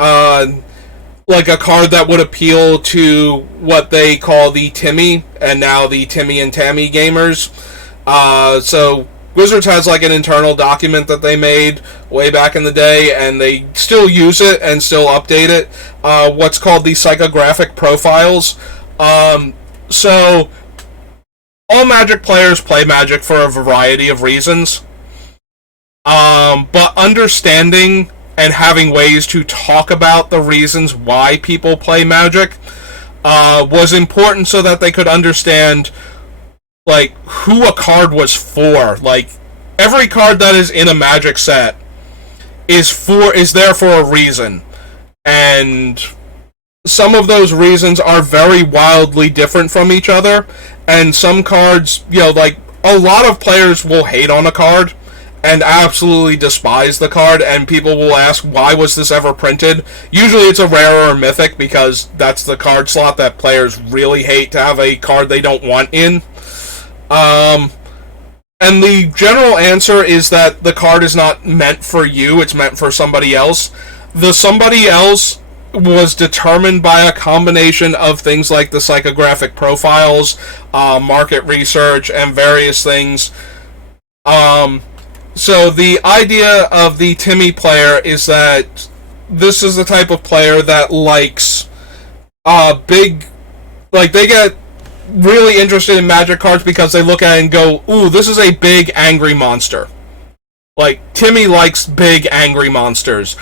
like a card that would appeal to what they call the Timmy, and now the Timmy and Tammy gamers. So Wizards has like an internal document that they made way back in the day, and they still use it and still update it. What's called the psychographic profiles. So all Magic players play Magic for a variety of reasons. But understanding and having ways to talk about the reasons why people play Magic was important so that they could understand like who a card was for. Like every card that is in a Magic set is there for a reason, and some of those reasons are very wildly different from each other. And some cards, like a lot of players will hate on a card and absolutely despise the card, and people will ask, why was this ever printed? Usually it's a rare or a mythic, because that's the card slot that players really hate to have a card they don't want in. And the general answer is that the card is not meant for you, it's meant for somebody else. The somebody else was determined by a combination of things like the psychographic profiles, market research, and various things. So the idea of the Timmy player is that this is the type of player that likes big, like they get really interested in Magic cards because they look at it and go, ooh, this is a big angry monster. Like Timmy likes big angry monsters.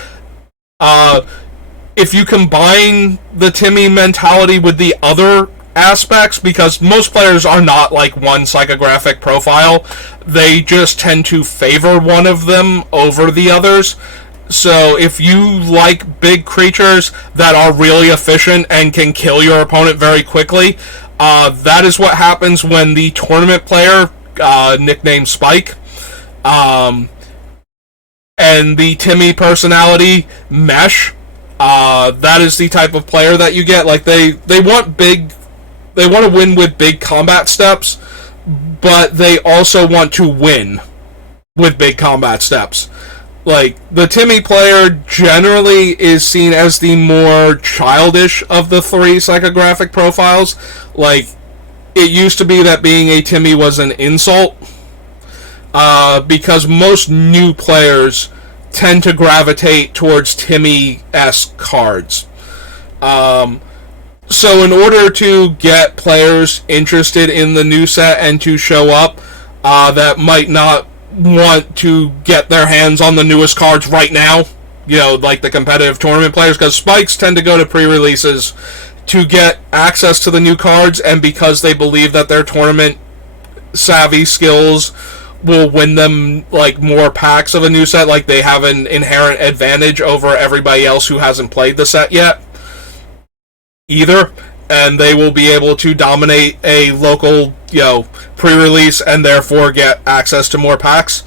If you combine the Timmy mentality with the other aspects, because most players are not like one psychographic profile, they just tend to favor one of them over the others. So if you like big creatures that are really efficient and can kill your opponent very quickly, that is what happens when the tournament player, nicknamed Spike, and the Timmy personality mesh. That is the type of player that you get. Like they want to win with big combat steps, but they also want to win with big combat steps. Like the Timmy player generally is seen as the more childish of the three psychographic profiles. Like it used to be that being a Timmy was an insult, because most new players tend to gravitate towards Timmy-esque cards. So in order to get players interested in the new set and to show up that might not want to get their hands on the newest cards right now, like the competitive tournament players, because Spikes tend to go to pre-releases to get access to the new cards, and because they believe that their tournament savvy skills will win them like more packs of a new set, like they have an inherent advantage over everybody else who hasn't played the set yet either, and they will be able to dominate a local pre-release and therefore get access to more packs.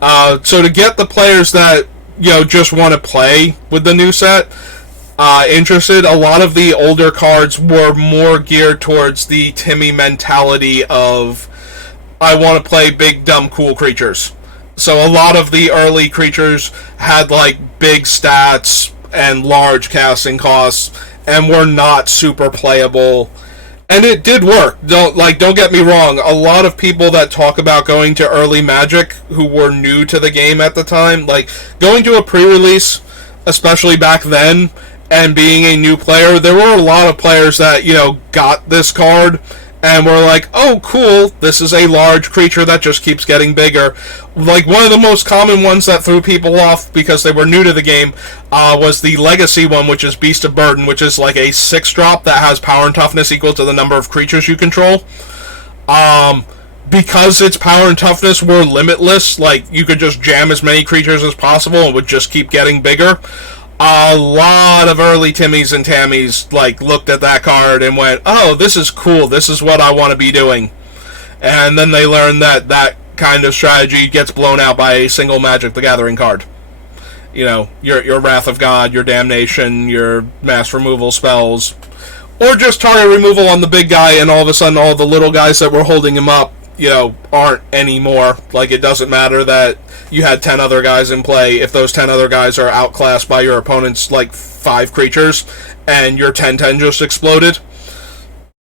So to get the players that just want to play with the new set interested, a lot of the older cards were more geared towards the Timmy mentality of, I want to play big, dumb, cool creatures. So a lot of the early creatures had like big stats and large casting costs and were not super playable. And it did work. Don't get me wrong. A lot of people that talk about going to early Magic who were new to the game at the time, like going to a pre-release, especially back then, and being a new player, there were a lot of players that, got this card and we're like, oh, cool, this is a large creature that just keeps getting bigger. Like, one of the most common ones that threw people off because they were new to the game was the Legacy one, which is Beast of Burden, which is like a 6-drop that has power and toughness equal to the number of creatures you control. Because its power and toughness were limitless, like, you could just jam as many creatures as possible and would just keep getting bigger. A lot of early Timmies and Tammies looked at that card and went, oh, this is cool, this is what I want to be doing. And then they learned that that kind of strategy gets blown out by a single Magic the Gathering card. Your Wrath of God, your Damnation, your mass removal spells, or just target removal on the big guy, and all of a sudden all the little guys that were holding him up aren't anymore. Like, it doesn't matter that you had 10 other guys in play if those 10 other guys are outclassed by your opponent's, 5 creatures, and your 10/10 just exploded.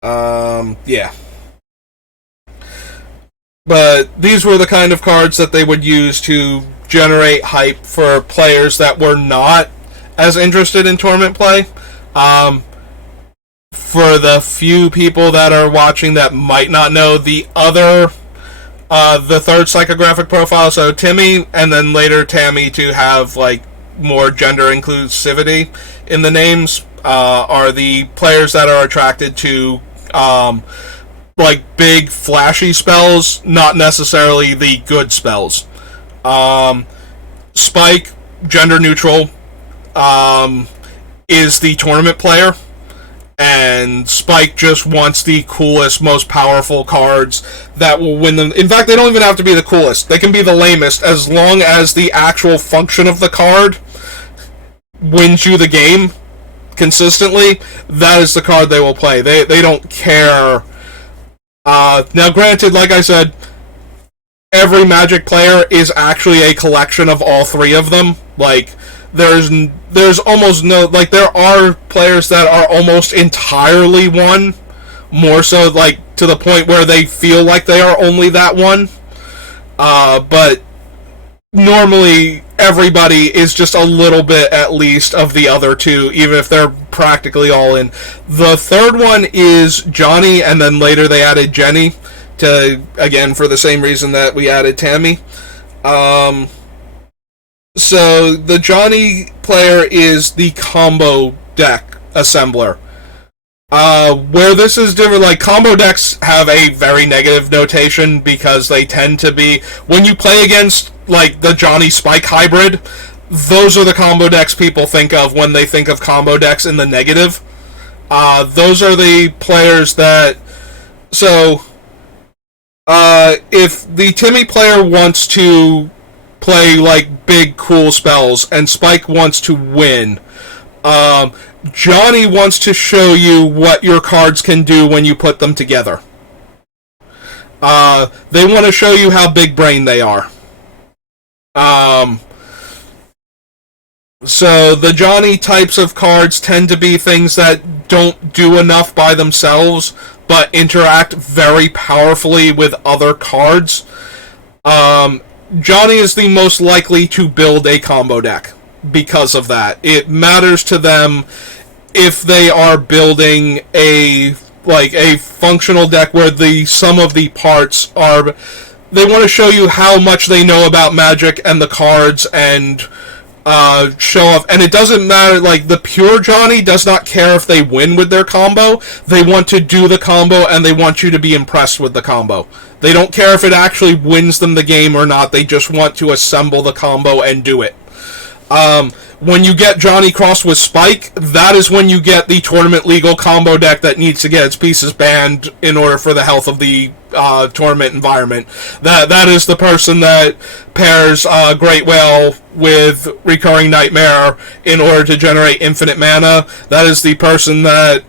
Yeah. But these were the kind of cards that they would use to generate hype for players that were not as interested in tournament play. For the few people that are watching that might not know the third psychographic profile, so Timmy and then later Tammy, to have more gender inclusivity in the names, are the players that are attracted to big flashy spells, not necessarily the good spells. Spike, gender neutral, is the tournament player, and Spike just wants the coolest, most powerful cards that will win them. In fact, they don't even have to be the coolest. They can be the lamest, as long as the actual function of the card wins you the game consistently. That is the card they will play. They don't care. Now, granted, like I said, every Magic player is actually a collection of all 3 of them. There's almost no, there are players that are almost entirely one, more so to the point where they feel like they are only that one. But normally everybody is just a little bit at least of the other 2, even if they're practically all in. The third one is Johnny, and then later they added Jenny, again, for the same reason that we added Tammy. So the Johnny player is the combo deck assembler. Where this is different, combo decks have a very negative notation because they tend to be, when you play against the Johnny Spike hybrid, those are the combo decks people think of when they think of combo decks in the negative. Those are the players that, so if the Timmy player wants to play big cool spells and Spike wants to win, Johnny wants to show you what your cards can do when you put them together. They want to show you how big brain they are. So the Johnny types of cards tend to be things that don't do enough by themselves, but interact very powerfully with other cards. Johnny is the most likely to build a combo deck because of that. It matters to them if they are building a functional deck where the sum of the parts are. They want to show you how much they know about Magic and the cards and show off. And it doesn't matter, the pure Johnny does not care if they win with their combo. They want to do the combo and they want you to be impressed with the combo. They don't care if it actually wins them the game or not. They just want to assemble the combo and do it. When you get Johnny crossed with Spike, that is when you get the tournament legal combo deck that needs to get its pieces banned in order for the health of the tournament environment. That is the person that pairs Great Whale with Recurring Nightmare in order to generate infinite mana. That is the person that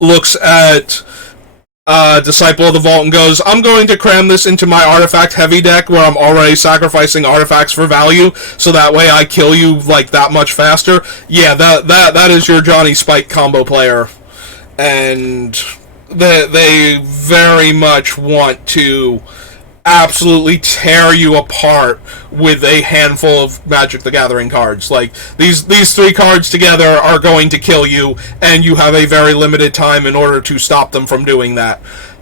looks at Disciple of the Vault and goes, I'm going to cram this into my artifact heavy deck where I'm already sacrificing artifacts for value, so that way I kill you that much faster. Yeah, that is your Johnny Spike combo player. And they very much want to absolutely tear you apart with a handful of Magic the Gathering cards. These 3 cards together are going to kill you, and you have a very limited time in order to stop them from doing that.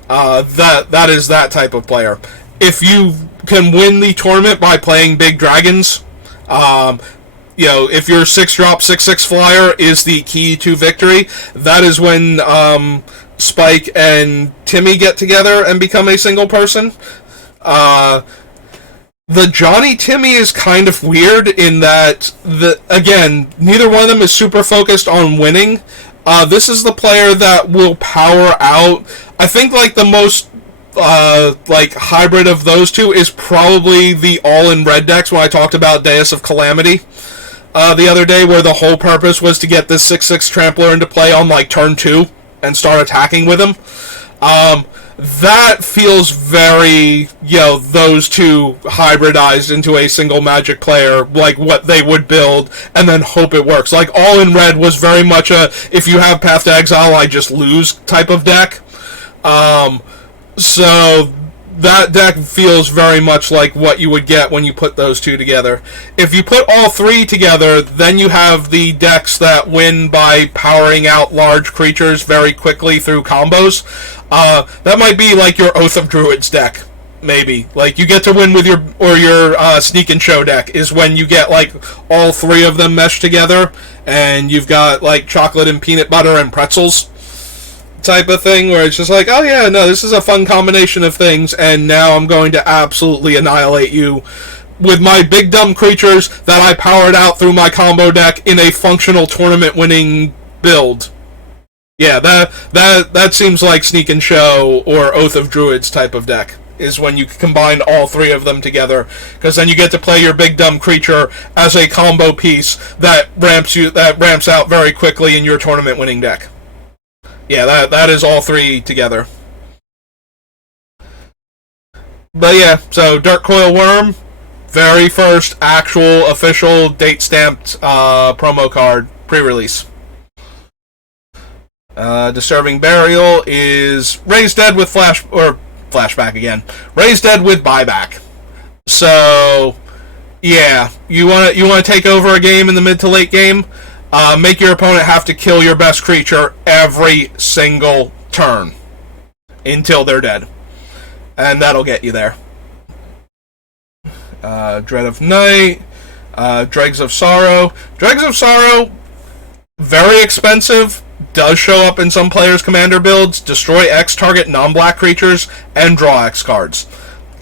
That is that type of player. If you can win the tournament by playing big dragons, if your 6-drop 6/6 flyer is the key to victory, that is when Spike and Timmy get together and become a single person. The Johnny Timmy is kind of weird in that, again, neither one of them is super focused on winning. This is the player that will power out. I think the most hybrid of those 2 is probably the all-in red decks when I talked about Deus of Calamity the other day, where the whole purpose was to get this 6/6 trampler into play on turn 2 and start attacking with him. that feels very, those two hybridized into a single Magic player, like what they would build, and then hope it works. Like, All in Red was very much a, if you have Path to Exile, I just lose type of deck. So that deck feels very much like what you would get when you put those two together. If you put all three together, then you have the decks that win by powering out large creatures very quickly through combos. That might be like your Oath of Druids deck, maybe. Like, you get to win with your Sneak and Show deck is when you get, like, all three of them meshed together, and you've got, like, chocolate and peanut butter and pretzels type of thing, where it's just like, oh yeah, no, this is a fun combination of things, and now I'm going to absolutely annihilate you with my big dumb creatures that I powered out through my combo deck in a functional tournament winning build. Yeah, that seems like Sneak and Show or Oath of Druids type of deck, is when you combine all three of them together, because then you get to play your big dumb creature as a combo piece that ramps out very quickly in your tournament winning deck. Yeah, that is all three together. But yeah, so Dark Coil Worm, very first actual official date stamped promo card pre-release. Disturbing Burial is Raised Dead with flashback again. Raised Dead with buyback. So yeah, you want to take over a game in the mid to late game. Make your opponent have to kill your best creature every single turn until they're dead. And that'll get you there. Dread of Night, Dregs of Sorrow. Dregs of Sorrow, very expensive, does show up in some players' commander builds, destroy X target non-black creatures, and draw X cards.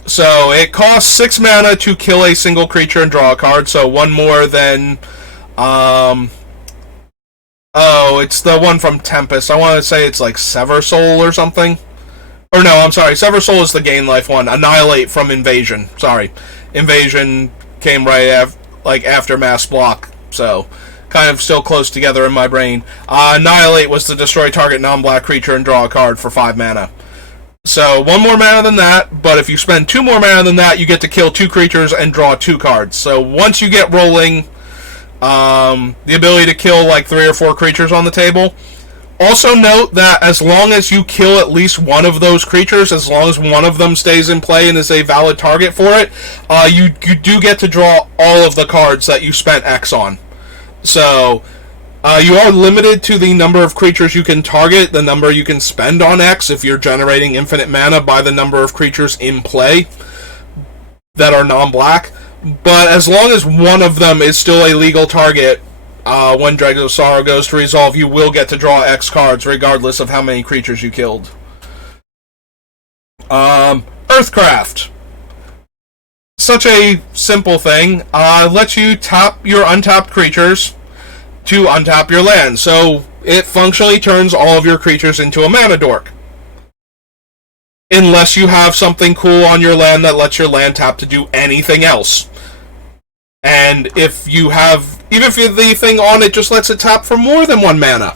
So it costs 6 mana to kill a single creature and draw a card, so one more than... it's the one from Tempest. I want to say it's like Sever Soul or something. Or no, I'm sorry. Sever Soul is the gain life one. Annihilate from Invasion. Sorry. Invasion came right after Mass Block. So, kind of still close together in my brain. Annihilate was to destroy target non-black creature and draw a card for 5 mana. So, 1 more mana than that, but if you spend 2 more mana than that, you get to kill 2 creatures and draw 2 cards. So, once you get rolling... the ability to kill like 3 or 4 creatures on the table. Also note that as long as you kill at least one of those creatures, as long as one of them stays in play and is a valid target for it, you do get to draw all of the cards that you spent X on. So, you are limited to the number of creatures you can target, the number you can spend on X if you're generating infinite mana by the number of creatures in play that are non-black. But as long as one of them is still a legal target, when Dregs of Sorrow goes to resolve, you will get to draw X cards regardless of how many creatures you killed. Earthcraft. Such a simple thing. Lets you tap your untapped creatures to untap your land. So it functionally turns all of your creatures into a mana dork. Unless you have something cool on your land that lets your land tap to do anything else. And if you have, even if the thing on it just lets it tap for more than 1 mana,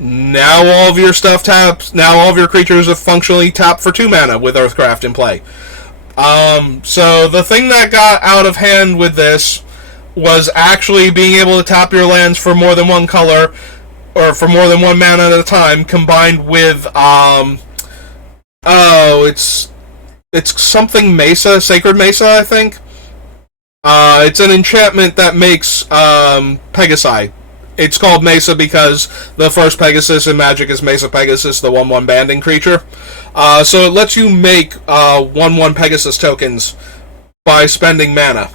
now all of your stuff taps, now all of your creatures have functionally tapped for 2 mana with Earthcraft in play. So the thing that got out of hand with this was actually being able to tap your lands for more than 1 color, or for more than 1 mana at a time, combined with, it's something Mesa, Sacred Mesa, I think. It's an enchantment that makes Pegasi. It's called Mesa because the first Pegasus in Magic is Mesa Pegasus, the 1/1 banding creature. So it lets you make 1/1 Pegasus tokens by spending mana.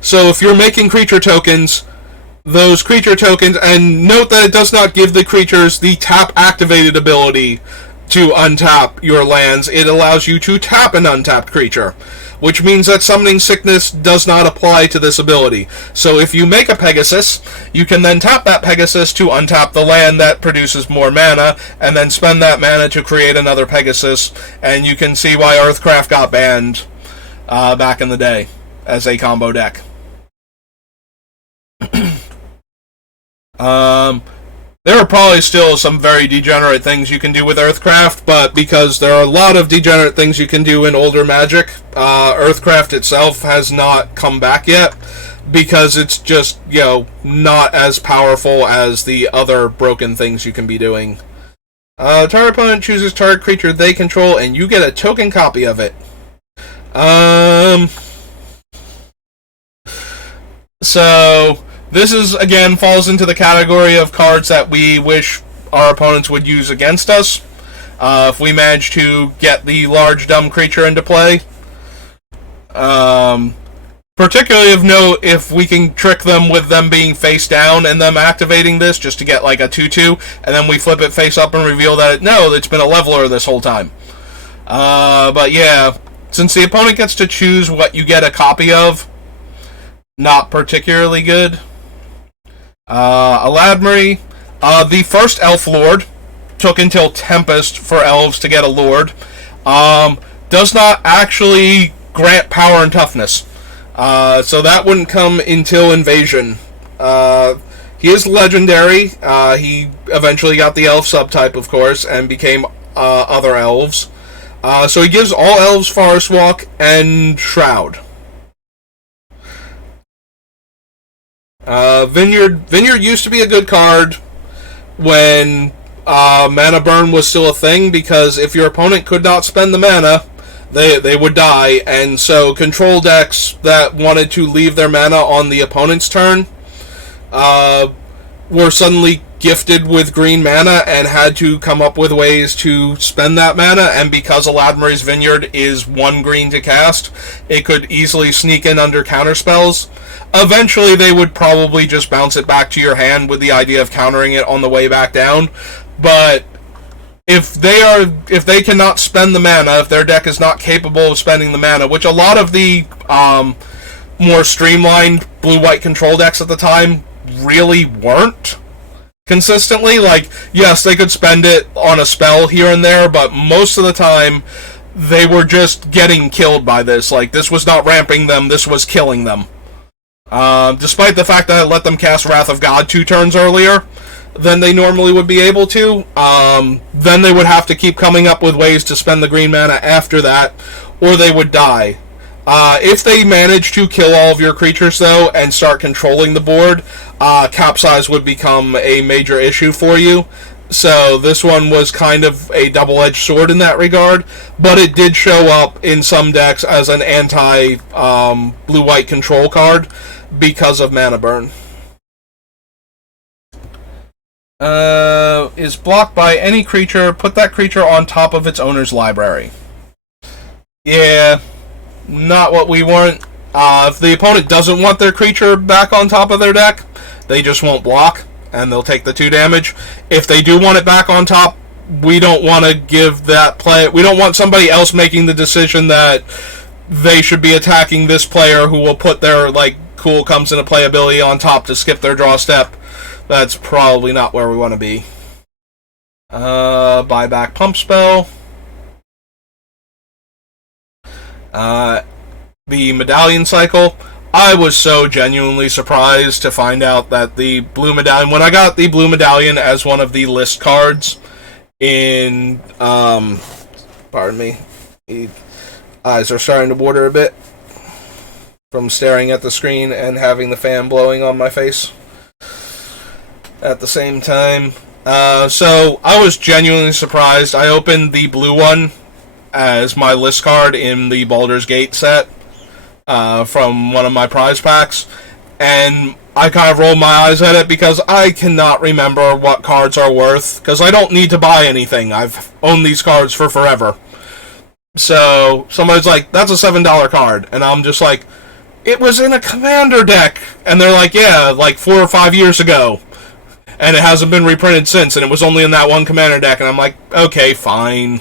So if you're making creature tokens, those creature tokens, and note that it does not give the creatures the tap activated ability to untap your lands. It allows you to tap an untapped creature, which means that Summoning Sickness does not apply to this ability. So if you make a Pegasus, you can then tap that Pegasus to untap the land that produces more mana, and then spend that mana to create another Pegasus, and you can see why Earthcraft got banned back in the day as a combo deck. There are probably still some very degenerate things you can do with Earthcraft, but because there are a lot of degenerate things you can do in older Magic, Earthcraft itself has not come back yet, because it's just, not as powerful as the other broken things you can be doing. Target opponent chooses target creature they control, and you get a token copy of it. So this is, again, falls into the category of cards that we wish our opponents would use against us. If we manage to get the large dumb creature into play. Particularly of note if we can trick them with them being face down and them activating this just to get like a 2-2, and then we flip it face up and reveal that, no, it's been a leveler this whole time. But yeah, since the opponent gets to choose what you get a copy of, not particularly good. Aladmary, the first Elf Lord, took until Tempest for Elves to get a Lord, does not actually grant power and toughness. So that wouldn't come until Invasion. He is legendary. He eventually got the Elf subtype, of course, and became other Elves. So he gives all Elves Forest Walk and Shroud. Vineyard used to be a good card when mana burn was still a thing, because if your opponent could not spend the mana, they would die, and so control decks that wanted to leave their mana on the opponent's turn were suddenly gifted with green mana and had to come up with ways to spend that mana, and because Aladmary's Vineyard is 1 green to cast, it could easily sneak in under counterspells. Eventually they would probably just bounce it back to your hand with the idea of countering it on the way back down, but if they cannot spend the mana, if their deck is not capable of spending the mana, which a lot of the more streamlined blue-white control decks at the time really weren't consistently, like, yes, they could spend it on a spell here and there, but most of the time they were just getting killed by this. Like, this was not ramping them, this was killing them. Despite the fact that I let them cast Wrath of God 2 turns earlier than they normally would be able to, then they would have to keep coming up with ways to spend the green mana after that, or they would die. If they manage to kill all of your creatures, though, and start controlling the board, capsize would become a major issue for you. So this one was kind of a double-edged sword in that regard, but it did show up in some decks as an anti-blue-white control card because of mana burn. Is blocked by any creature, put that creature on top of its owner's library. Yeah, not what we want. If the opponent doesn't want their creature back on top of their deck, they just won't block, and they'll take the 2 damage. If they do want it back on top, we don't want to give that play. We don't want somebody else making the decision that they should be attacking this player who will put their, cool comes into play ability on top to skip their draw step. That's probably not where we want to be. Buyback Pump Spell. The Medallion Cycle. I was so genuinely surprised to find out that the Blue Medallion... When I got the Blue Medallion as one of the list cards in... pardon me. The eyes are starting to water a bit from staring at the screen and having the fan blowing on my face at the same time. So I was genuinely surprised. I opened the blue one as my list card in the Baldur's Gate set from one of my prize packs, and I kind of rolled my eyes at it because I cannot remember what cards are worth, because I don't need to buy anything. I've owned these cards for forever. So somebody's like, that's a $7 card, and I'm just like, it was in a Commander deck, and they're like, yeah, 4 or 5 years ago, and it hasn't been reprinted since, and it was only in that one Commander deck, and I'm like, okay, fine.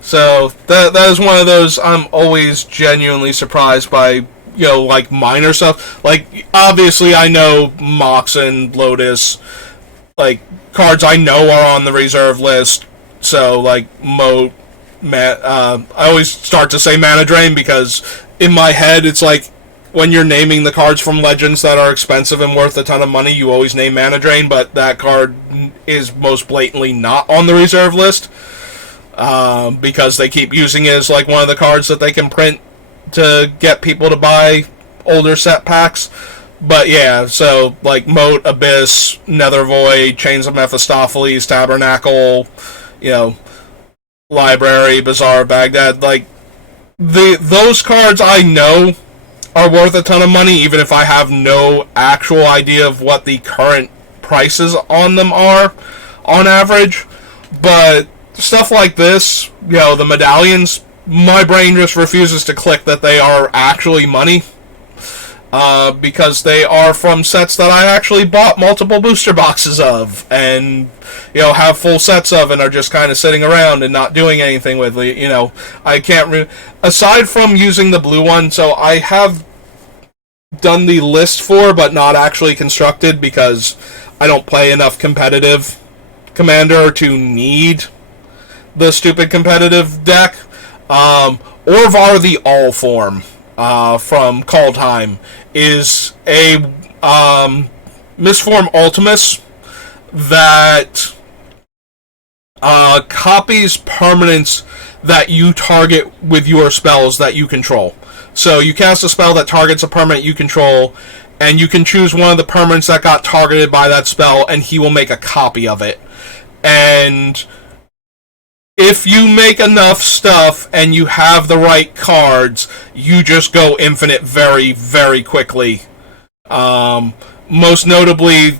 So that is one of those I'm always genuinely surprised by, minor stuff. Obviously I know Mox and Lotus, cards I know are on the reserve list. So, I always start to say Mana Drain because in my head it's when you're naming the cards from Legends that are expensive and worth a ton of money, you always name Mana Drain, but that card is most blatantly not on the reserve list, because they keep using it as like one of the cards that they can print to get people to buy older set packs. But yeah, so like Moat, Abyss, Nether Void, Chains of Mephistopheles, Tabernacle, Library, Bazaar, Baghdad, like those cards I know are worth a ton of money, even if I have no actual idea of what the current prices on them are on average. But stuff like this, the medallions, my brain just refuses to click that they are actually money, because they are from sets that I actually bought multiple booster boxes of, and have full sets of, and are just kind of sitting around and not doing anything with it. I can't aside from using the blue one, so I have done the list for, but not actually constructed, because I don't play enough competitive Commander to need the stupid competitive deck. Orvar the All form from Kaldheim is a Mistform Ultimus that copies permanents that you target with your spells that you control. So you cast a spell that targets a permanent you control, and you can choose one of the permanents that got targeted by that spell, and he will make a copy of it. And if you make enough stuff and you have the right cards, you just go infinite very, very quickly. Most notably,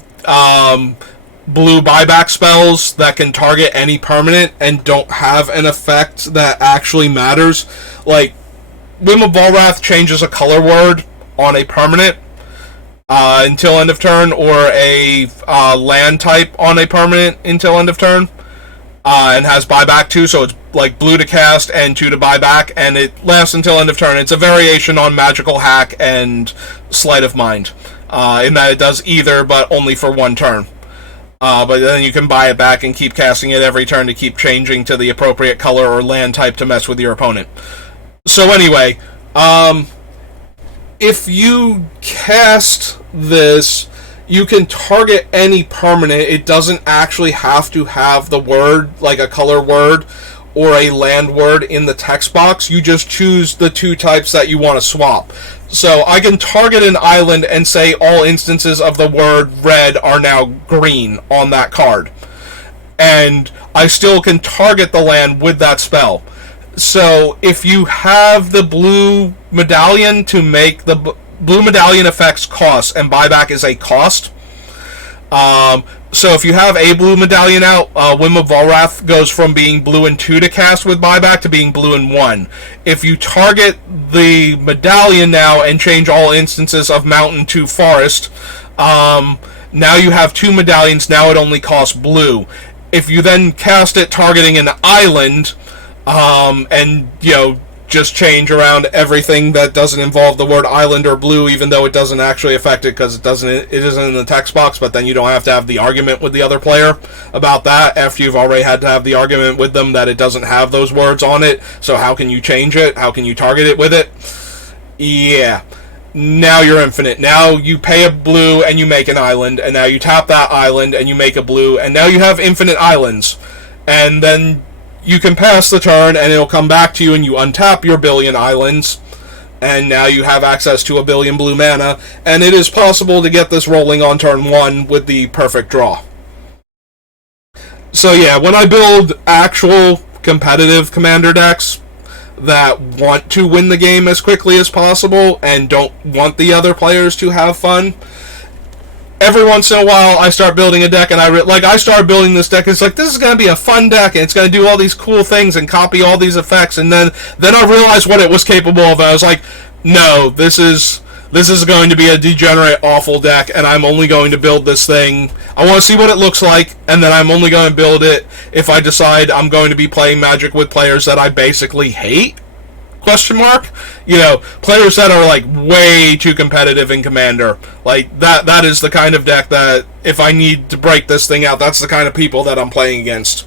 blue buyback spells that can target any permanent and don't have an effect that actually matters. Like, Whim of Volrath changes a color word on a permanent until end of turn, or a land type on a permanent until end of turn, and has buyback too, so it's like blue to cast and 2 to buyback, and it lasts until end of turn. It's a variation on Magical Hack and Sleight of Mind, in that it does either, but only for 1 turn. But then you can buy it back and keep casting it every turn to keep changing to the appropriate color or land type to mess with your opponent. So anyway, if you cast this, you can target any permanent. It doesn't actually have to have the word, like a color word or a land word, in the text box. You just choose the 2 types that you want to swap. So I can target an island and say all instances of the word red are now green on that card. And I still can target the land with that spell. So if you have the blue medallion to make the blue medallion effects cost, and buyback is a cost. So if you have a blue medallion out, Whim of Volrath goes from being blue and 2 to cast with buyback to being blue and 1. If you target the medallion now and change all instances of mountain to forest, now you have 2 medallions. Now it only costs blue. If you then cast it targeting an island, and just change around everything that doesn't involve the word island or blue, even though it doesn't actually affect it because it isn't in the text box, but then you don't have to have the argument with the other player about that after you've already had to have the argument with them that it doesn't have those words on it. So how can you change it? How can you target it with it? Yeah. Now you're infinite. Now you pay a blue and you make an island, and now you tap that island and you make a blue, and now you have infinite islands. And then you can pass the turn, and it'll come back to you, and you untap your billion islands, and now you have access to a billion blue mana, and it is possible to get this rolling on turn 1 with the perfect draw. So yeah, when I build actual competitive commander decks that want to win the game as quickly as possible and don't want the other players to have fun, every once in a while, I start building a deck, and I started building this deck. It's like, this is going to be a fun deck, and it's going to do all these cool things and copy all these effects. And then I realized what it was capable of. And I was like, no, this is going to be a degenerate, awful deck, and I'm only going to build this thing. I want to see what it looks like, and then I'm only going to build it if I decide I'm going to be playing Magic with players that I basically hate. Question mark? Players that are like way too competitive in Commander. Like that is the kind of deck that if I need to break this thing out, that's the kind of people that I'm playing against.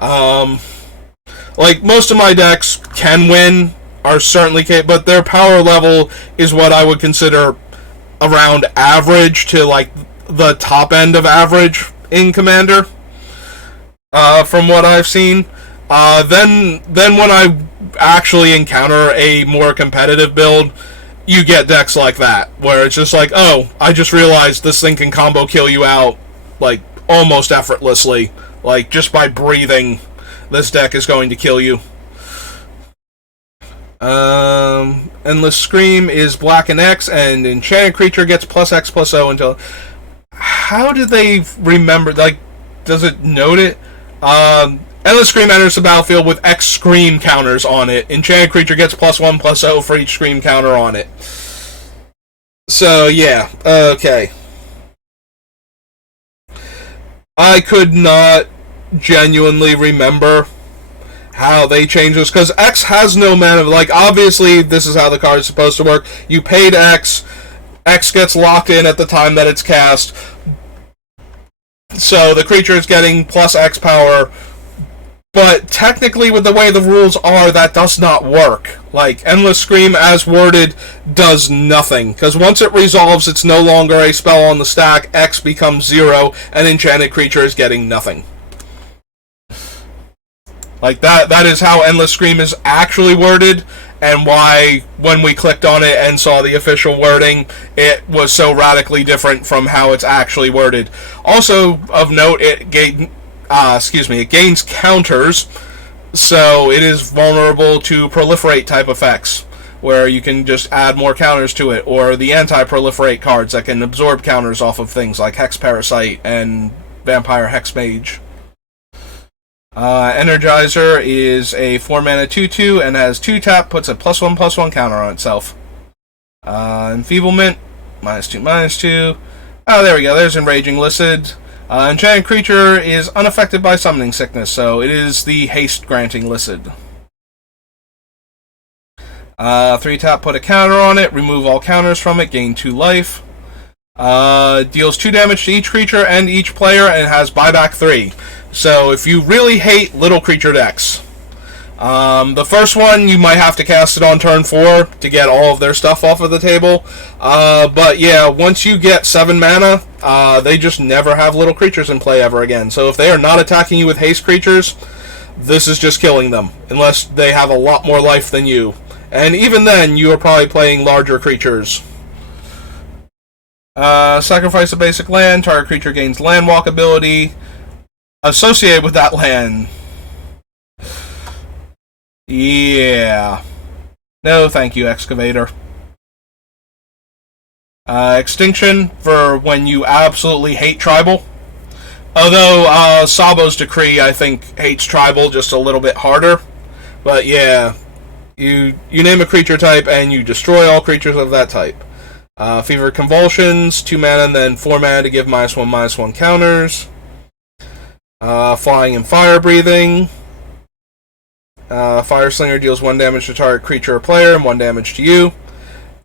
Like most of my decks can win are certainly capable, but their power level is what I would consider around average to like the top end of average in Commander. From what I've seen, then when I actually encounter a more competitive build, you get decks like that where it's just like, oh, I just realized this thing can combo kill you out like almost effortlessly, like just by breathing. This deck is going to kill you. Endless Scream is black and X, and enchanted creature gets +X+O until. How do they remember? Like, does it note it? Endless Scream enters the battlefield with X Scream counters on it. Enchanted creature gets +1/+0 for each Scream counter on it. So yeah, okay. I could not genuinely remember how they changed this, because X has no mana. Like, obviously this is how the card is supposed to work. You paid X gets locked in at the time that it's cast, so the creature is getting +X power, but technically with the way the rules are, that does not work. Like, Endless Scream as worded does nothing, because once it resolves, it's no longer a spell on the stack, X becomes 0, and enchanted creature is getting nothing. Like, that is how Endless Scream is actually worded, and why, when we clicked on it and saw the official wording, it was so radically different from how it's actually worded. Also, of note, it gains counters, so it is vulnerable to proliferate type effects, where you can just add more counters to it, or the anti-proliferate cards that can absorb counters off of things like Hex Parasite and Vampire Hex Mage. Energizer is a 4-mana 2/2 and has 2 tap, puts a +1/+1 counter on itself. Enfeeblement, -2/2. Oh, there we go, there's Enraging Listed. Enchanted creature is unaffected by summoning sickness, so it is the haste granting Listed. 3 tap, put a counter on it, remove all counters from it, gain 2 life. Deals 2 damage to each creature and each player, and has buyback 3. So if you really hate little creature decks, the first one you might have to cast it on turn 4 to get all of their stuff off of the table. But yeah, once you get 7 mana, they just never have little creatures in play ever again. So if they are not attacking you with haste creatures, this is just killing them, unless they have a lot more life than you. And even then, you are probably playing larger creatures. Sacrifice a basic land. Target creature gains land walk ability associated with that land. Yeah. No, thank you, Excavator. Extinction for when you absolutely hate tribal. Although Sabo's Decree, I think, hates tribal just a little bit harder. But yeah, you name a creature type and you destroy all creatures of that type. Fever Convulsions, 2 mana and then 4 mana to give -1/-1 counters. Flying and Fire Breathing. Fire Slinger deals 1 damage to target creature or player and 1 damage to you.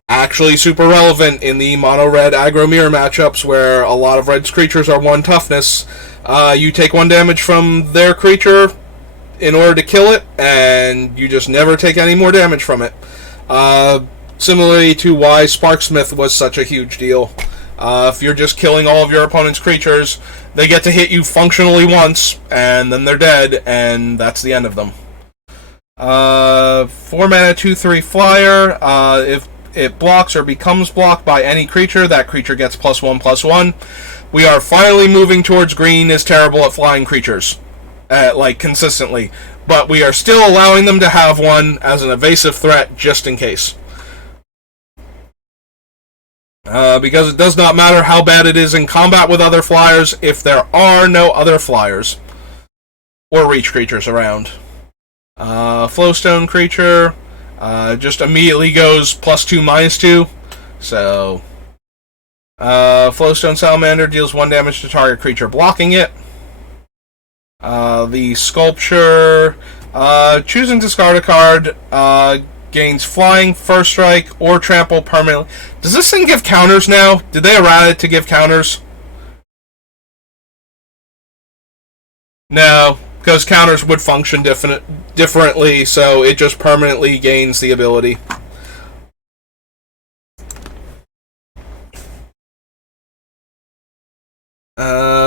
Actually super relevant in the mono-red aggro mirror matchups where a lot of red's creatures are 1 toughness. You take 1 damage from their creature in order to kill it, and you just never take any more damage from it. Similarly to why Sparksmith was such a huge deal. If you're just killing all of your opponent's creatures, they get to hit you functionally once, and then they're dead, and that's the end of them. 4 mana 2/3 flyer. If it blocks or becomes blocked by any creature, that creature gets +1/+1. We are finally moving towards green is terrible at flying creatures, like consistently, but we are still allowing them to have one as an evasive threat just in case. Because it does not matter how bad it is in combat with other flyers if there are no other flyers or reach creatures around. Flowstone creature just immediately goes +2/-2. So, Flowstone Salamander deals 1 damage to target creature blocking it. The Sculpture, choosing to discard a card, gains flying, first strike, or trample permanently. Does this thing give counters now? Did they errata it to give counters? No, because counters would function differently, so it just permanently gains the ability.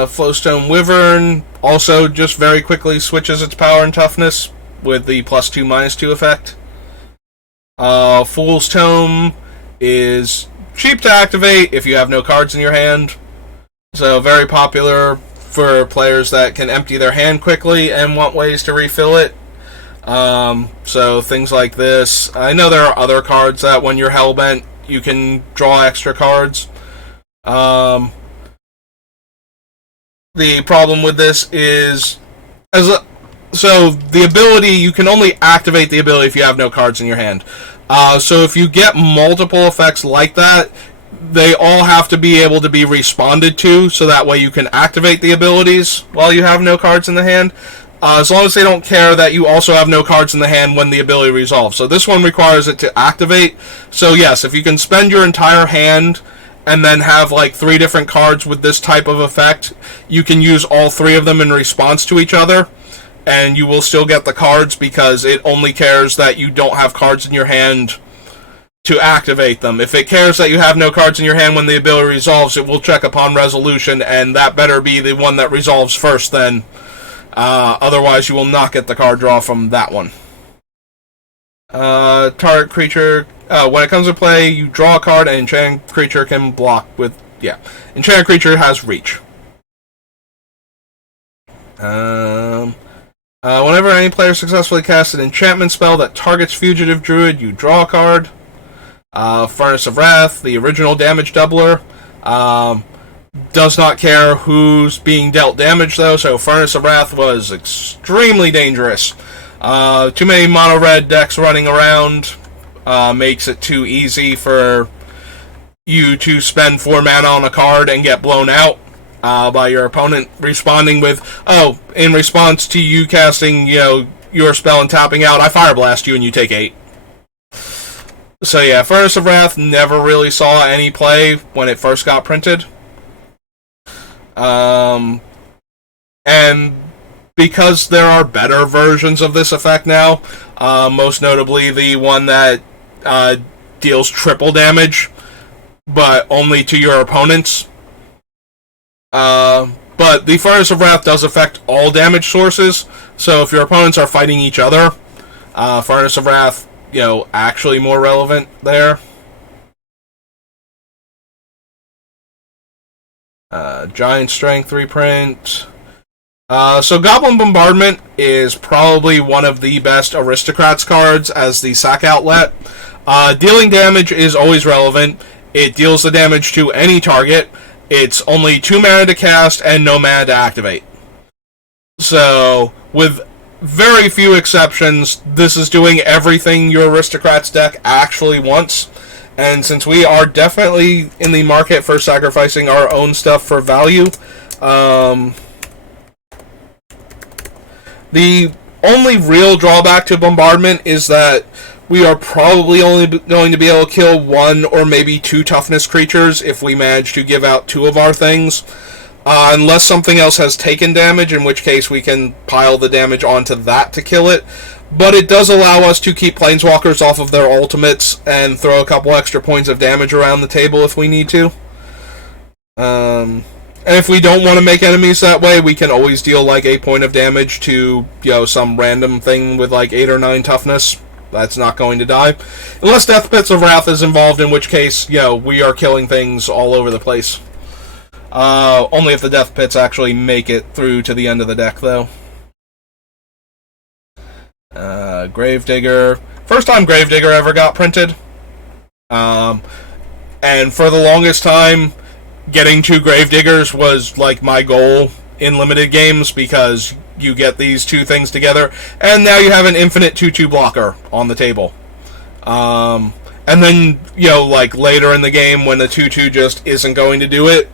Flowstone Wyvern also just very quickly switches its power and toughness with the +2/-2 effect. Fool's Tome is cheap to activate if you have no cards in your hand. So very popular for players that can empty their hand quickly and want ways to refill it. So things like this. I know there are other cards that when you're Hellbent, you can draw extra cards. The problem with this is, so the ability, you can only activate the ability if you have no cards in your hand. So if you get multiple effects like that, they all have to be able to be responded to, so that way you can activate the abilities while you have no cards in the hand. As long as they don't care that you also have no cards in the hand when the ability resolves. So this one requires it to activate. So yes, if you can spend your entire hand and then have like 3 different cards with this type of effect, you can use all 3 of them in response to each other, and you will still get the cards because it only cares that you don't have cards in your hand to activate them. If it cares that you have no cards in your hand when the ability resolves, it will check upon resolution, and that better be the one that resolves first then. Otherwise, you will not get the card draw from that one. Target creature, when it comes to play, you draw a card, and enchanted creature can block with, enchanted creature has reach. Whenever any player successfully casts an enchantment spell that targets fugitive druid, you draw a card. Furnace of Wrath, the original damage doubler, does not care who's being dealt damage though, so Furnace of Wrath was extremely dangerous. Too many mono red decks running around makes it too easy for you to spend 4 mana on a card and get blown out by your opponent responding with, in response to you casting, your spell and tapping out, I Fire Blast you and you take 8. So yeah, Furnace of Wrath never really saw any play when it first got printed. And because there are better versions of this effect now, most notably the one that deals triple damage, but only to your opponents. But the Furnace of Wrath does affect all damage sources, so if your opponents are fighting each other, Furnace of Wrath, actually more relevant there. Giant Strength reprint. So Goblin Bombardment is probably one of the best Aristocrats cards as the sack outlet. Dealing damage is always relevant. It deals the damage to any target. It's only 2 mana to cast and no mana to activate. So, with very few exceptions, this is doing everything your Aristocrats deck actually wants. And since we are definitely in the market for sacrificing our own stuff for value, the only real drawback to Bombardment is that we are probably only going to be able to kill 1 or maybe 2 toughness creatures if we manage to give out 2 of our things. Unless something else has taken damage, in which case we can pile the damage onto that to kill it. But it does allow us to keep Planeswalkers off of their ultimates and throw a couple extra points of damage around the table if we need to. And if we don't want to make enemies that way, we can always deal like a point of damage to, some random thing with like 8 or 9 toughness. That's not going to die. Unless Death Pits of Wrath is involved, in which case, we are killing things all over the place. Only if the Death Pits actually make it through to the end of the deck, though. Gravedigger. First time Gravedigger ever got printed. And for the longest time, getting 2 Gravediggers was like my goal in limited games, because you get these 2 things together, and now you have an infinite 2/2 blocker on the table. And then, like later in the game when the 2/2 just isn't going to do it,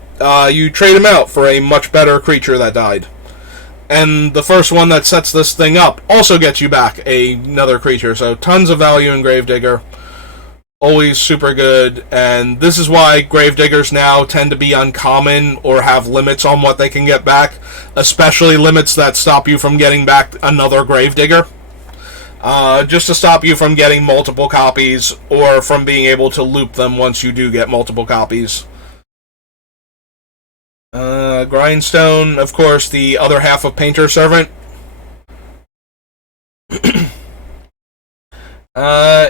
you trade him out for a much better creature that died. And the first one that sets this thing up also gets you back another creature, so tons of value in Gravedigger. Always super good, and this is why Gravediggers now tend to be uncommon or have limits on what they can get back, especially limits that stop you from getting back another Gravedigger. just to stop you from getting multiple copies or from being able to loop them once you do get multiple copies. Grindstone, of course, the other half of Painter Servant.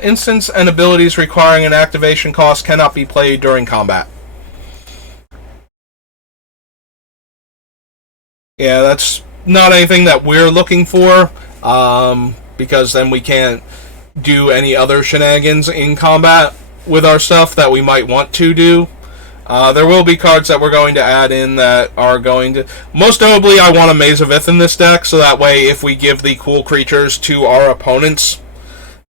Instants and abilities requiring an activation cost cannot be played during combat. Yeah, that's not anything that we're looking for, because then we can't do any other shenanigans in combat with our stuff that we might want to do. There will be cards that we're going to add in that are going to... Most notably, I want a Maze of Ith in this deck, so that way if we give the cool creatures to our opponents,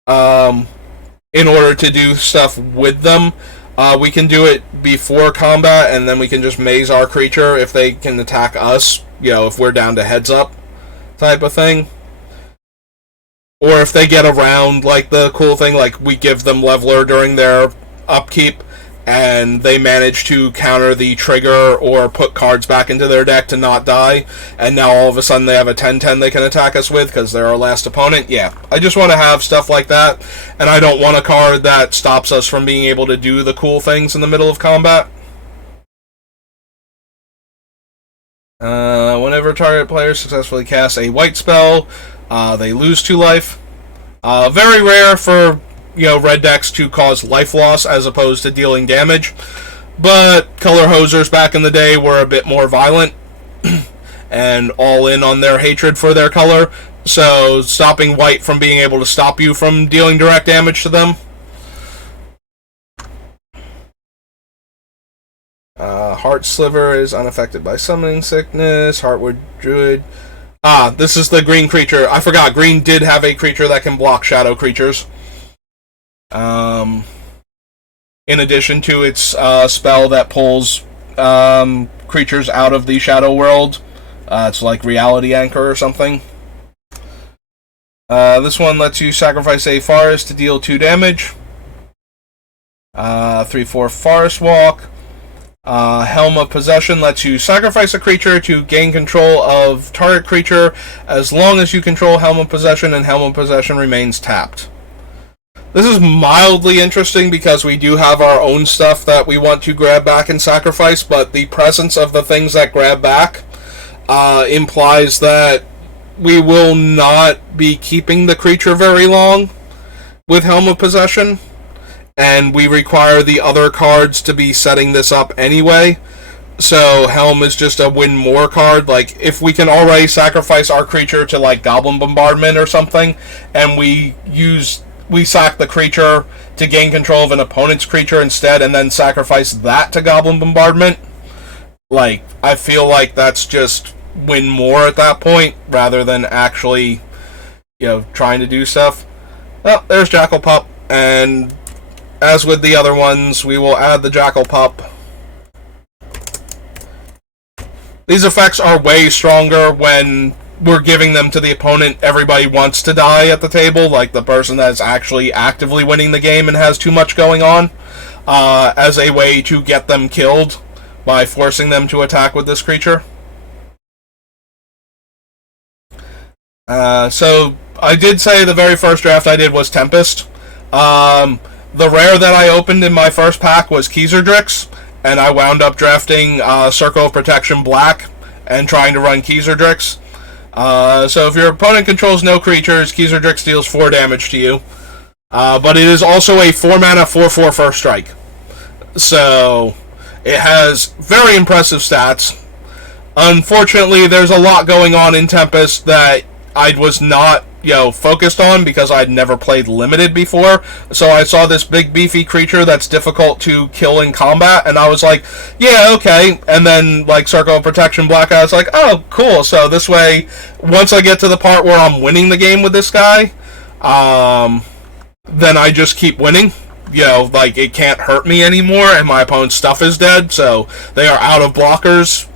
in order to do stuff with them, we can do it before combat, and then we can just maze our creature if they can attack us, if we're down to heads up type of thing. Or if they get around, like the cool thing, like we give them Leveler during their upkeep, and they manage to counter the trigger or put cards back into their deck to not die, and now all of a sudden they have a 10-10 they can attack us with because they're our last opponent. Yeah, I just want to have stuff like that, and I don't want a card that stops us from being able to do the cool things in the middle of combat. Whenever target player successfully casts a white spell, they lose 2 life. Very rare for red decks to cause life loss as opposed to dealing damage, but color hosers back in the day were a bit more violent and all in on their hatred for their color, so stopping white from being able to stop you from dealing direct damage to them. Heart Sliver is unaffected by summoning sickness. Heartwood Druid. This is the green creature. I forgot, green did have a creature that can block shadow creatures. In addition to its spell that pulls creatures out of the shadow world. It's like Reality Anchor or something. This one lets you sacrifice a forest to deal 2 damage. 3/4 Forest Walk. Helm of Possession lets you sacrifice a creature to gain control of target creature as long as you control Helm of Possession and Helm of Possession remains tapped. This is mildly interesting because we do have our own stuff that we want to grab back and sacrifice, but the presence of the things that grab back implies that we will not be keeping the creature very long with Helm of Possession, and we require the other cards to be setting this up anyway. So Helm is just a win more card. Like, if we can already sacrifice our creature to like Goblin Bombardment or something, and we sack the creature to gain control of an opponent's creature instead, and then sacrifice that to Goblin Bombardment, like, I feel like that's just win more at that point, rather than actually, trying to do stuff. Well, there's Jackal Pup, and as with the other ones, we will add the Jackal Pup. These effects are way stronger when we're giving them to the opponent. Everybody wants to die at the table, like the person that's actually actively winning the game and has too much going on, as a way to get them killed by forcing them to attack with this creature. So I did say the very first draft I did was Tempest. The rare that I opened in my first pack was Keezerdrix, and I wound up drafting Circle of Protection Black and trying to run Keezerdrix. So if your opponent controls no creatures, Keezerdrix deals 4 damage to you. But it is also a 4-mana 4/4 first strike. So it has very impressive stats. Unfortunately, there's a lot going on in Tempest that I was not focused on because I'd never played Limited before. So I saw this big beefy creature that's difficult to kill in combat, and I was like, yeah, okay. And then like Circle of Protection Black, I was like, oh, cool. So this way, once I get to the part where I'm winning the game with this guy, then I just keep winning. Like, it can't hurt me anymore, and my opponent's stuff is dead, so they are out of blockers,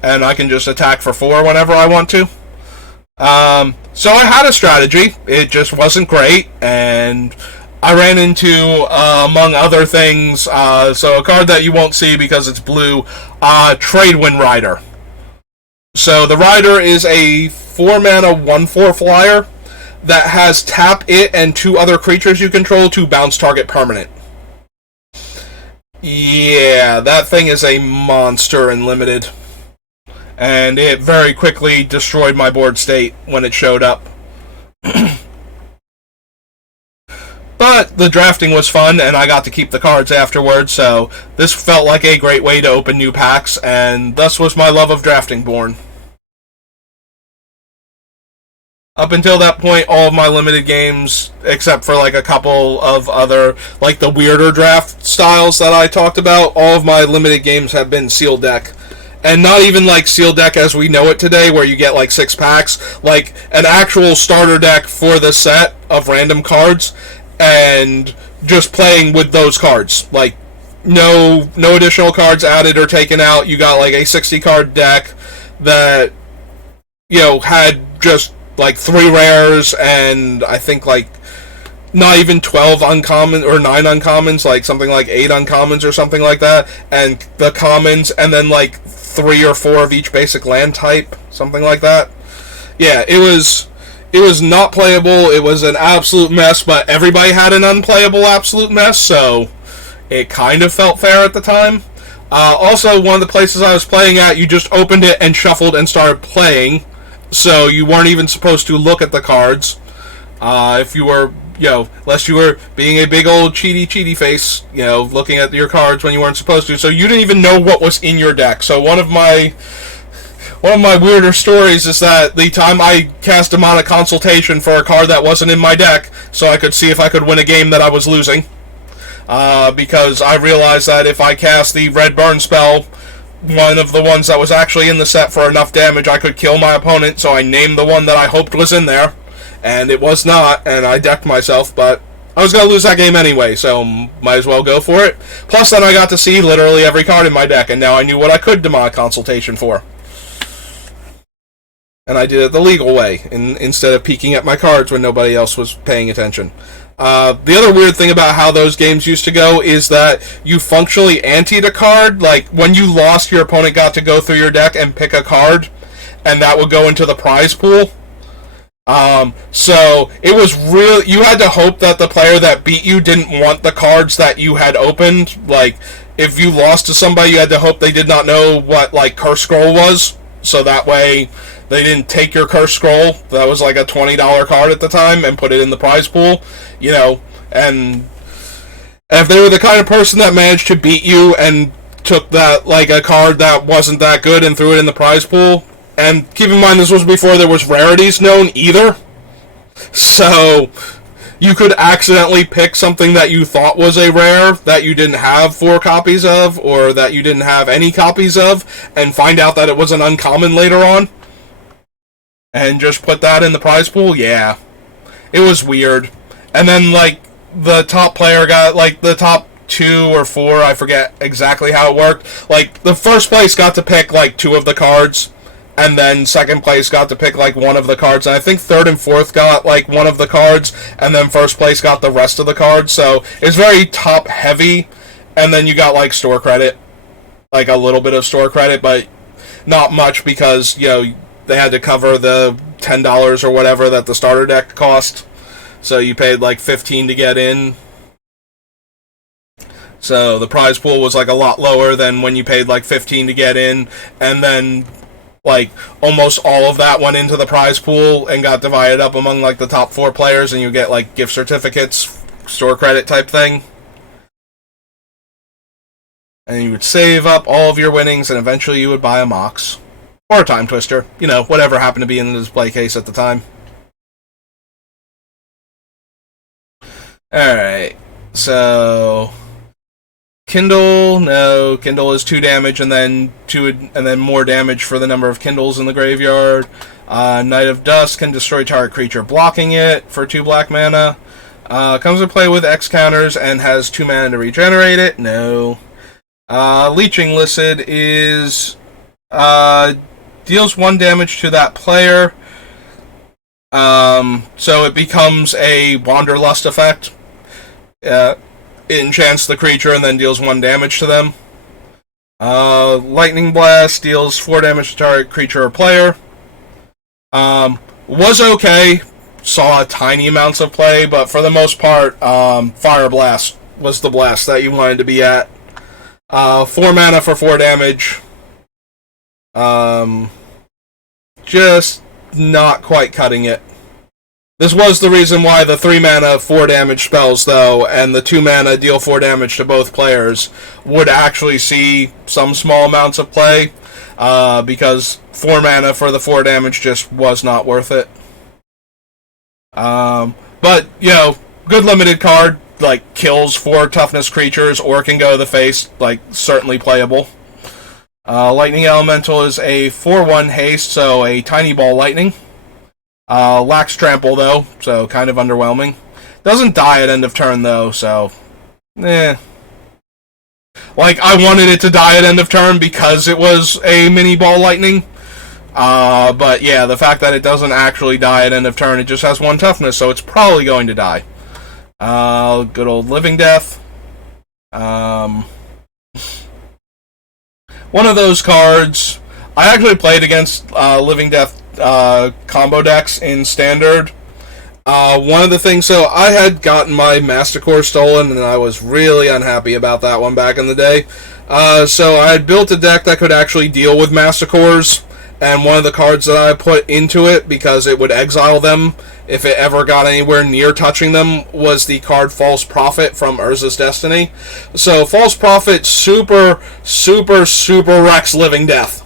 and I can just attack for 4 whenever I want to. So I had a strategy. It just wasn't great, and I ran into, among other things, so a card that you won't see because it's blue, Tradewind Rider. So the Rider is a 4-mana 1/4 flyer that has tap it and 2 other creatures you control to bounce target permanent. Yeah, that thing is a monster in Limited. And it very quickly destroyed my board state when it showed up. But the drafting was fun, and I got to keep the cards afterwards, so this felt like a great way to open new packs, and thus was my love of drafting born. Up until that point, all of my Limited games, except for like a couple of other, like the weirder draft styles that I talked about, all of my Limited games have been sealed deck. And not even like sealed deck as we know it today, where you get like 6 packs, like an actual starter deck for the set of random cards, and just playing with those cards. Like, no additional cards added or taken out. You got like a 60 card deck that, had just like 3 rares and I think like not even 12 uncommon or 9 uncommons, like something like 8 uncommons or something like that, and the commons, and then like 3 or 4 of each basic land type, something like that. Yeah, it was not playable. It was an absolute mess, but everybody had an unplayable absolute mess, so it kind of felt fair at the time. Also, one of the places I was playing at, you just opened it and shuffled and started playing, so you weren't even supposed to look at the cards. If you were, unless you were being a big old cheaty face, looking at your cards when you weren't supposed to, so you didn't even know what was in your deck. So one of my weirder stories is that the time I cast Demonic Consultation for a card that wasn't in my deck, so I could see if I could win a game that I was losing, because I realized that if I cast the Red Burn spell, one of the ones that was actually in the set, for enough damage, I could kill my opponent, so I named the one that I hoped was in there, and it was not, and I decked myself, but I was going to lose that game anyway, so might as well go for it. Plus, then I got to see literally every card in my deck, and now I knew what I could Demonic Consultation for. And I did it the legal way, instead of peeking at my cards when nobody else was paying attention. The other weird thing about how those games used to go is that you functionally anteed a card. Like, when you lost, your opponent got to go through your deck and pick a card, and that would go into the prize pool. So it was real. You had to hope that the player that beat you didn't want the cards that you had opened. Like, if you lost to somebody, you had to hope they did not know what, like, Curse Scroll was, so that way they didn't take your Curse Scroll, that was like a $20 card at the time, and put it in the prize pool, and if they were the kind of person that managed to beat you and took that, like, a card that wasn't that good and threw it in the prize pool, and keep in mind this was before there was rarities known either, so you could accidentally pick something that you thought was a rare that you didn't have 4 copies of, or that you didn't have any copies of, and find out that it was an uncommon later on, and just put that in the prize pool. Yeah, it was weird. And then, like, the top player got, like, the top 2 or 4, I forget exactly how it worked. Like, the first place got to pick, like, 2 of the cards, and then second place got to pick, like, 1 of the cards, and I think third and fourth got, like, 1 of the cards, and then first place got the rest of the cards, so it's very top heavy, and then you got, like, store credit, like, a little bit of store credit, but not much, because, they had to cover the $10 or whatever that the starter deck cost, so you paid, like, $15 to get in. So the prize pool was, like, a lot lower than when you paid, like, $15 to get in, and then, like, almost all of that went into the prize pool and got divided up among, like, the top 4 players, and you get, like, gift certificates, store credit type thing. And you would save up all of your winnings, and eventually you would buy a Mox. Or a Time Twister. Whatever happened to be in the display case at the time. Alright. So Kindle, no. Kindle is 2 damage and then more damage for the number of Kindles in the graveyard. Knight of Dusk can destroy target creature blocking it for 2 black mana. Comes to play with X counters and has 2 mana to regenerate it. No. Leeching Licid is deals 1 damage to that player. So it becomes a Wanderlust effect. It enchants the creature and then deals 1 damage to them. Lightning Blast deals 4 damage to target creature or player. Was okay. saw tiny amounts of play, but for the most part, Fire Blast was the blast that you wanted to be at. 4 mana for 4 damage. Just not quite cutting it. This was the reason why the 3 mana 4 damage spells, though, and the 2 mana deal 4 damage to both players would actually see some small amounts of play, because 4 mana for the 4 damage just was not worth it. But, you know, good limited card, like, kills 4 toughness creatures or can go to the face, like, certainly playable. Lightning Elemental is a 4/1 haste, so a tiny ball lightning. Lacks trample, though, so kind of underwhelming. Doesn't die at end of turn, though, so... Like, I wanted it to die at end of turn because it was a mini ball lightning. But yeah, the fact that it doesn't actually die at end of turn, it just has 1 toughness, so it's probably going to die. Good old Living Death. One of those cards... I actually played against Living Death combo decks in Standard. One of the things, so I had gotten my Masticore stolen, and I was really unhappy about that one back in the day. So I had built a deck that could actually deal with Masticores, and one of the cards that I put into it, because it would exile them if it ever got anywhere near touching them, was the card False Prophet from Urza's Destiny. So False Prophet super wrecks Living Death.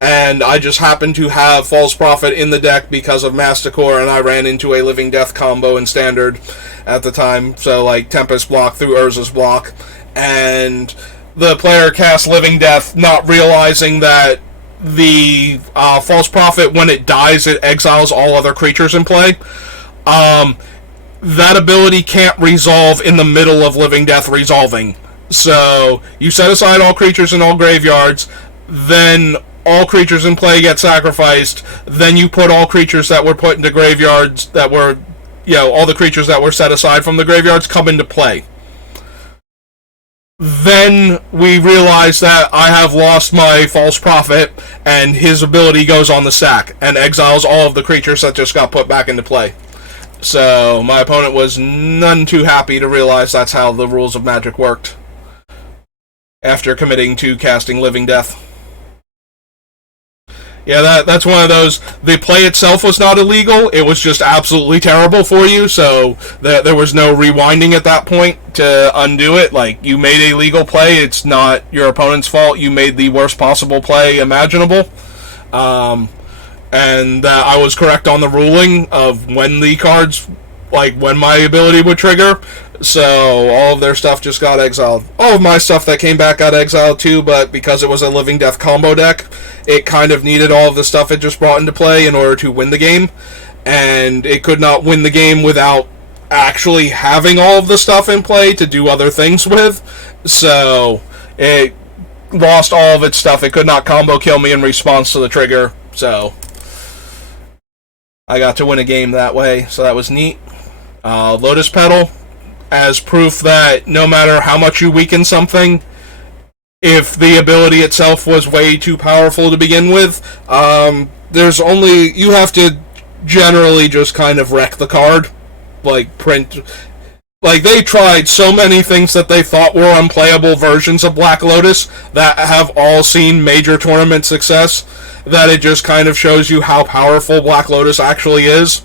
And I just happened to have False Prophet in the deck because of Masticore, and I ran into a Living Death combo in Standard at the time. So, like, Tempest block through Urza's block. And the player cast Living Death, not realizing that the False Prophet, when it dies, it exiles all other creatures in play. That ability can't resolve in the middle of Living Death resolving. So, you set aside all creatures in all graveyards, then all creatures in play get sacrificed, then you put all creatures that were put into graveyards that were, you know, all the creatures that were set aside from the graveyards come into play. Then we realize that I have lost my False Prophet, and his ability goes on the stack and exiles all of the creatures that just got put back into play. So my opponent was none too happy to realize that's how the rules of Magic worked after committing to casting Living Death. Yeah, that's one of those. The play itself was not illegal. It was just absolutely terrible for you, so there was no rewinding at that point to undo it. Like, you made a legal play. It's not your opponent's fault. You made the worst possible play imaginable. And I was correct on the ruling of when the cards, like, when my ability would trigger. So all of their stuff just got exiled. All of my stuff that came back got exiled too, but because it was a Living Death combo deck, it kind of needed all of the stuff it just brought into play in order to win the game. And it could not win the game without actually having all of the stuff in play to do other things with. So it lost all of its stuff. It could not combo kill me in response to the trigger. So I got to win a game that way, so that was neat. Lotus Petal, as proof that no matter how much you weaken something, if the ability itself was way too powerful to begin with, there's only, you have to generally just kind of wreck the card. Like, like, they tried so many things that they thought were unplayable versions of Black Lotus that have all seen major tournament success, that it just kind of shows you how powerful Black Lotus actually is.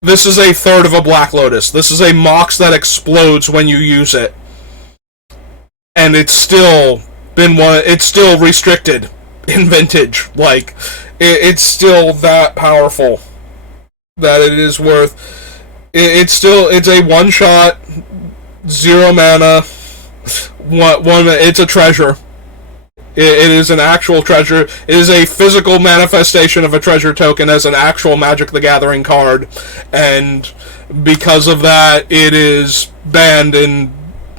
This is a third of a Black Lotus. This is a Mox that explodes when you use it. And it's still it's still restricted in Vintage. Like, it's still that powerful that it is worth. It's a one-shot, 0 mana, it's a treasure. It is an actual treasure. It is a physical manifestation of a treasure token as an actual Magic the Gathering card. And because of that, it is banned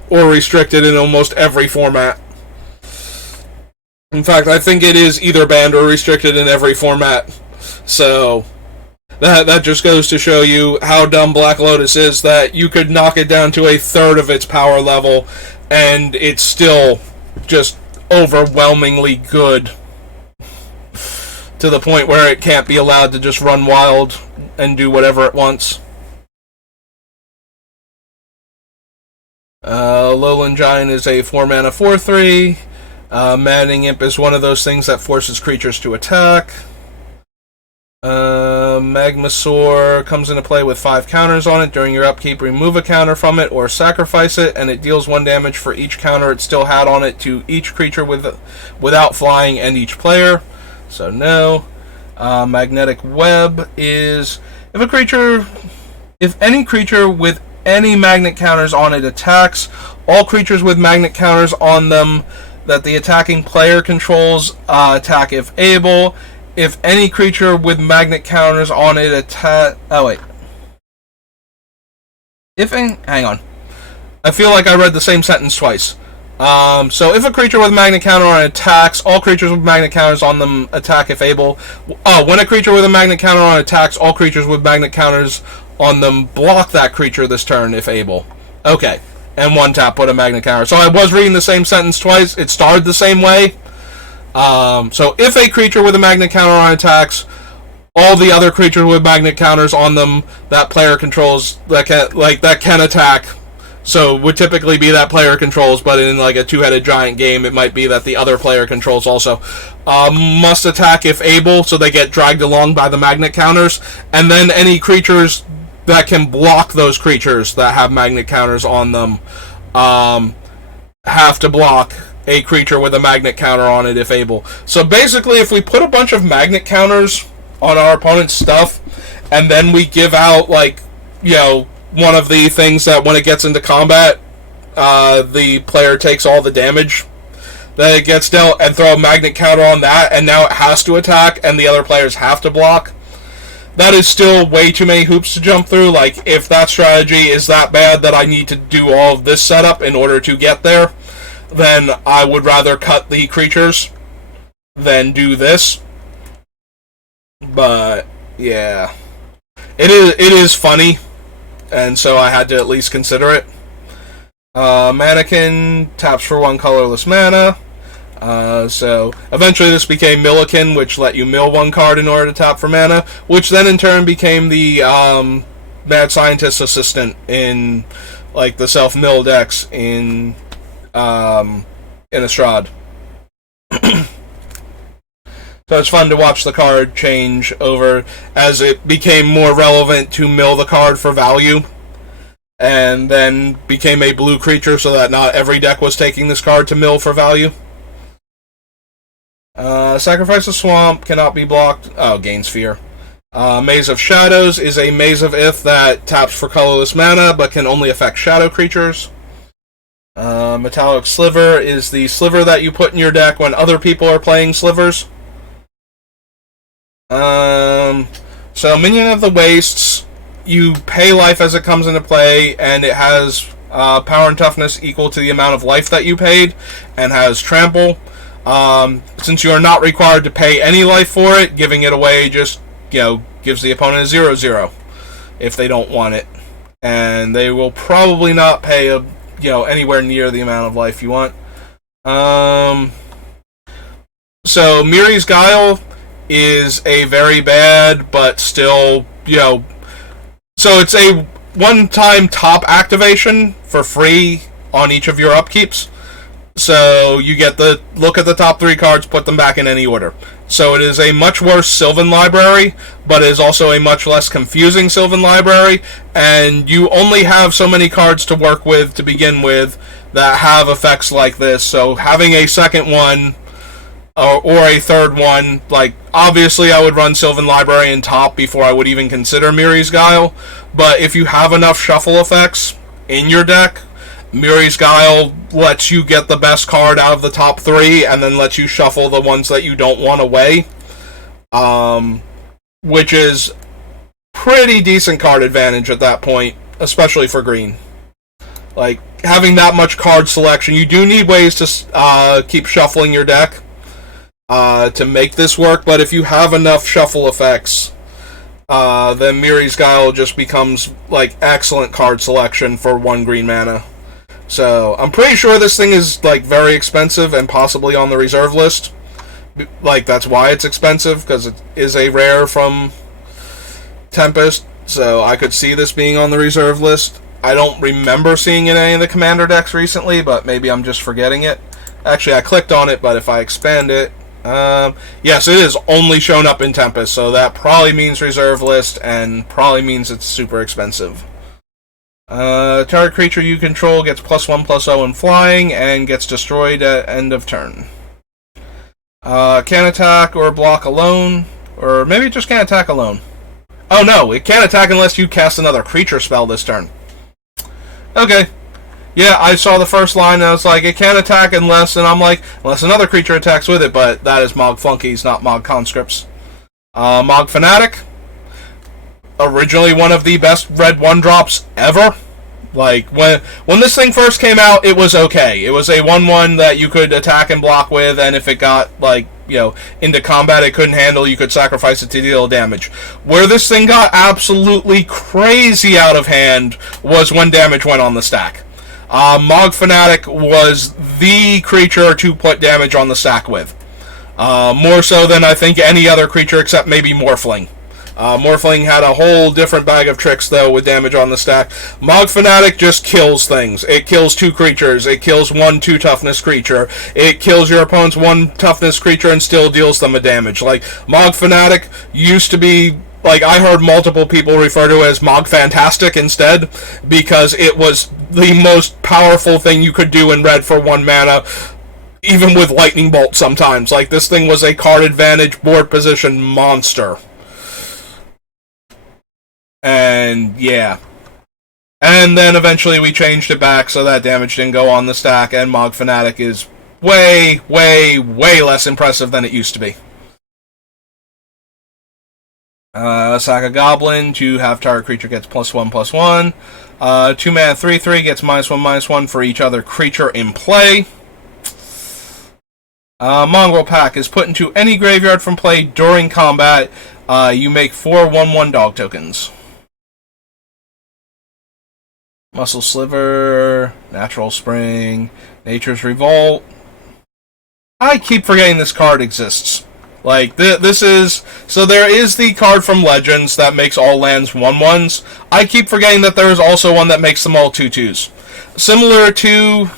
or restricted in almost every format. In fact, I think it is either banned or restricted in every format. So that just goes to show you how dumb Black Lotus is, that you could knock it down to a third of its power level, and it's still just overwhelmingly good to the point where it can't be allowed to just run wild and do whatever it wants. Lowland Giant is a 4-mana 4/3. Maddening Imp is one of those things that forces creatures to attack. Magmasaur comes into play with 5 counters on it. During your upkeep, remove a counter from it or sacrifice it, and it deals 1 damage for each counter it still had on it to each creature without flying and each player. So no. Magnetic Web is if any creature with any magnet counters on it attacks, all creatures with magnet counters on them that the attacking player controls attack if able. If any creature with magnet counters on it attack... Oh, wait. Hang on. I feel like I read the same sentence twice. So if a creature with magnet counter on it attacks, all creatures with magnet counters on them attack if able. Oh, when a creature with a magnet counter on it attacks, all creatures with magnet counters on them block that creature this turn if able. Okay. And 1-tap, put a magnet counter. So I was reading the same sentence twice. It started the same way. So if a creature with a magnet counter on attacks, all the other creatures with magnet counters on them that player controls that can attack. So would typically be that player controls, but in like a 2-headed giant game, it might be that the other player controls also. Must attack if able, so they get dragged along by the magnet counters, and then any creatures that can block those creatures that have magnet counters on them have to block a creature with a magnet counter on it if able. So basically, if we put a bunch of magnet counters on our opponent's stuff, and then we give out, like, you know, one of the things that when it gets into combat, the player takes all the damage that it gets dealt, and throw a magnet counter on that, and now it has to attack, and the other players have to block. That is still way too many hoops to jump through. Like, if that strategy is that bad that I need to do all of this setup in order to get there, then I would rather cut the creatures than do this. But yeah, it is funny, and so I had to at least consider it. Mannequin taps for 1 colorless mana. So eventually this became Milliken, which let you mill 1 card in order to tap for mana, which then in turn became the Mad Scientist's assistant in like the self-mill decks in Innistrad. So it's fun to watch the card change over as it became more relevant to mill the card for value, and then became a blue creature so that not every deck was taking this card to mill for value. Sacrifice a Swamp, cannot be blocked. Oh, gain Sphere. Maze of Shadows is a Maze of Ith that taps for colorless mana but can only affect shadow creatures. Metallic Sliver is the sliver that you put in your deck when other people are playing slivers. So Minion of the Wastes, you pay life as it comes into play, and it has power and toughness equal to the amount of life that you paid, and has trample. Since you are not required to pay any life for it, giving it away just, gives the opponent a 0/0 if they don't want it. And they will probably not pay anywhere near the amount of life you want. So Miri's Guile is a very bad, but still, so it's a one-time top activation for free on each of your upkeeps. So you get the look at the top 3 cards, put them back in any order. So it is a much worse Sylvan Library, but it is also a much less confusing Sylvan Library, and you only have so many cards to work with to begin with that have effects like this. So having a second one or a third one, like, obviously I would run Sylvan Library in top before I would even consider Miri's Guile, but if you have enough shuffle effects in your deck, Miri's Guile lets you get the best card out of the top 3, and then lets you shuffle the ones that you don't want away, which is pretty decent card advantage at that point, especially for green. Like, having that much card selection, you do need ways to keep shuffling your deck to make this work, but if you have enough shuffle effects, then Miri's Guile just becomes like excellent card selection for 1 green mana. So I'm pretty sure this thing is like very expensive and possibly on the reserve list. Like, that's why it's expensive, because it is a rare from Tempest, so I could see this being on the reserve list. I don't remember seeing it in any of the commander decks recently, but maybe I'm just forgetting it. Actually, I clicked on it, but if I expand it, yes, it is only shown up in Tempest, so that probably means reserve list, and probably means it's super expensive. Target creature you control gets +1/+0 in flying, and gets destroyed at end of turn. Can attack or block alone, or maybe it just can't attack alone. Oh no, it can't attack unless you cast another creature spell this turn. Okay. Yeah, I saw the first line and I was like, it can't attack unless, and I'm like, unless another creature attacks with it, but that is Mog Flunkies, not Mog Conscripts. Mog Fanatic. Originally one of the best red 1-drops ever. Like, when this thing first came out, it was okay. It was a 1/1 that you could attack and block with, and if it got, like, into combat it couldn't handle, you could sacrifice it to deal damage. Where this thing got absolutely crazy out of hand was when damage went on the stack. Mog Fanatic was the creature to put damage on the stack with. More so than I think any other creature except maybe Morphling. Morphling had a whole different bag of tricks, though, with damage on the stack. Mog Fanatic just kills things. It kills 2 creatures. It kills 1 2-toughness creature. It kills your opponent's 1 toughness creature and still deals them a damage. Like, Mog Fanatic used to be, like, I heard multiple people refer to it as Mog Fantastic instead, because it was the most powerful thing you could do in red for 1 mana, even with Lightning Bolt sometimes. Like, this thing was a card advantage, board position monster. And, yeah. And then eventually we changed it back so that damage didn't go on the stack, and Mog Fanatic is way, way, way less impressive than it used to be. Sack a Goblin to have target creature gets +1/+1. 2-mana 3/3 gets -1/-1 for each other creature in play. Mongrel Pack is put into any graveyard from play during combat. You make 4 1/1 dog tokens. Muscle Sliver, Natural Spring, Nature's Revolt. I keep forgetting this card exists. Like, this is... So there is the card from Legends that makes all lands 1/1s. I keep forgetting that there is also one that makes them all 2/2s. Similar to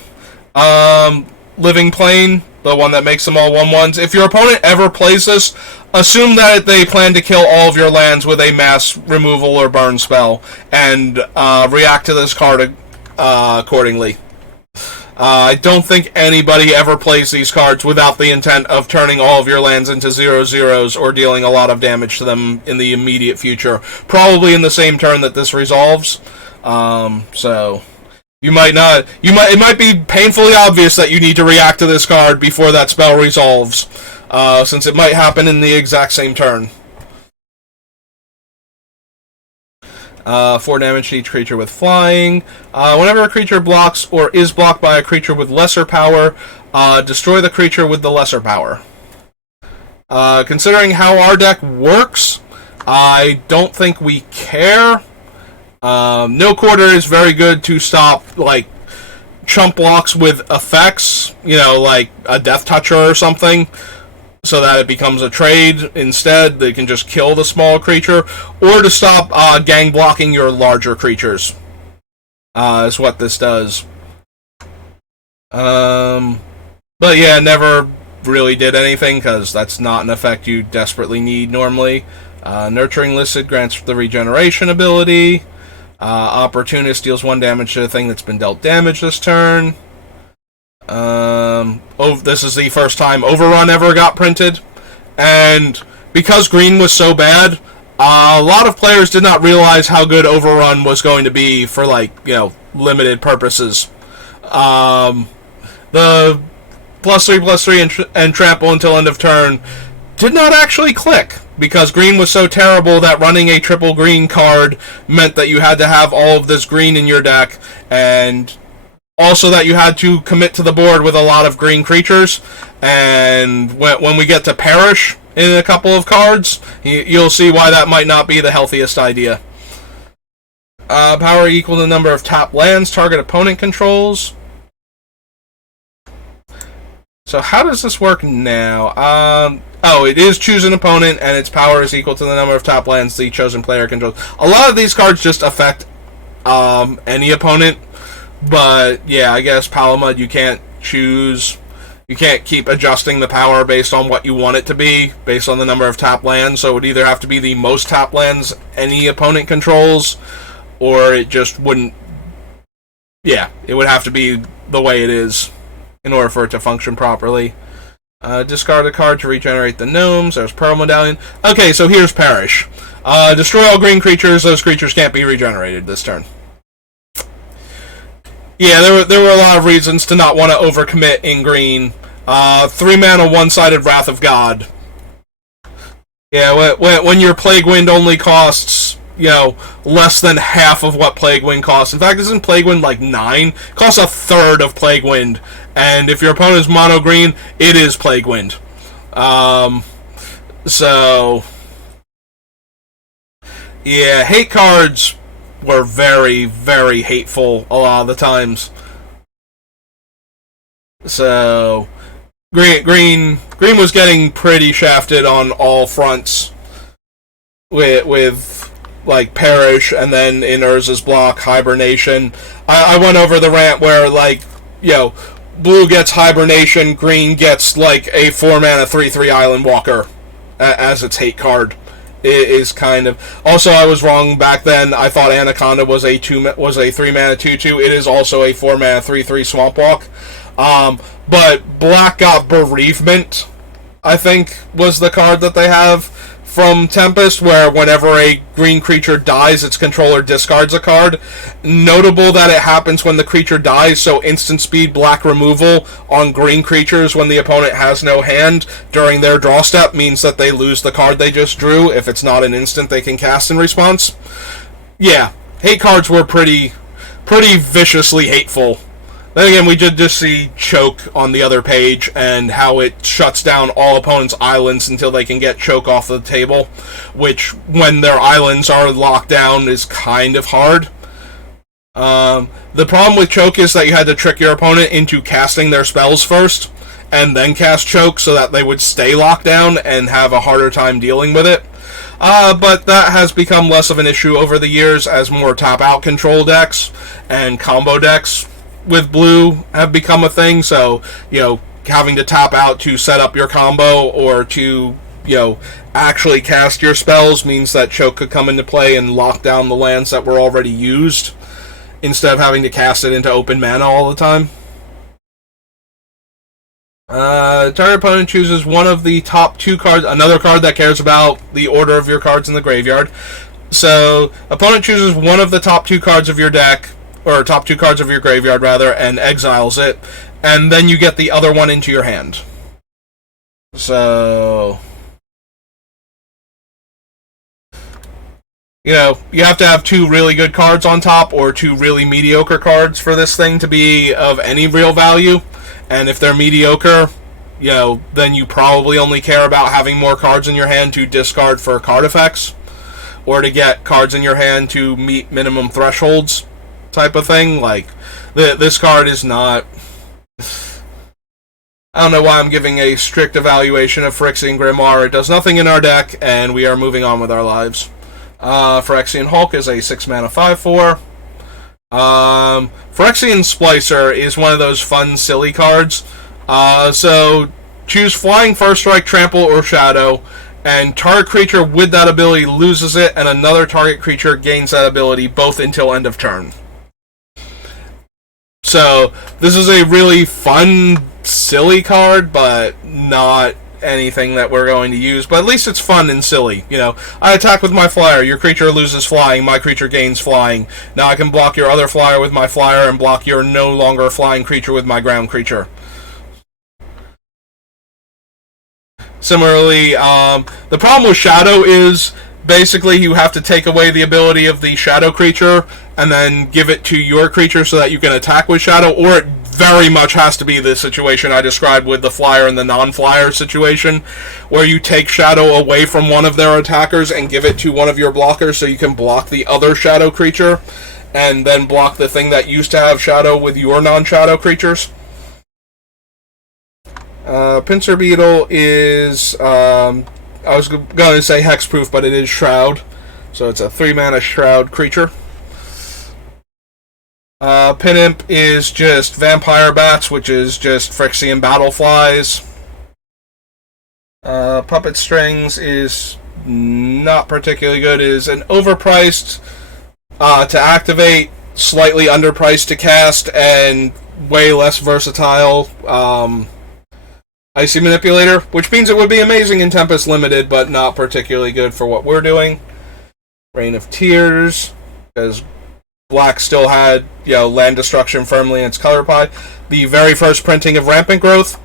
Living Plane, the one that makes them all 1/1s. If your opponent ever plays this, assume that they plan to kill all of your lands with a mass removal or burn spell, and react to this card accordingly. I don't think anybody ever plays these cards without the intent of turning all of your lands into 0/0s or dealing a lot of damage to them in the immediate future. Probably in the same turn that this resolves. So... It might be painfully obvious that you need to react to this card before that spell resolves, since it might happen in the exact same turn. 4 damage to each creature with flying. Whenever a creature blocks or is blocked by a creature with lesser power, destroy the creature with the lesser power. Considering how our deck works, I don't think we care. No Quarter is very good to stop, like, chump blocks with effects, like a Death Toucher or something, so that it becomes a trade instead. They can just kill the small creature, or to stop gang blocking your larger creatures, is what this does. But yeah, never really did anything, because that's not an effect you desperately need normally. Nurturing Listed grants the regeneration ability. Opportunist deals 1 damage to a thing that's been dealt damage this turn. This is the first time Overrun ever got printed. And because green was so bad, a lot of players did not realize how good Overrun was going to be for, limited purposes. The +3/+3 and trample until end of turn did not actually click, because green was so terrible that running a triple green card meant that you had to have all of this green in your deck, and also that you had to commit to the board with a lot of green creatures. And when we get to Perish in a couple of cards, you'll see why that might not be the healthiest idea. Power equal to the number of tapped lands target opponent controls. So how does this work now? It is choose an opponent, and its power is equal to the number of top lands the chosen player controls. A lot of these cards just affect any opponent, but yeah, I guess Palamud you can't choose. You can't keep adjusting the power based on what you want it to be, based on the number of top lands, so it would either have to be the most top lands any opponent controls, or it just wouldn't... Yeah, it would have to be the way it is in order for it to function properly. Discard a card to regenerate the gnomes. There's Pearl Medallion. Okay, so here's Perish. Destroy all green creatures. Those creatures can't be regenerated this turn. Yeah, there were a lot of reasons to not want to overcommit in green. 3 mana, one-sided Wrath of God. Yeah, when your Plague Wind only costs, less than half of what Plague Wind costs. In fact, isn't Plague Wind like 9? It costs a third of Plague Wind. And if your opponent's mono green, it is Plague Wind. So yeah, hate cards were very, very hateful a lot of the times. So green was getting pretty shafted on all fronts with like Perish, and then in Urza's block, Hibernation. I went over the rant where blue gets Hibernation, green gets like a 4-mana 3/3 Island Walker as its hate card. It is kind of... Also, I was wrong back then. I thought Anaconda was a 3-mana 2/2. It is also a 4-mana 3/3 Swamp Walk. But black got Bereavement, I think, was the card that they have from Tempest, where whenever a green creature dies, its controller discards a card. Notable that it happens when the creature dies, so instant speed black removal on green creatures when the opponent has no hand during their draw step means that they lose the card they just drew if it's not an instant they can cast in response. Yeah, hate cards were pretty viciously hateful. Then again, we did just see Choke on the other page and how it shuts down all opponents' islands until they can get Choke off the table, which, when their islands are locked down, is kind of hard. The problem with Choke is that you had to trick your opponent into casting their spells first, and then cast Choke so that they would stay locked down and have a harder time dealing with it. But that has become less of an issue over the years as more tap-out control decks and combo decks with blue have become a thing, so having to tap out to set up your combo or to actually cast your spells means that Choke could come into play and lock down the lands that were already used instead of having to cast it into open mana all the time. Target opponent chooses one of the top 2 cards, another card that cares about the order of your cards in the graveyard. So opponent chooses one of the top 2 cards of your deck, or top 2 cards of your graveyard, rather, and exiles it, and then you get the other one into your hand. So you have to have 2 really good cards on top, or 2 really mediocre cards for this thing to be of any real value, and if they're mediocre, then you probably only care about having more cards in your hand to discard for card effects, or to get cards in your hand to meet minimum thresholds type of thing. Like, this card is not... I don't know why I'm giving a strict evaluation of Phyrexian Grimoire. It does nothing in our deck, and we are moving on with our lives. Phyrexian Hulk is a 6-mana 5/4. Phyrexian Splicer is one of those fun, silly cards. So, choose Flying, First Strike, Trample, or Shadow, and target creature with that ability loses it, and another target creature gains that ability, both until end of turn. So, this is a really fun, silly card, but not anything that we're going to use. But at least it's fun and silly. I attack with my flyer, your creature loses flying, my creature gains flying. Now I can block your other flyer with my flyer and block your no longer flying creature with my ground creature. Similarly, the problem with Shadow is basically you have to take away the ability of the Shadow creature and then give it to your creature so that you can attack with Shadow, or it very much has to be the situation I described with the flyer and the non-flyer situation, where you take Shadow away from one of their attackers and give it to one of your blockers so you can block the other Shadow creature, and then block the thing that used to have Shadow with your non-Shadow creatures. Pincer Beetle is, I was going to say hexproof, but it is Shroud. So it's a 3-mana Shroud creature. Pinimp is just Vampire Bats, which is just Phyrexian Battleflies. Puppet Strings is not particularly good. It is an overpriced to activate, slightly underpriced to cast, and way less versatile Icy Manipulator, which means it would be amazing in Tempest Limited, but not particularly good for what we're doing. Rain of Tears, because Black still had, land destruction firmly in its color pie. The very first printing of Rampant Growth.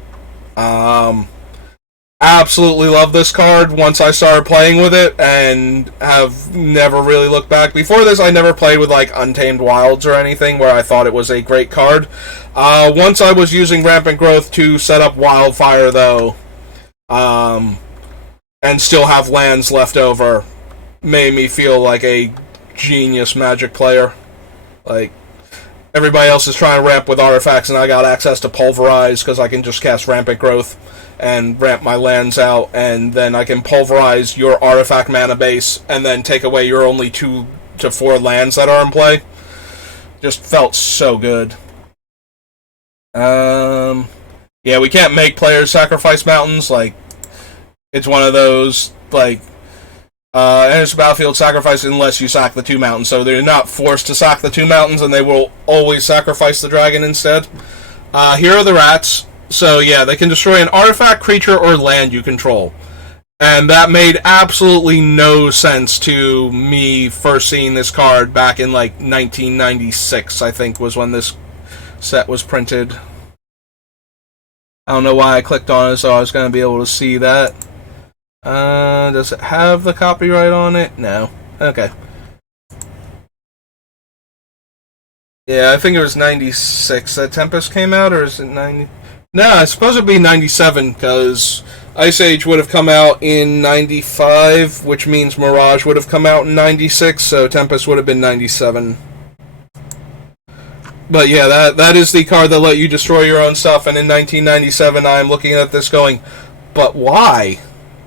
Absolutely love this card once I started playing with it, and have never really looked back. Before this, I never played with Untamed Wilds or anything where I thought it was a great card. Once I was using Rampant Growth to set up Wildfire, though, and still have lands left over, made me feel like a genius Magic player. Everybody else is trying to ramp with artifacts, and I got access to Pulverize because I can just cast Rampant Growth and ramp my lands out, and then I can pulverize your artifact mana base and then take away your only 2 to 4 lands that are in play. Just felt so good. Yeah, we can't make players sacrifice mountains. It's one of those, Energy Battlefield sacrifice unless you sack the 2 mountains, so they're not forced to sack the 2 mountains, and they will always sacrifice the dragon instead. Here are the rats. So yeah, they can destroy an artifact, creature, or land you control. And that made absolutely no sense to me first seeing this card back in 1996, I think was when this set was printed. I don't know why I clicked on it, so I was going to be able to see that. Does it have the copyright on it? No. Okay. Yeah, I think it was 96 that Tempest came out, or is it 90? No, it's supposed to be 97, because Ice Age would have come out in 95, which means Mirage would have come out in 96, so Tempest would have been 97. But yeah, that is the card that let you destroy your own stuff, and in 1997 I'm looking at this going, but why?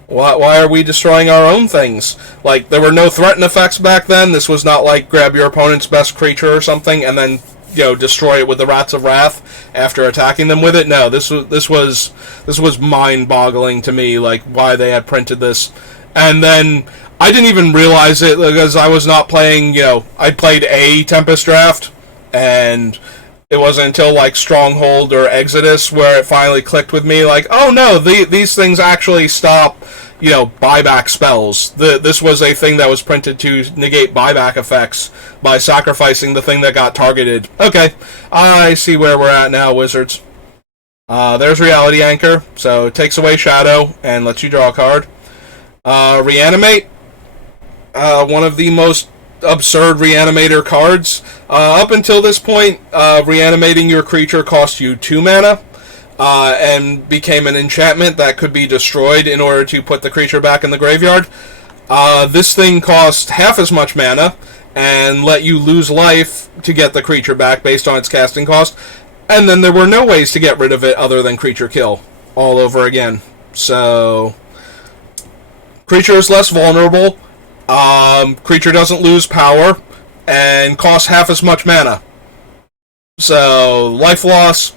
Why are we destroying our own things? There were no threaten effects back then. This was not grab your opponent's best creature or something and then destroy it with the Rats of Wrath after attacking them with it. No, this was mind-boggling to me, why they had printed this. And then I didn't even realize it because I was not playing, I played a Tempest draft, and it wasn't until Stronghold or Exodus where it finally clicked with me, oh no, these things actually stop, buyback spells. This was a thing that was printed to negate buyback effects by sacrificing the thing that got targeted. Okay, I see where we're at now, Wizards. There's Reality Anchor, so it takes away Shadow and lets you draw a card. Reanimate, one of the most absurd Reanimator cards. Up until this point, reanimating your creature cost you 2 mana, and became an enchantment that could be destroyed in order to put the creature back in the graveyard. This thing cost half as much mana, and let you lose life to get the creature back based on its casting cost, and then there were no ways to get rid of it other than creature kill, all over again. So, creature is less vulnerable, creature doesn't lose power, and costs half as much mana. So, life loss,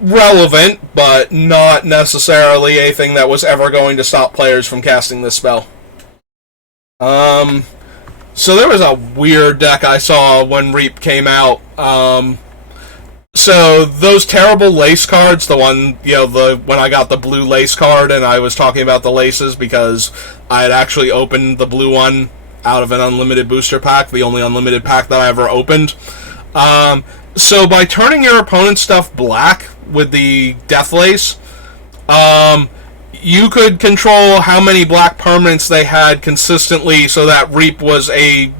relevant, but not necessarily a thing that was ever going to stop players from casting this spell. So there was a weird deck I saw when Reap came out. So those terrible lace cards, the one, when I got the blue lace card, and I was talking about the laces because I had actually opened the blue one out of an unlimited booster pack, the only unlimited pack that I ever opened. So by turning your opponent's stuff black with the Death Lace, you could control how many black permanents they had consistently, so that Reap was a,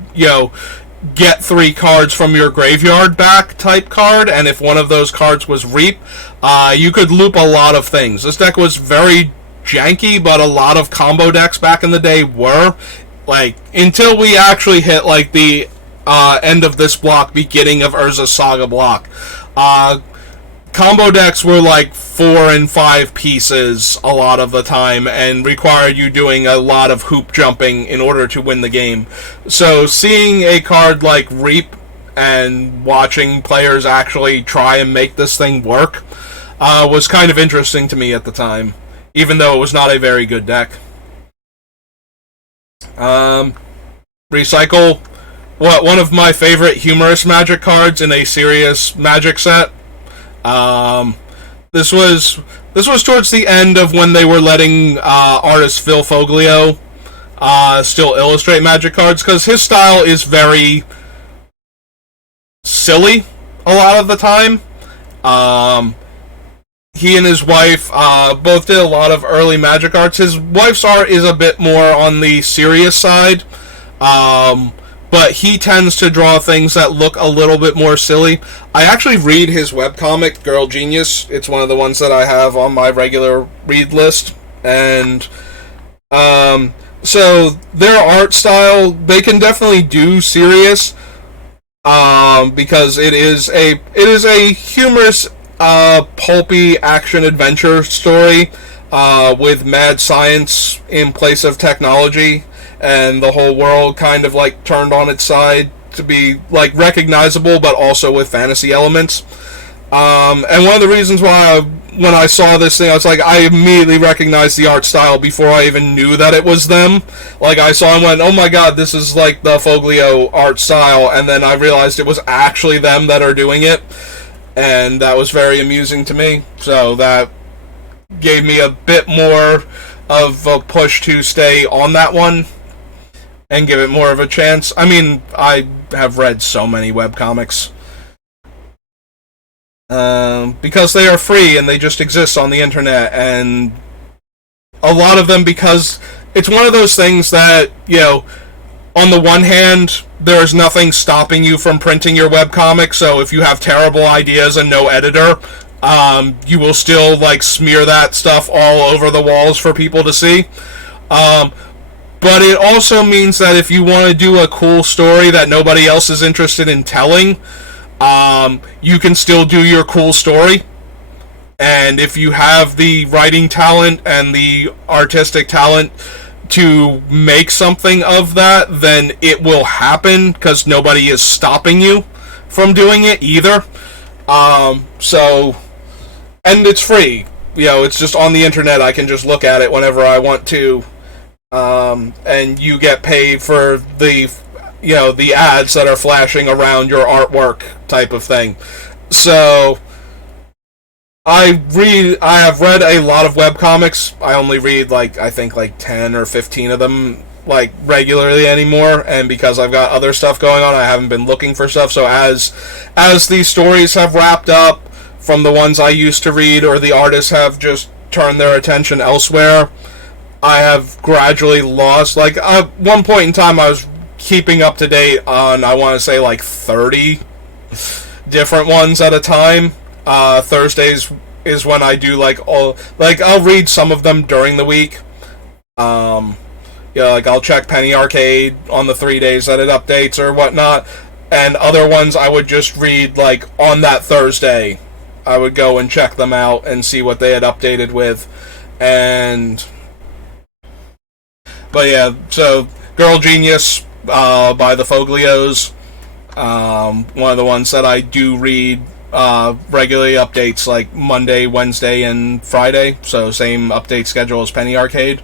get 3 cards from your graveyard back type card, and if one of those cards was Reap, you could loop a lot of things. This deck was very janky, but a lot of combo decks back in the day were. Until we actually hit, the end of this block, beginning of Urza's Saga block. combo decks were like 4 and 5 pieces a lot of the time and required you doing a lot of hoop jumping in order to win the game. So seeing a card like Reap and watching players actually try and make this thing work was kind of interesting to me at the time, even though it was not a very good deck. Recycle, one of my favorite humorous Magic cards in a serious Magic set. This was towards the end of when they were letting artist Phil Foglio still illustrate Magic cards, because his style is very silly a lot of the time. He and his wife both did a lot of early Magic arts. His wife's art is a bit more on the serious side, but he tends to draw things that look a little bit more silly. I actually read his webcomic, Girl Genius. It's one of the ones that I have on my regular read list. And so their art style, they can definitely do serious, because it is a humorous, pulpy action-adventure story with mad science in place of technology, and the whole world kind of like turned on its side to be like recognizable, but also with fantasy elements. And one of the reasons why when I saw this thing, I was like, I immediately recognized the art style before I even knew that it was them. Like, I saw and went, oh my god, this is like the Foglio art style, and then I realized it was actually them that are doing it, and that was very amusing to me. So that gave me a bit more of a push to stay on that one and give it more of a chance. I mean, I have read so many webcomics. Because they are free and they just exist on the internet, and a lot of them, because it's one of those things that, you know, on the one hand, there's nothing stopping you from printing your webcomic, so if you have terrible ideas and no editor, you will still, like, smear that stuff all over the walls for people to see. But it also means that if you want to do a cool story that nobody else is interested in telling, you can still do your cool story. And if you have the writing talent and the artistic talent to make something of that, then it will happen, because nobody is stopping you from doing it either. So, and it's free. You know, it's just on the internet. I can just look at it whenever I want to. And you get paid for the, you know, the ads that are flashing around your artwork type of thing. So I have read a lot of webcomics. I only read I think 10 or 15 of them regularly anymore, and because I've got other stuff going on, I haven't been looking for stuff. So as these stories have wrapped up from the ones I used to read, or the artists have just turned their attention elsewhere, I have gradually lost. At one point in time, I was keeping up to date on, I want to say, 30 different ones at a time. Thursdays is when I do, I'll read some of them during the week. I'll check Penny Arcade on the 3 days that it updates or whatnot. And other ones I would just read, on that Thursday. I would go and check them out and see what they had updated with. But yeah, so Girl Genius by the Foglios, one of the ones that I do read regularly, updates Monday, Wednesday, and Friday, so same update schedule as Penny Arcade.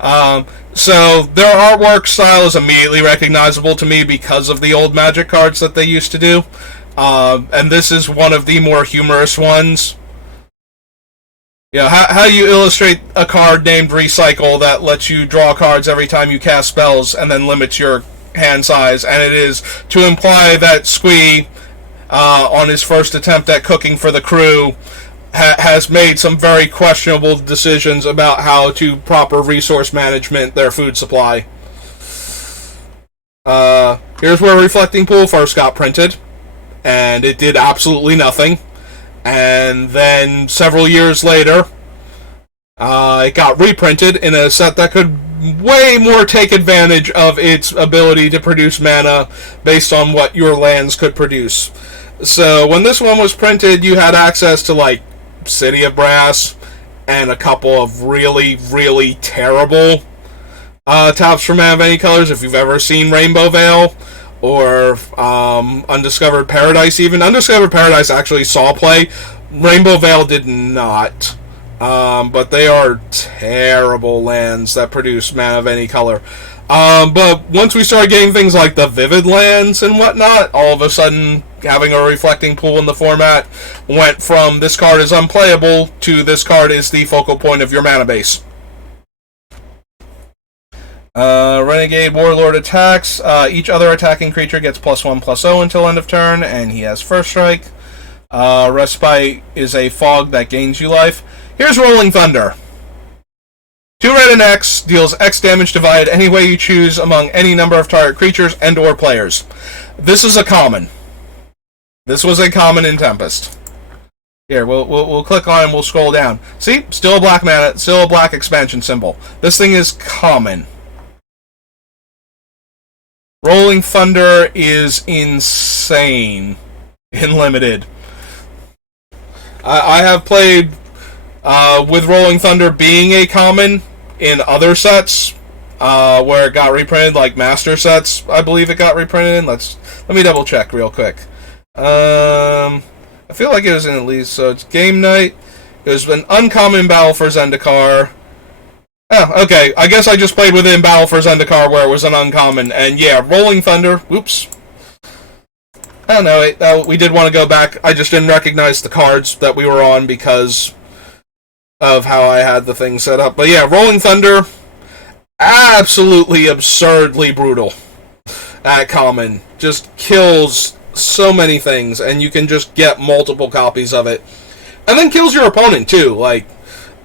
So their artwork style is immediately recognizable to me because of the old Magic cards that they used to do, and this is one of the more humorous ones. You know, how you illustrate a card named Recycle that lets you draw cards every time you cast spells and then limits your hand size, and it is to imply that Squee, on his first attempt at cooking for the crew, has made some very questionable decisions about how to proper resource management their food supply. Here's where Reflecting Pool first got printed, and it did absolutely nothing. And then several years later, it got reprinted in a set that could way more take advantage of its ability to produce mana based on what your lands could produce. So when this one was printed, you had access to like City of Brass and a couple of really, really terrible tops from Mana of Any Colors. If you've ever seen Rainbow Veil or Undiscovered Paradise, even Undiscovered Paradise actually saw play. Rainbow Veil did not. But they are terrible lands that produce Mana of Any Color. But once we started getting things like the Vivid lands and whatnot, all of a sudden having a reflecting pool in the format went from this card is unplayable to this card is the focal point of your mana base. Renegade Warlord attacks. Each other attacking creature gets +1/+0 until end of turn, and he has first strike. Respite is a fog that gains you life. Here's Rolling Thunder. 2 red and X deals X damage divided any way you choose among any number of target creatures and or players. This is a common. This was a common in Tempest. Here, we'll click on and we'll scroll down. See? Still a black mana, still a black expansion symbol. This thing is common. Rolling Thunder is insane in Limited. I have played with Rolling Thunder being a common in other sets where it got reprinted, like Master sets. I believe it got reprinted in. Let me double check real quick. I feel like it was in at least. So it's Game Night. It was an uncommon Battle for Zendikar. Oh, okay. I guess I just played within Battle for Zendikar where it was an uncommon. And yeah, Rolling Thunder. Whoops. I don't know. We did want to go back. I just didn't recognize the cards that we were on because of how I had the thing set up. But yeah, Rolling Thunder, absolutely absurdly brutal at common. Just kills so many things, and you can just get multiple copies of it. And then kills your opponent, too. Like,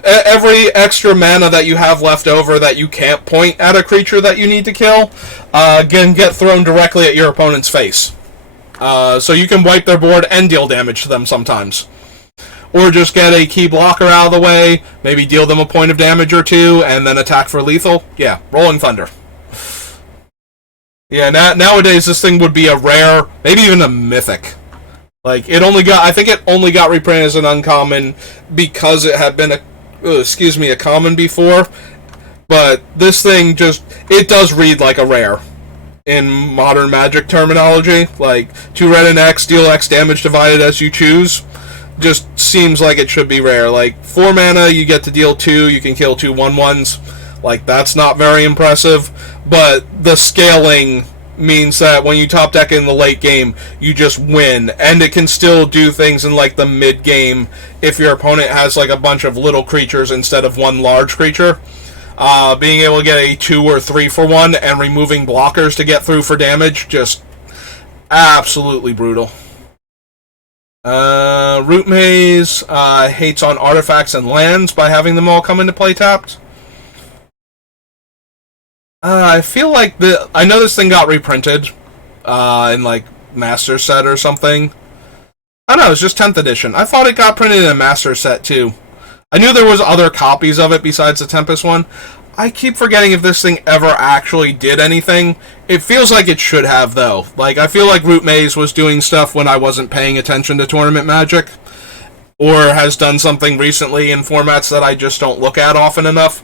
every extra mana that you have left over that you can't point at a creature that you need to kill can get thrown directly at your opponent's face. So you can wipe their board and deal damage to them sometimes. Or just get a key blocker out of the way, maybe deal them a point of damage or two, and then attack for lethal. Yeah, Rolling Thunder. Yeah, nowadays this thing would be a rare, maybe even a mythic. Like, I think it only got reprinted as an uncommon because it had been a common before. But this thing it does read like a rare in modern Magic terminology. Like, 2 red and X, deal X damage divided as you choose. Just seems like it should be rare. Like, 4 mana, you get to deal 2, you can kill 2 1/1s. Like, that's not very impressive. But the scaling means that when you top deck in the late game, you just win. And it can still do things in, like, the mid game if your opponent has, like, a bunch of little creatures instead of one large creature. Being able to get a 2 or 3 for 1 and removing blockers to get through for damage, just absolutely brutal. Root Maze hates on artifacts and lands by having them all come into play tapped. I feel like I know this thing got reprinted in like Master Set or something. I don't know, it's just 10th edition. I thought it got printed in a Master Set too. I knew there was other copies of it besides the Tempest one. I keep forgetting if this thing ever actually did anything. It feels like it should have, though. Like, I feel like Root Maze was doing stuff when I wasn't paying attention to Tournament Magic, or has done something recently in formats that I just don't look at often enough.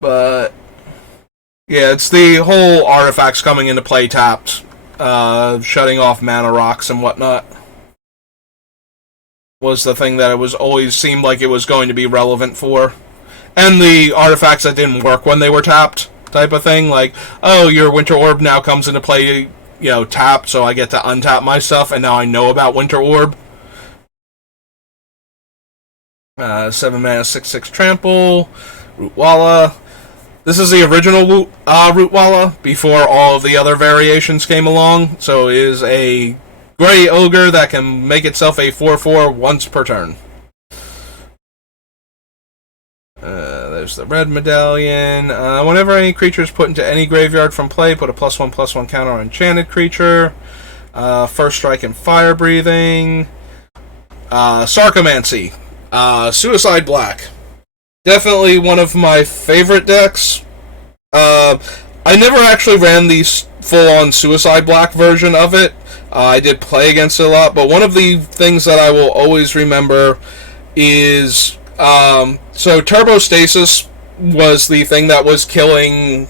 But yeah, it's the whole artifacts coming into play tapped, shutting off mana rocks and whatnot, was the thing that it was always seemed like it was going to be relevant for. And the artifacts that didn't work when they were tapped, type of thing. Like, oh, your Winter Orb now comes into play, tapped, so I get to untap my stuff, and now I know about Winter Orb. 7 mana, 6/6 trample, Rootwalla. This is the original Rootwalla, before all of the other variations came along. So it is a gray ogre that can make itself a 4/4 once per turn. There's the red medallion. Whenever any creature is put into any graveyard from play, put a +1/+1 counter on enchanted creature. First strike and fire breathing. Sarcomancy. Suicide Black. Definitely one of my favorite decks. I never actually ran the full-on Suicide Black version of it. I did play against it a lot, but one of the things that I will always remember is so turbostasis was the thing that was killing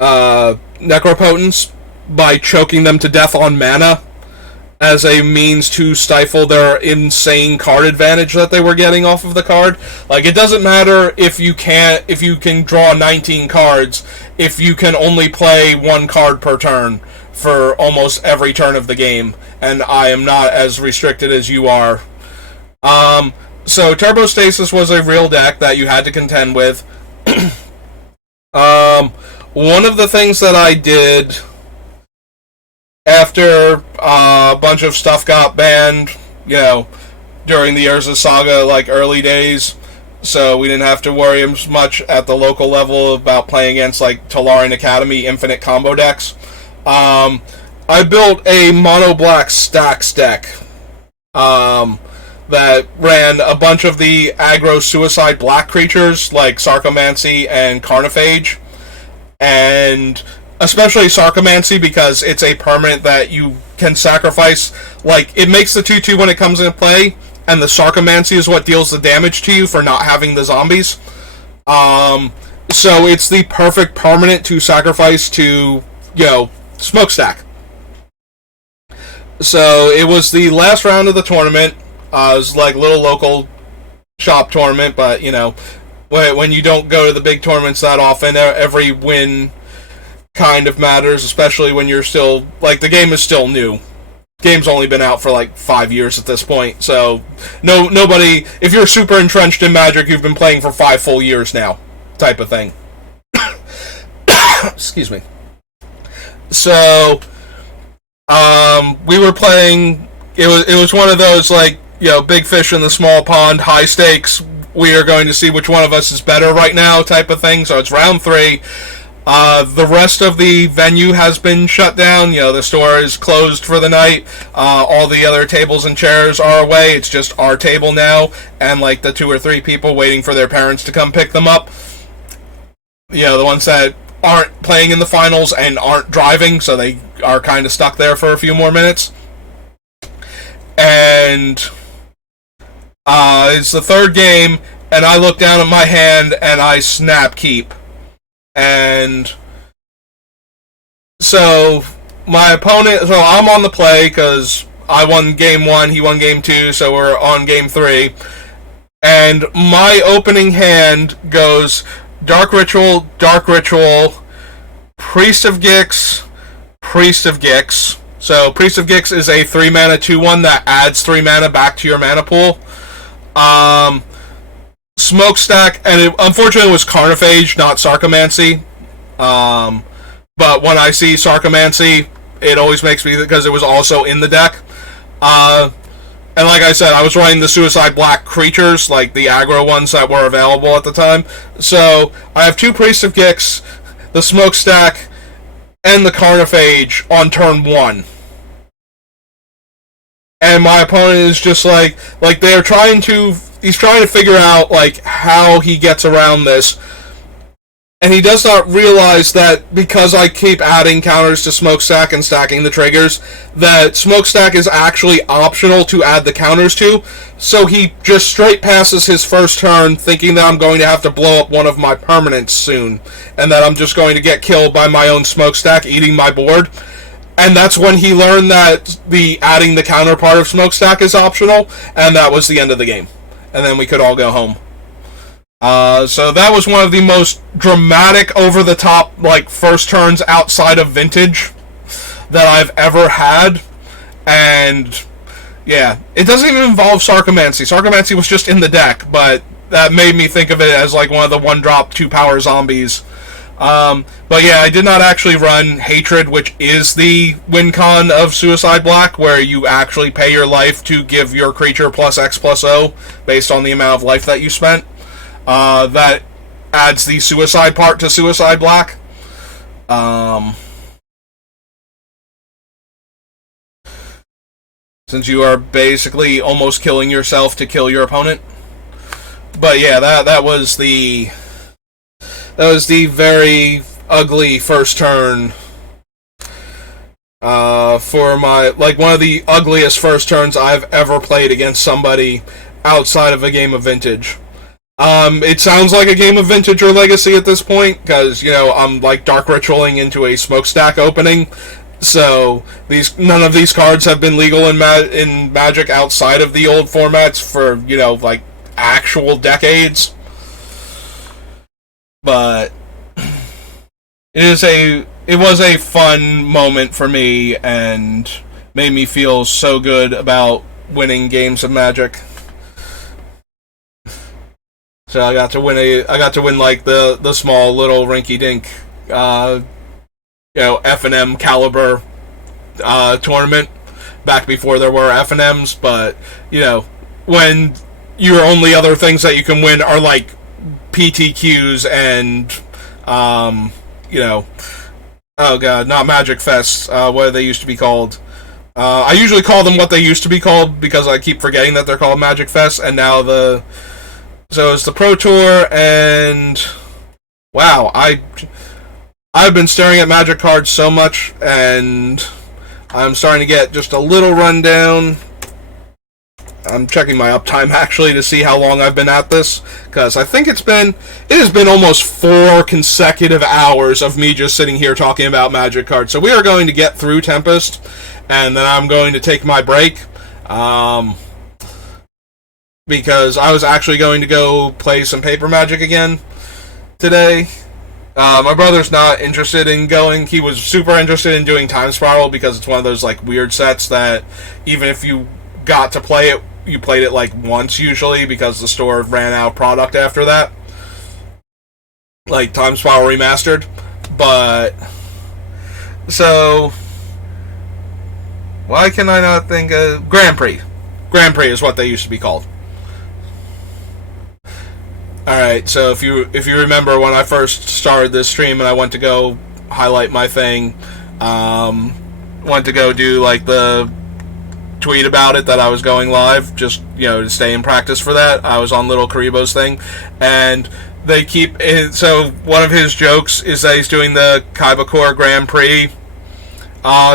necropotents by choking them to death on mana as a means to stifle their insane card advantage that they were getting off of the card. Like, it doesn't matter if you can draw 19 cards, if you can only play one card per turn for almost every turn of the game, and I am not as restricted as you are. So Turbostasis was a real deck that you had to contend with. One of the things that I did after a bunch of stuff got banned, during the Urza Saga, like, early days, so we didn't have to worry as much at the local level about playing against, like, Tolarian Academy infinite combo decks. I built a mono-black stacks deck that ran a bunch of the aggro suicide black creatures, like Sarcomancy and Carnophage, and especially Sarcomancy because it's a permanent that you can sacrifice. Like, it makes the 2/2 when it comes into play, and the Sarcomancy is what deals the damage to you for not having the zombies. So it's the perfect permanent to sacrifice to, Smokestack. So it was the last round of the tournament. It was like a little local shop tournament, but, when you don't go to the big tournaments that often, every win kind of matters, especially when you're still, like, the game is still new. Game's only been out for like 5 years at this point, so nobody, if you're super entrenched in Magic, you've been playing for 5 full years now, type of thing. Excuse me. So, we were playing, it was one of those, like, big fish in the small pond, high stakes, we are going to see which one of us is better right now, type of thing. So it's round 3. The rest of the venue has been shut down. The store is closed for the night. All the other tables and chairs are away. It's just our table now, and like the 2 or 3 people waiting for their parents to come pick them up. The ones that aren't playing in the finals and aren't driving, so they are kind of stuck there for a few more minutes. And it's the 3rd game, and I look down at my hand and I snap keep. And so my opponent, so I'm on the play because I won game 1, he won game 2, so we're on game 3. And my opening hand goes Dark Ritual, Priest of Gix, Priest of Gix. So Priest of Gix is a 3 mana 2/1 that adds 3 mana back to your mana pool. Smokestack, and it unfortunately was Carnophage, not Sarcomancy. But when I see Sarcomancy, it always makes me, because it was also in the deck. And like I said, I was running the Suicide Black creatures, like the aggro ones that were available at the time. So I have 2 Priests of Gix, the Smokestack, and the Carnophage on turn 1. And my opponent is just like they're trying to, he's trying to figure out, like, how he gets around this. And he does not realize that because I keep adding counters to Smokestack and stacking the triggers, that Smokestack is actually optional to add the counters to. So he just straight passes his first turn thinking that I'm going to have to blow up one of my permanents soon. And that I'm just going to get killed by my own Smokestack eating my board. And that's when he learned that the adding the counter part of Smokestack is optional. And that was the end of the game. And then we could all go home. So that was one of the most dramatic, over-the-top, like, first turns outside of Vintage that I've ever had. And, yeah, it doesn't even involve Sarcomancy. Sarcomancy was just in the deck, but that made me think of it as, like, one of the one-drop, 2-power zombies. But yeah, I did not actually run Hatred, which is the win con of Suicide Black, where you actually pay your life to give your creature plus X plus O, based on the amount of life that you spent. That adds the suicide part to Suicide Black. Since you are basically almost killing yourself to kill your opponent. But yeah, that was the That was the very ugly first turn. For my, like, one of the ugliest first turns I've ever played against somebody outside of a game of Vintage. It sounds like a game of Vintage or Legacy at this point, because, I'm, like, Dark Ritualing into a smokestack opening, so none of these cards have been legal in Magic outside of the old formats for, like, actual decades. But it was a fun moment for me and made me feel so good about winning games of Magic. So I got to win like the small little rinky dink F&M caliber tournament back before there were F&Ms, but when your only other things that you can win are like PTQs and oh god, not Magic Fests, what they used to be called. I usually call them what they used to be called because I keep forgetting that they're called Magic Fests, and now so it's the Pro Tour, and wow, I've been staring at Magic cards so much, and I'm starting to get just a little rundown. I'm checking my uptime actually to see how long I've been at this, because I think it has been almost 4 consecutive hours of me just sitting here talking about Magic cards. So we are going to get through Tempest, and then I'm going to take my break, because I was actually going to go play some Paper Magic again today. My brother's not interested in going. He was super interested in doing Time Spiral because it's one of those like weird sets that even if you got to play it, you played it like once usually because the store ran out of product after that. Like Time Spiral Remastered. But so why can I not think of Grand Prix? Grand Prix is what they used to be called. Alright, so if you remember when I first started this stream and I went to go highlight my thing, went to go do like the tweet about it that I was going live, just, to stay in practice for that. I was on Little Karibo's thing, and they so one of his jokes is that he's doing the Kaibakor Grand Prix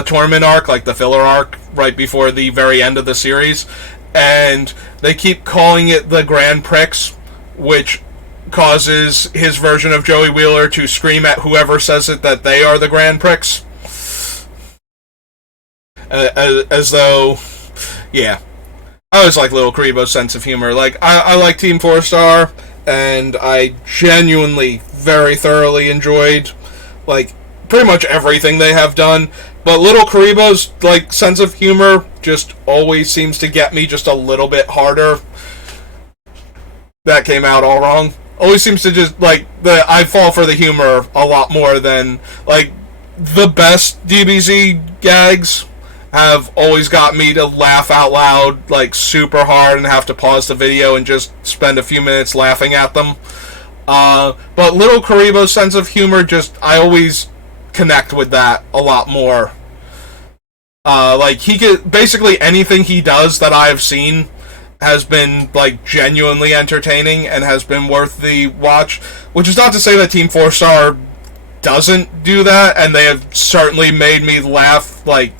tournament arc, like the filler arc, right before the very end of the series, and they keep calling it the Grand Prix, which causes his version of Joey Wheeler to scream at whoever says it that they are the Grand Prix. As though, yeah. I always like Little Karibo's sense of humor. Like, I like Team 4-Star, and I genuinely, very thoroughly enjoyed, like, pretty much everything they have done. But Little Karibo's, like, sense of humor just always seems to get me just a little bit harder. That came out all wrong. Always seems to just, like, I fall for the humor a lot more than, like, the best DBZ gags have always got me to laugh out loud, like, super hard and have to pause the video and just spend a few minutes laughing at them. But Little Karibo's sense of humor, I always connect with that a lot more. Like, basically anything he does that I've seen has been, like, genuinely entertaining and has been worth the watch, which is not to say that Team 4-Star doesn't do that, and they have certainly made me laugh, like,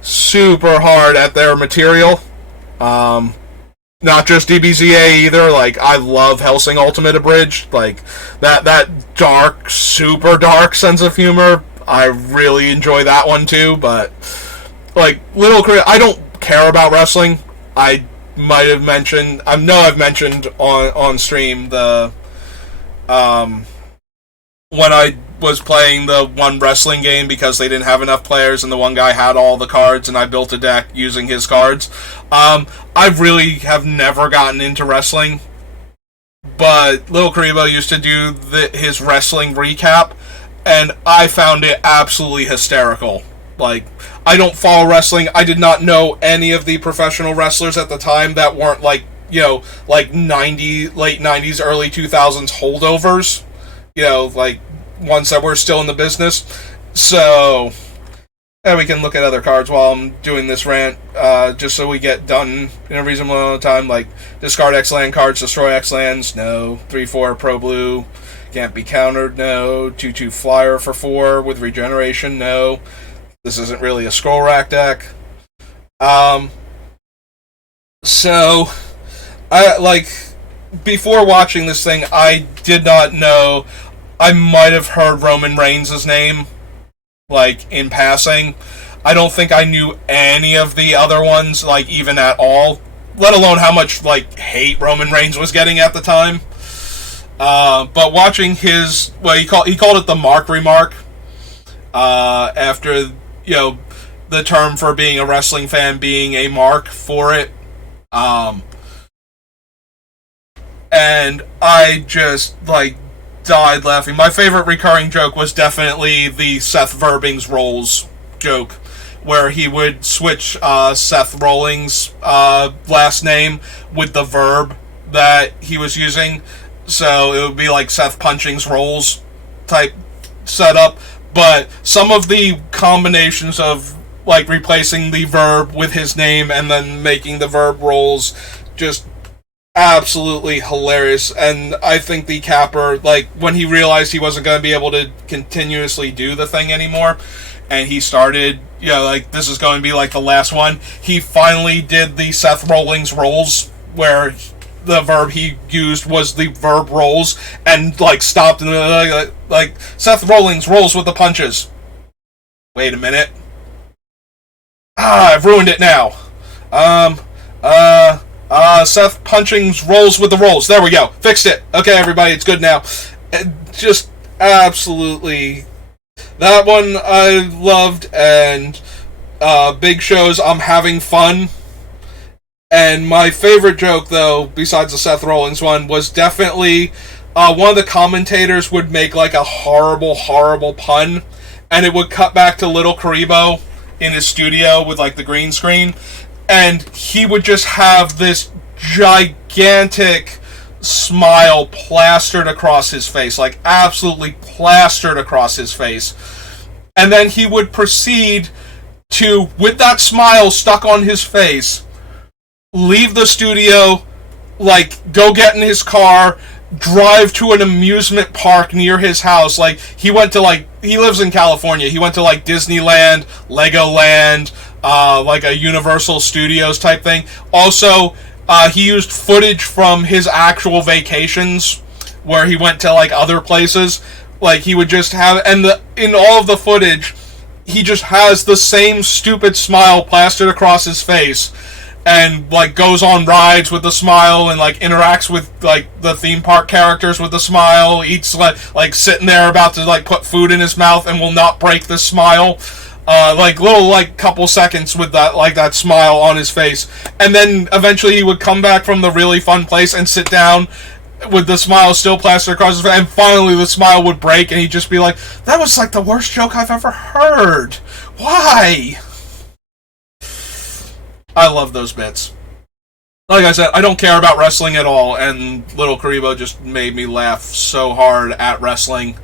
super hard at their material. Not just DBZA either. Like, I love Helsing Ultimate Abridged. Like, that dark, super dark sense of humor, I really enjoy that one too. But, like, I don't care about wrestling. I might have mentioned, I know I've mentioned on stream the when I was playing the one wrestling game because they didn't have enough players and the one guy had all the cards and I built a deck using his cards. I really have never gotten into wrestling, but Little Karibo used to do his wrestling recap, and I found it absolutely hysterical. Like, I don't follow wrestling. I did not know any of the professional wrestlers at the time that weren't like, like late 90s, early 2000s holdovers. Like ones that were still in the business. So, and we can look at other cards while I'm doing this rant, just so we get done in a reasonable amount of time. Like, discard X land cards, destroy X lands, no. 3/4 Pro Blue, Can't be countered, no. 2/2 flyer for 4 with regeneration, no. This isn't really a scroll rack deck. So, before watching this thing, I did not know. I might have heard Roman Reigns' name, in passing. I don't think I knew any of the other ones, even at all. Let alone how much, hate Roman Reigns was getting at the time. But watching his, he called it the Mark remark, after, the term for being a wrestling fan being a mark for it. And I just, died laughing. My favorite recurring joke was definitely the Seth Verbing's Rolls joke, where he would switch Seth Rollins' last name with the verb that he was using. So it would be like Seth Punching's Rolls type setup. But some of the combinations of replacing the verb with his name and then making the verb rolls, just absolutely hilarious. And I think the capper, when he realized he wasn't going to be able to continuously do the thing anymore, and he started, this is going to be the last one, he finally did the Seth Rollins rolls, where the verb he used was the verb rolls, and stopped and Seth Rollins rolls with the punches. Wait a minute. I've ruined it now. Seth Punching's rolls with the rolls. There we go. Fixed it. Okay, everybody, it's good now. Just absolutely. That one I loved, and Big Show's I'm having fun. And my favorite joke, though, besides the Seth Rollins one, was definitely one of the commentators would make a horrible, horrible pun, and it would cut back to Little Karibo in his studio with the green screen, and he would just have this gigantic smile plastered across his face, absolutely plastered across his face. And then he would proceed to, with that smile stuck on his face, leave the studio, go get in his car, drive to an amusement park near his house. He went to, he lives in California. He went to, Disneyland, Legoland, a Universal Studios type thing. Also, he used footage from his actual vacations, where he went to, other places. He would just have, and in all of the footage, he just has the same stupid smile plastered across his face, and goes on rides with the smile, and interacts with the theme park characters with the smile, eats sitting there about to put food in his mouth and will not break the smile, little couple seconds with that that smile on his face, and then eventually he would come back from the really fun place and sit down with the smile still plastered across his face, and finally the smile would break, and he'd just be like, "That was the worst joke I've ever heard. Why?" I love those bits. Like I said, I don't care about wrestling at all, and Little Karibo just made me laugh so hard at wrestling.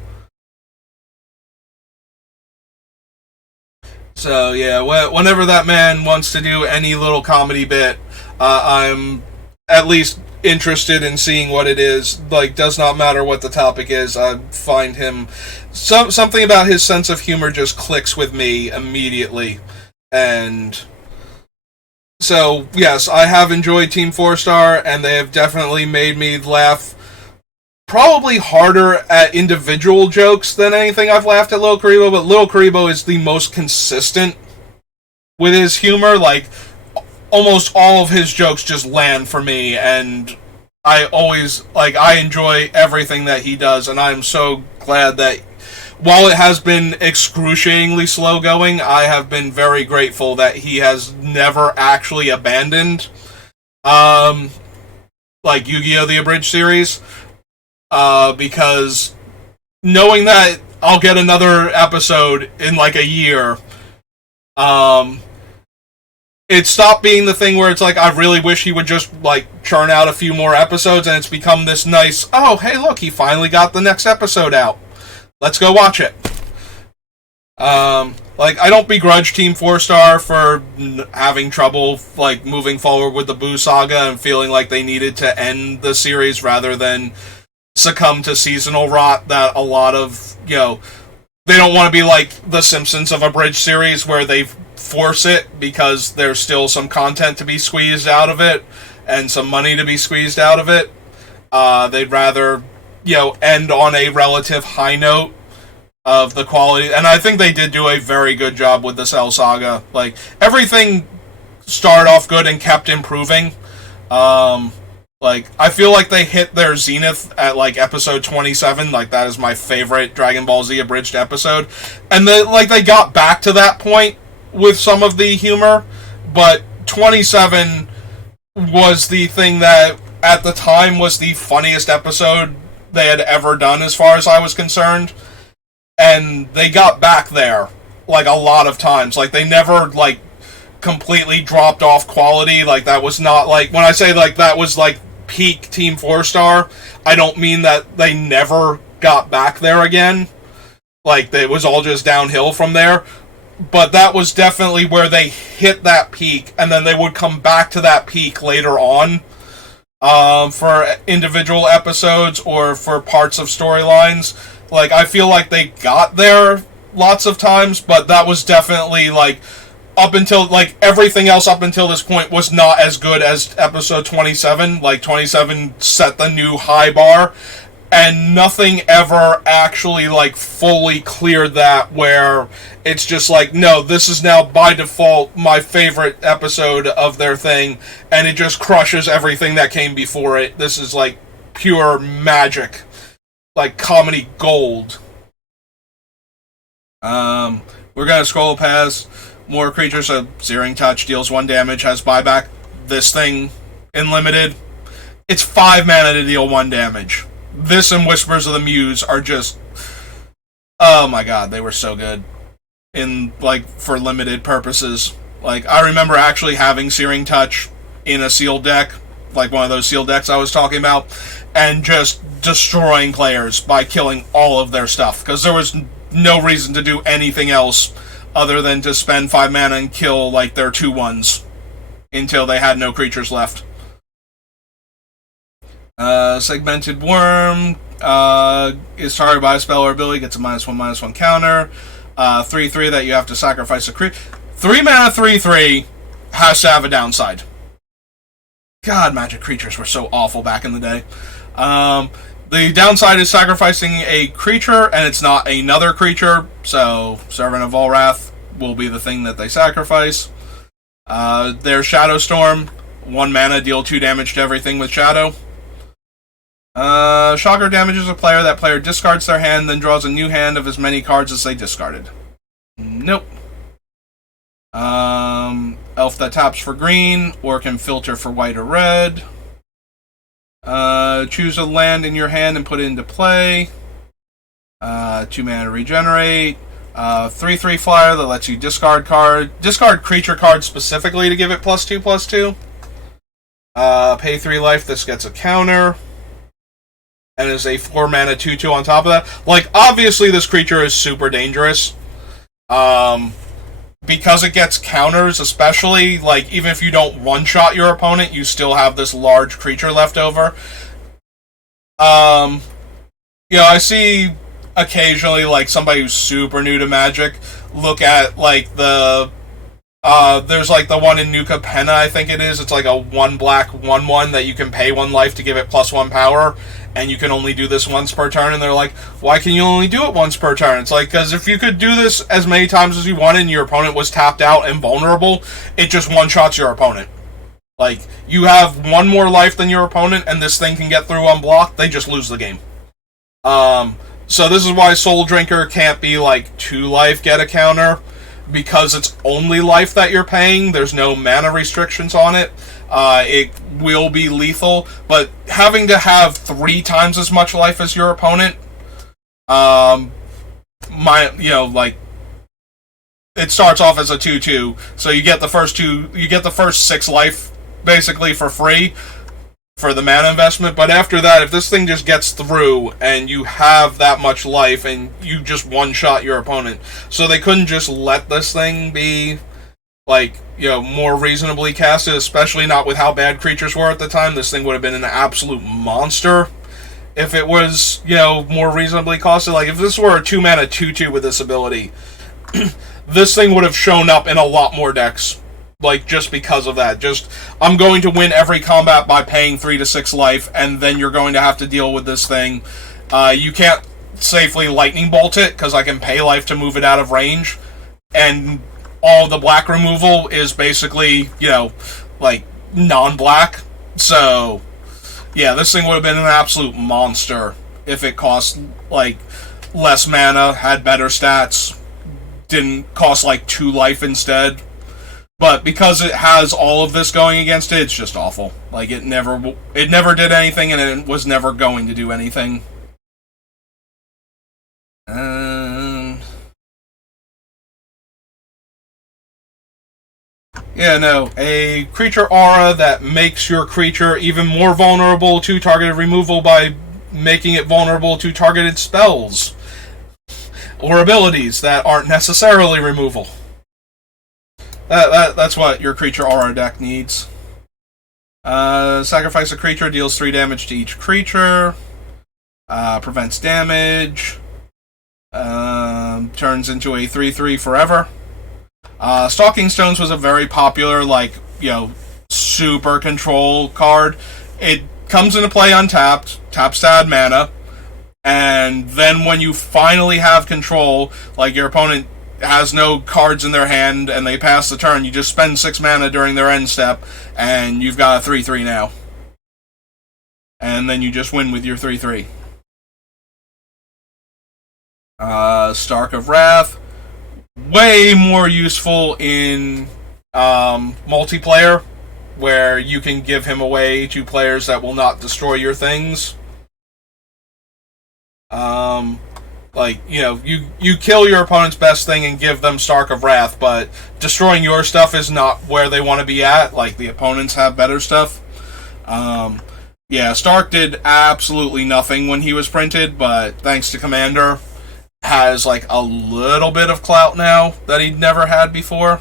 So, yeah, whenever that man wants to do any little comedy bit, I'm at least interested in seeing what it is. Does not matter what the topic is, I find him... something about his sense of humor just clicks with me immediately. And... so, yes, I have enjoyed Team 4-Star, and they have definitely made me laugh probably harder at individual jokes than anything I've laughed at Little Karibo, but Little Karibo is the most consistent with his humor. Almost all of his jokes just land for me, and I always, I enjoy everything that he does, and I'm so glad that while it has been excruciatingly slow going, I have been very grateful that he has never actually abandoned, Yu-Gi-Oh! The Abridged series, because knowing that I'll get another episode in a year, it stopped being the thing where it's I really wish he would just churn out a few more episodes, and it's become this nice, oh, hey, look, he finally got the next episode out. Let's go watch it. I don't begrudge Team 4-Star for having trouble, moving forward with the Boo Saga and feeling like they needed to end the series rather than succumb to seasonal rot that a lot of, they don't want to be like The Simpsons of a bridge series where they force it because there's still some content to be squeezed out of it and some money to be squeezed out of it. They'd rather, end on a relative high note of the quality. And I think they did do a very good job with the Cell Saga. Like, everything started off good and kept improving. I feel like they hit their zenith at, episode 27. That is my favorite Dragon Ball Z abridged episode. And, they got back to that point with some of the humor, but 27 was the thing that, at the time, was the funniest episode they had ever done, as far as I was concerned. And they got back there, a lot of times. They never, completely dropped off quality. That was not, when I say, that was, peak Team 4-Star, I don't mean that they never got back there again. It was all just downhill from there. But that was definitely where they hit that peak, and then they would come back to that peak later on for individual episodes or for parts of storylines. I feel like they got there lots of times, but that was definitely, up until, everything else up until this point was not as good as episode 27. 27 set the new high bar, and nothing ever actually, fully cleared that, where it's just no, this is now by default my favorite episode of their thing, and it just crushes everything that came before it. This is, pure magic. Comedy gold. We're gonna scroll past more creatures. So Searing Touch deals 1 damage, has buyback. This thing in limited, it's 5 mana to deal 1 damage. This and Whispers of the Muse are just, oh my god, they were so good in for limited purposes. I remember actually having Searing Touch in a sealed deck, one of those sealed decks I was talking about, and just destroying players by killing all of their stuff, because there was no reason to do anything else other than to spend 5 mana and kill their 2/1s until they had no creatures left. Segmented Worm is targeted by a spell or ability, gets a -1/-1 counter. 3/3 that you have to sacrifice a creature. 3 mana 3/3 has to have a downside. God, magic creatures were so awful back in the day. The downside is sacrificing a creature, and it's not another creature, so Servant of Volrath will be the thing that they sacrifice. Their Shadow Storm, 1 mana, deal 2 damage to everything with Shadow. Shocker damages a player. That player discards their hand, then draws a new hand of as many cards as they discarded. Nope. Elf that taps for green, or can filter for white or red. Choose a land in your hand and put it into play. 2 mana to regenerate. 3/3 flyer that lets you discard creature cards specifically to give it +2/+2. Pay 3 life, this gets a counter. And is a 4 mana 2/2 on top of that. Obviously this creature is super dangerous. Because it gets counters, especially, even if you don't one-shot your opponent, you still have this large creature left over. I see occasionally, somebody who's super new to Magic look at, there's, the one in Nuka Penna, I think it is. It's, a 1 black 1/1 that you can pay 1 life to give it +1 power, and you can only do this once per turn, and they're like, why can you only do it once per turn? It's because if you could do this as many times as you wanted and your opponent was tapped out and vulnerable, it just one-shots your opponent. You have 1 more life than your opponent, and this thing can get through unblocked, they just lose the game. So this is why Soul Drinker can't be, 2 life, get a counter, because it's only life that you're paying. There's no mana restrictions on it. It will be lethal, but having to have 3 times as much life as your opponent, it starts off as a 2/2, so you get the first 6 life basically for free for the mana investment, but after that, if this thing just gets through and you have that much life and you just one-shot your opponent, so they couldn't just let this thing be more reasonably casted, especially not with how bad creatures were at the time. This thing would have been an absolute monster if it was, more reasonably costed. Like, if this were a 2-mana 2/2 with this ability, this thing would have shown up in a lot more decks. Like, just because of that. Just, I'm going to win every combat by paying 3 to 6 life, and then you're going to have to deal with this thing. You can't safely lightning bolt it, because I can pay life to move it out of range. And all the black removal is basically, like, non-black. So, yeah, this thing would have been an absolute monster if it cost, like, less mana, had better stats, didn't cost, like, 2 life instead. But because it has all of this going against it, it's just awful. Like, it never did anything, and it was never going to do anything. Yeah, no. A creature aura that makes your creature even more vulnerable to targeted removal by making it vulnerable to targeted spells or abilities that aren't necessarily removal. That's what your creature aura deck needs. Sacrifice a creature, deals 3 damage to each creature. Prevents damage. Turns into a 3/3 forever. Stalking Stones was a very popular, super control card. It comes into play untapped, taps to add mana, and then when you finally have control, like your opponent has no cards in their hand and they pass the turn, you just spend 6 mana during their end step, and you've got a 3/3 now. And then you just win with your 3/3. Stark of Wrath, way more useful in multiplayer, where you can give him away to players that will not destroy your things. You kill your opponent's best thing and give them Stark of Wrath, but destroying your stuff is not where they want to be at. Like, the opponents have better stuff. Stark did absolutely nothing when he was printed, but thanks to Commander, has, a little bit of clout now that he'd never had before.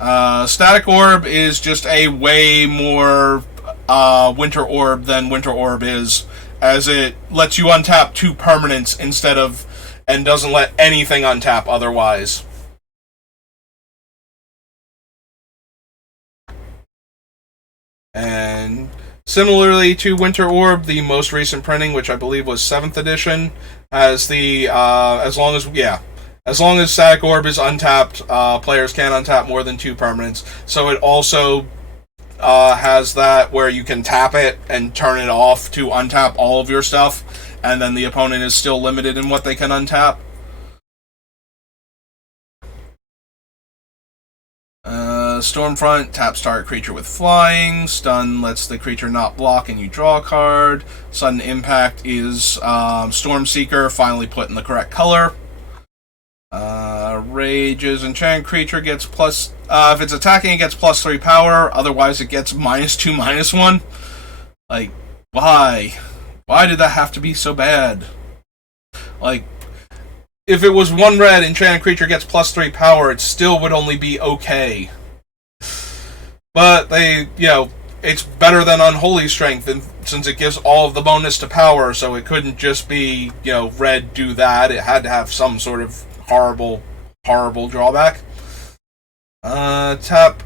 Static Orb is just a way more Winter Orb than Winter Orb is, as it lets you untap 2 permanents and doesn't let anything untap otherwise. And similarly to Winter Orb, the most recent printing, which I believe was 7th edition, has the as long as Static Orb is untapped, players can't untap more than 2 permanents. So it also has that where you can tap it and turn it off to untap all of your stuff, and then the opponent is still limited in what they can untap. Stormfront, taps target creature with flying. Stun lets the creature not block and you draw a card. Sudden Impact is Stormseeker, finally put in the correct color. Rage is enchanted creature gets plus... if it's attacking, it gets +3 power. Otherwise, it gets -2, -1. Like, why? Why did that have to be so bad? Like, if it was 1 red, enchanted creature gets +3 power, it still would only be okay. But it's better than Unholy Strength, and since it gives all of the bonus to power, so it couldn't just be, red do that. It had to have some sort of horrible drawback. Tap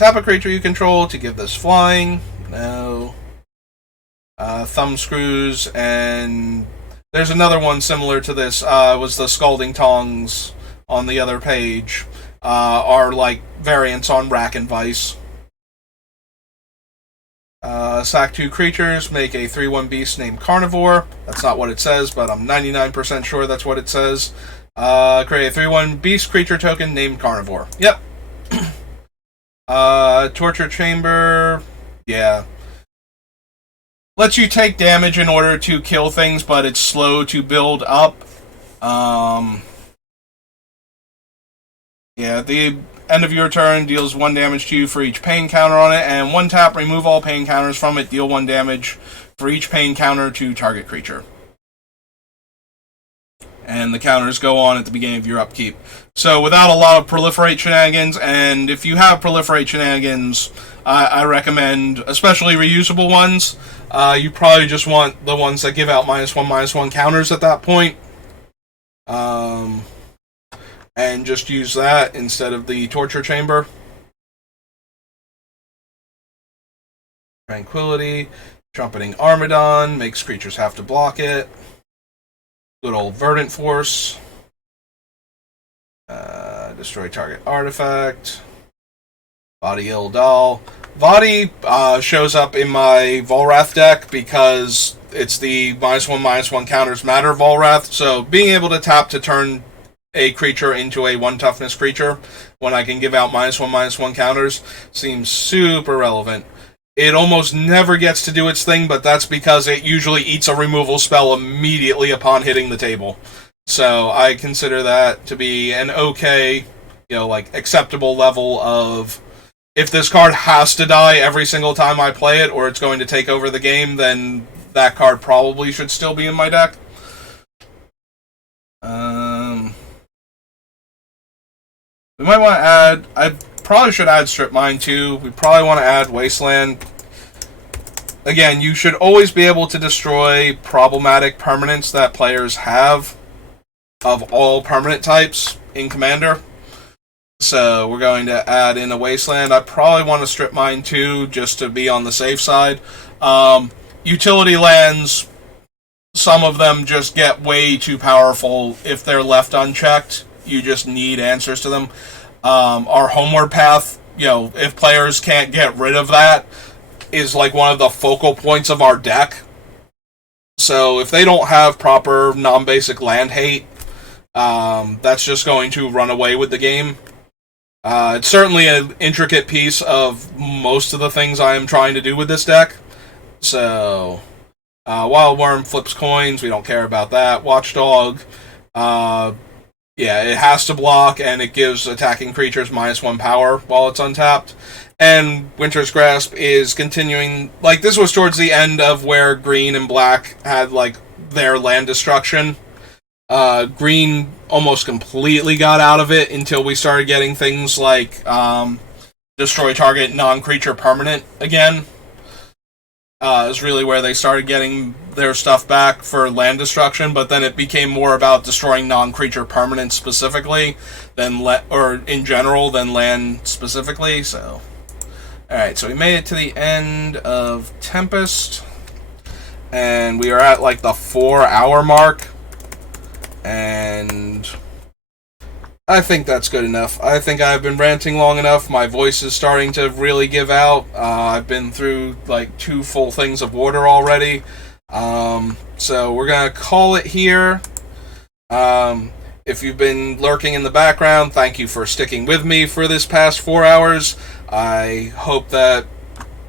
a creature you control to give this flying. No. Thumb Screws, and there's another one similar to this. Was the Scalding Tongs on the other page. Are variants on Rack and Vice. Sack 2 creatures, make a 3/1 beast named Carnivore. That's not what it says, but I'm 99% sure that's what it says. Create a 3/1 beast creature token named Carnivore. Yep. Torture Chamber. Yeah. Lets you take damage in order to kill things, but it's slow to build up. The end of your turn deals 1 damage to you for each pain counter on it, and 1 tap, remove all pain counters from it, deal 1 damage for each pain counter to target creature. and the counters go on at the beginning of your upkeep. So without a lot of proliferate shenanigans, and if you have proliferate shenanigans, I recommend, especially reusable ones, you probably just want the ones that give out -1/-1 counters at that point. And just use that instead of the torture chamber. Tranquility, Trumpeting Armadon, makes creatures have to block it. Good old Verdant Force. Destroy target artifact. Vadi Ildal. Vadi shows up in my Volrath deck because it's the -1/-1 counters matter Volrath, so being able to tap to turn a creature into a 1 toughness creature when I can give out -1/-1 counters seems super relevant. It almost never gets to do its thing, but that's because it usually eats a removal spell immediately upon hitting the table. So I consider that to be an okay, acceptable level of, if this card has to die every single time I play it, or it's going to take over the game, then that card probably should still be in my deck. We might want to add, I probably should add Strip Mine too. We probably want to add Wasteland. Again, you should always be able to destroy problematic permanents that players have of all permanent types in Commander. So we're going to add in a Wasteland. I probably want to Strip Mine too, just to be on the safe side. Utility lands, some of them just get way too powerful if they're left unchecked. You just need answers to them. Our Homeward Path, if players can't get rid of that, is like one of the focal points of our deck. So if they don't have proper non-basic land hate, that's just going to run away with the game. It's certainly an intricate piece of most of the things I am trying to do with this deck. So, Wild Worm flips coins, we don't care about that. Watchdog, it has to block, and it gives attacking creatures -1 power while it's untapped. And Winter's Grasp is continuing, this was towards the end of where Green and Black had, their land destruction. Green almost completely got out of it until we started getting things like destroy target non-creature permanent again. Is really where they started getting their stuff back for land destruction, but then it became more about destroying non-creature permanents specifically or in general than land specifically. So, alright, so we made it to the end of Tempest, and we are at the 4-hour mark. And I think that's good enough. I think I've been ranting long enough. My voice is starting to really give out. I've been through 2 full things of water already. So we're going to call it here. If you've been lurking in the background, thank you for sticking with me for this past 4 hours. I hope that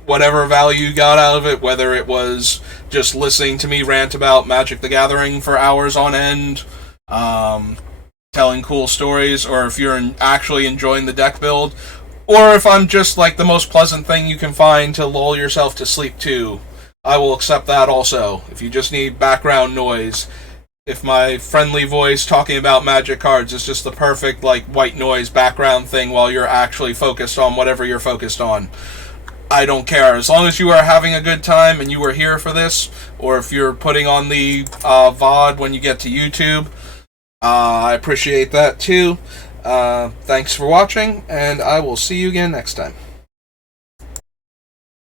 whatever value you got out of it, whether it was just listening to me rant about Magic the Gathering for hours on end, telling cool stories, or if you're actually enjoying the deck build, or if I'm just the most pleasant thing you can find to lull yourself to sleep too, I will accept that also. If you just need background noise, if my friendly voice talking about Magic cards is just the perfect white noise background thing while you're actually focused on whatever you're focused on, I don't care. As long as you are having a good time and you were here for this, or if you're putting on the VOD when you get to YouTube, I appreciate that too. Thanks for watching, and I will see you again next time.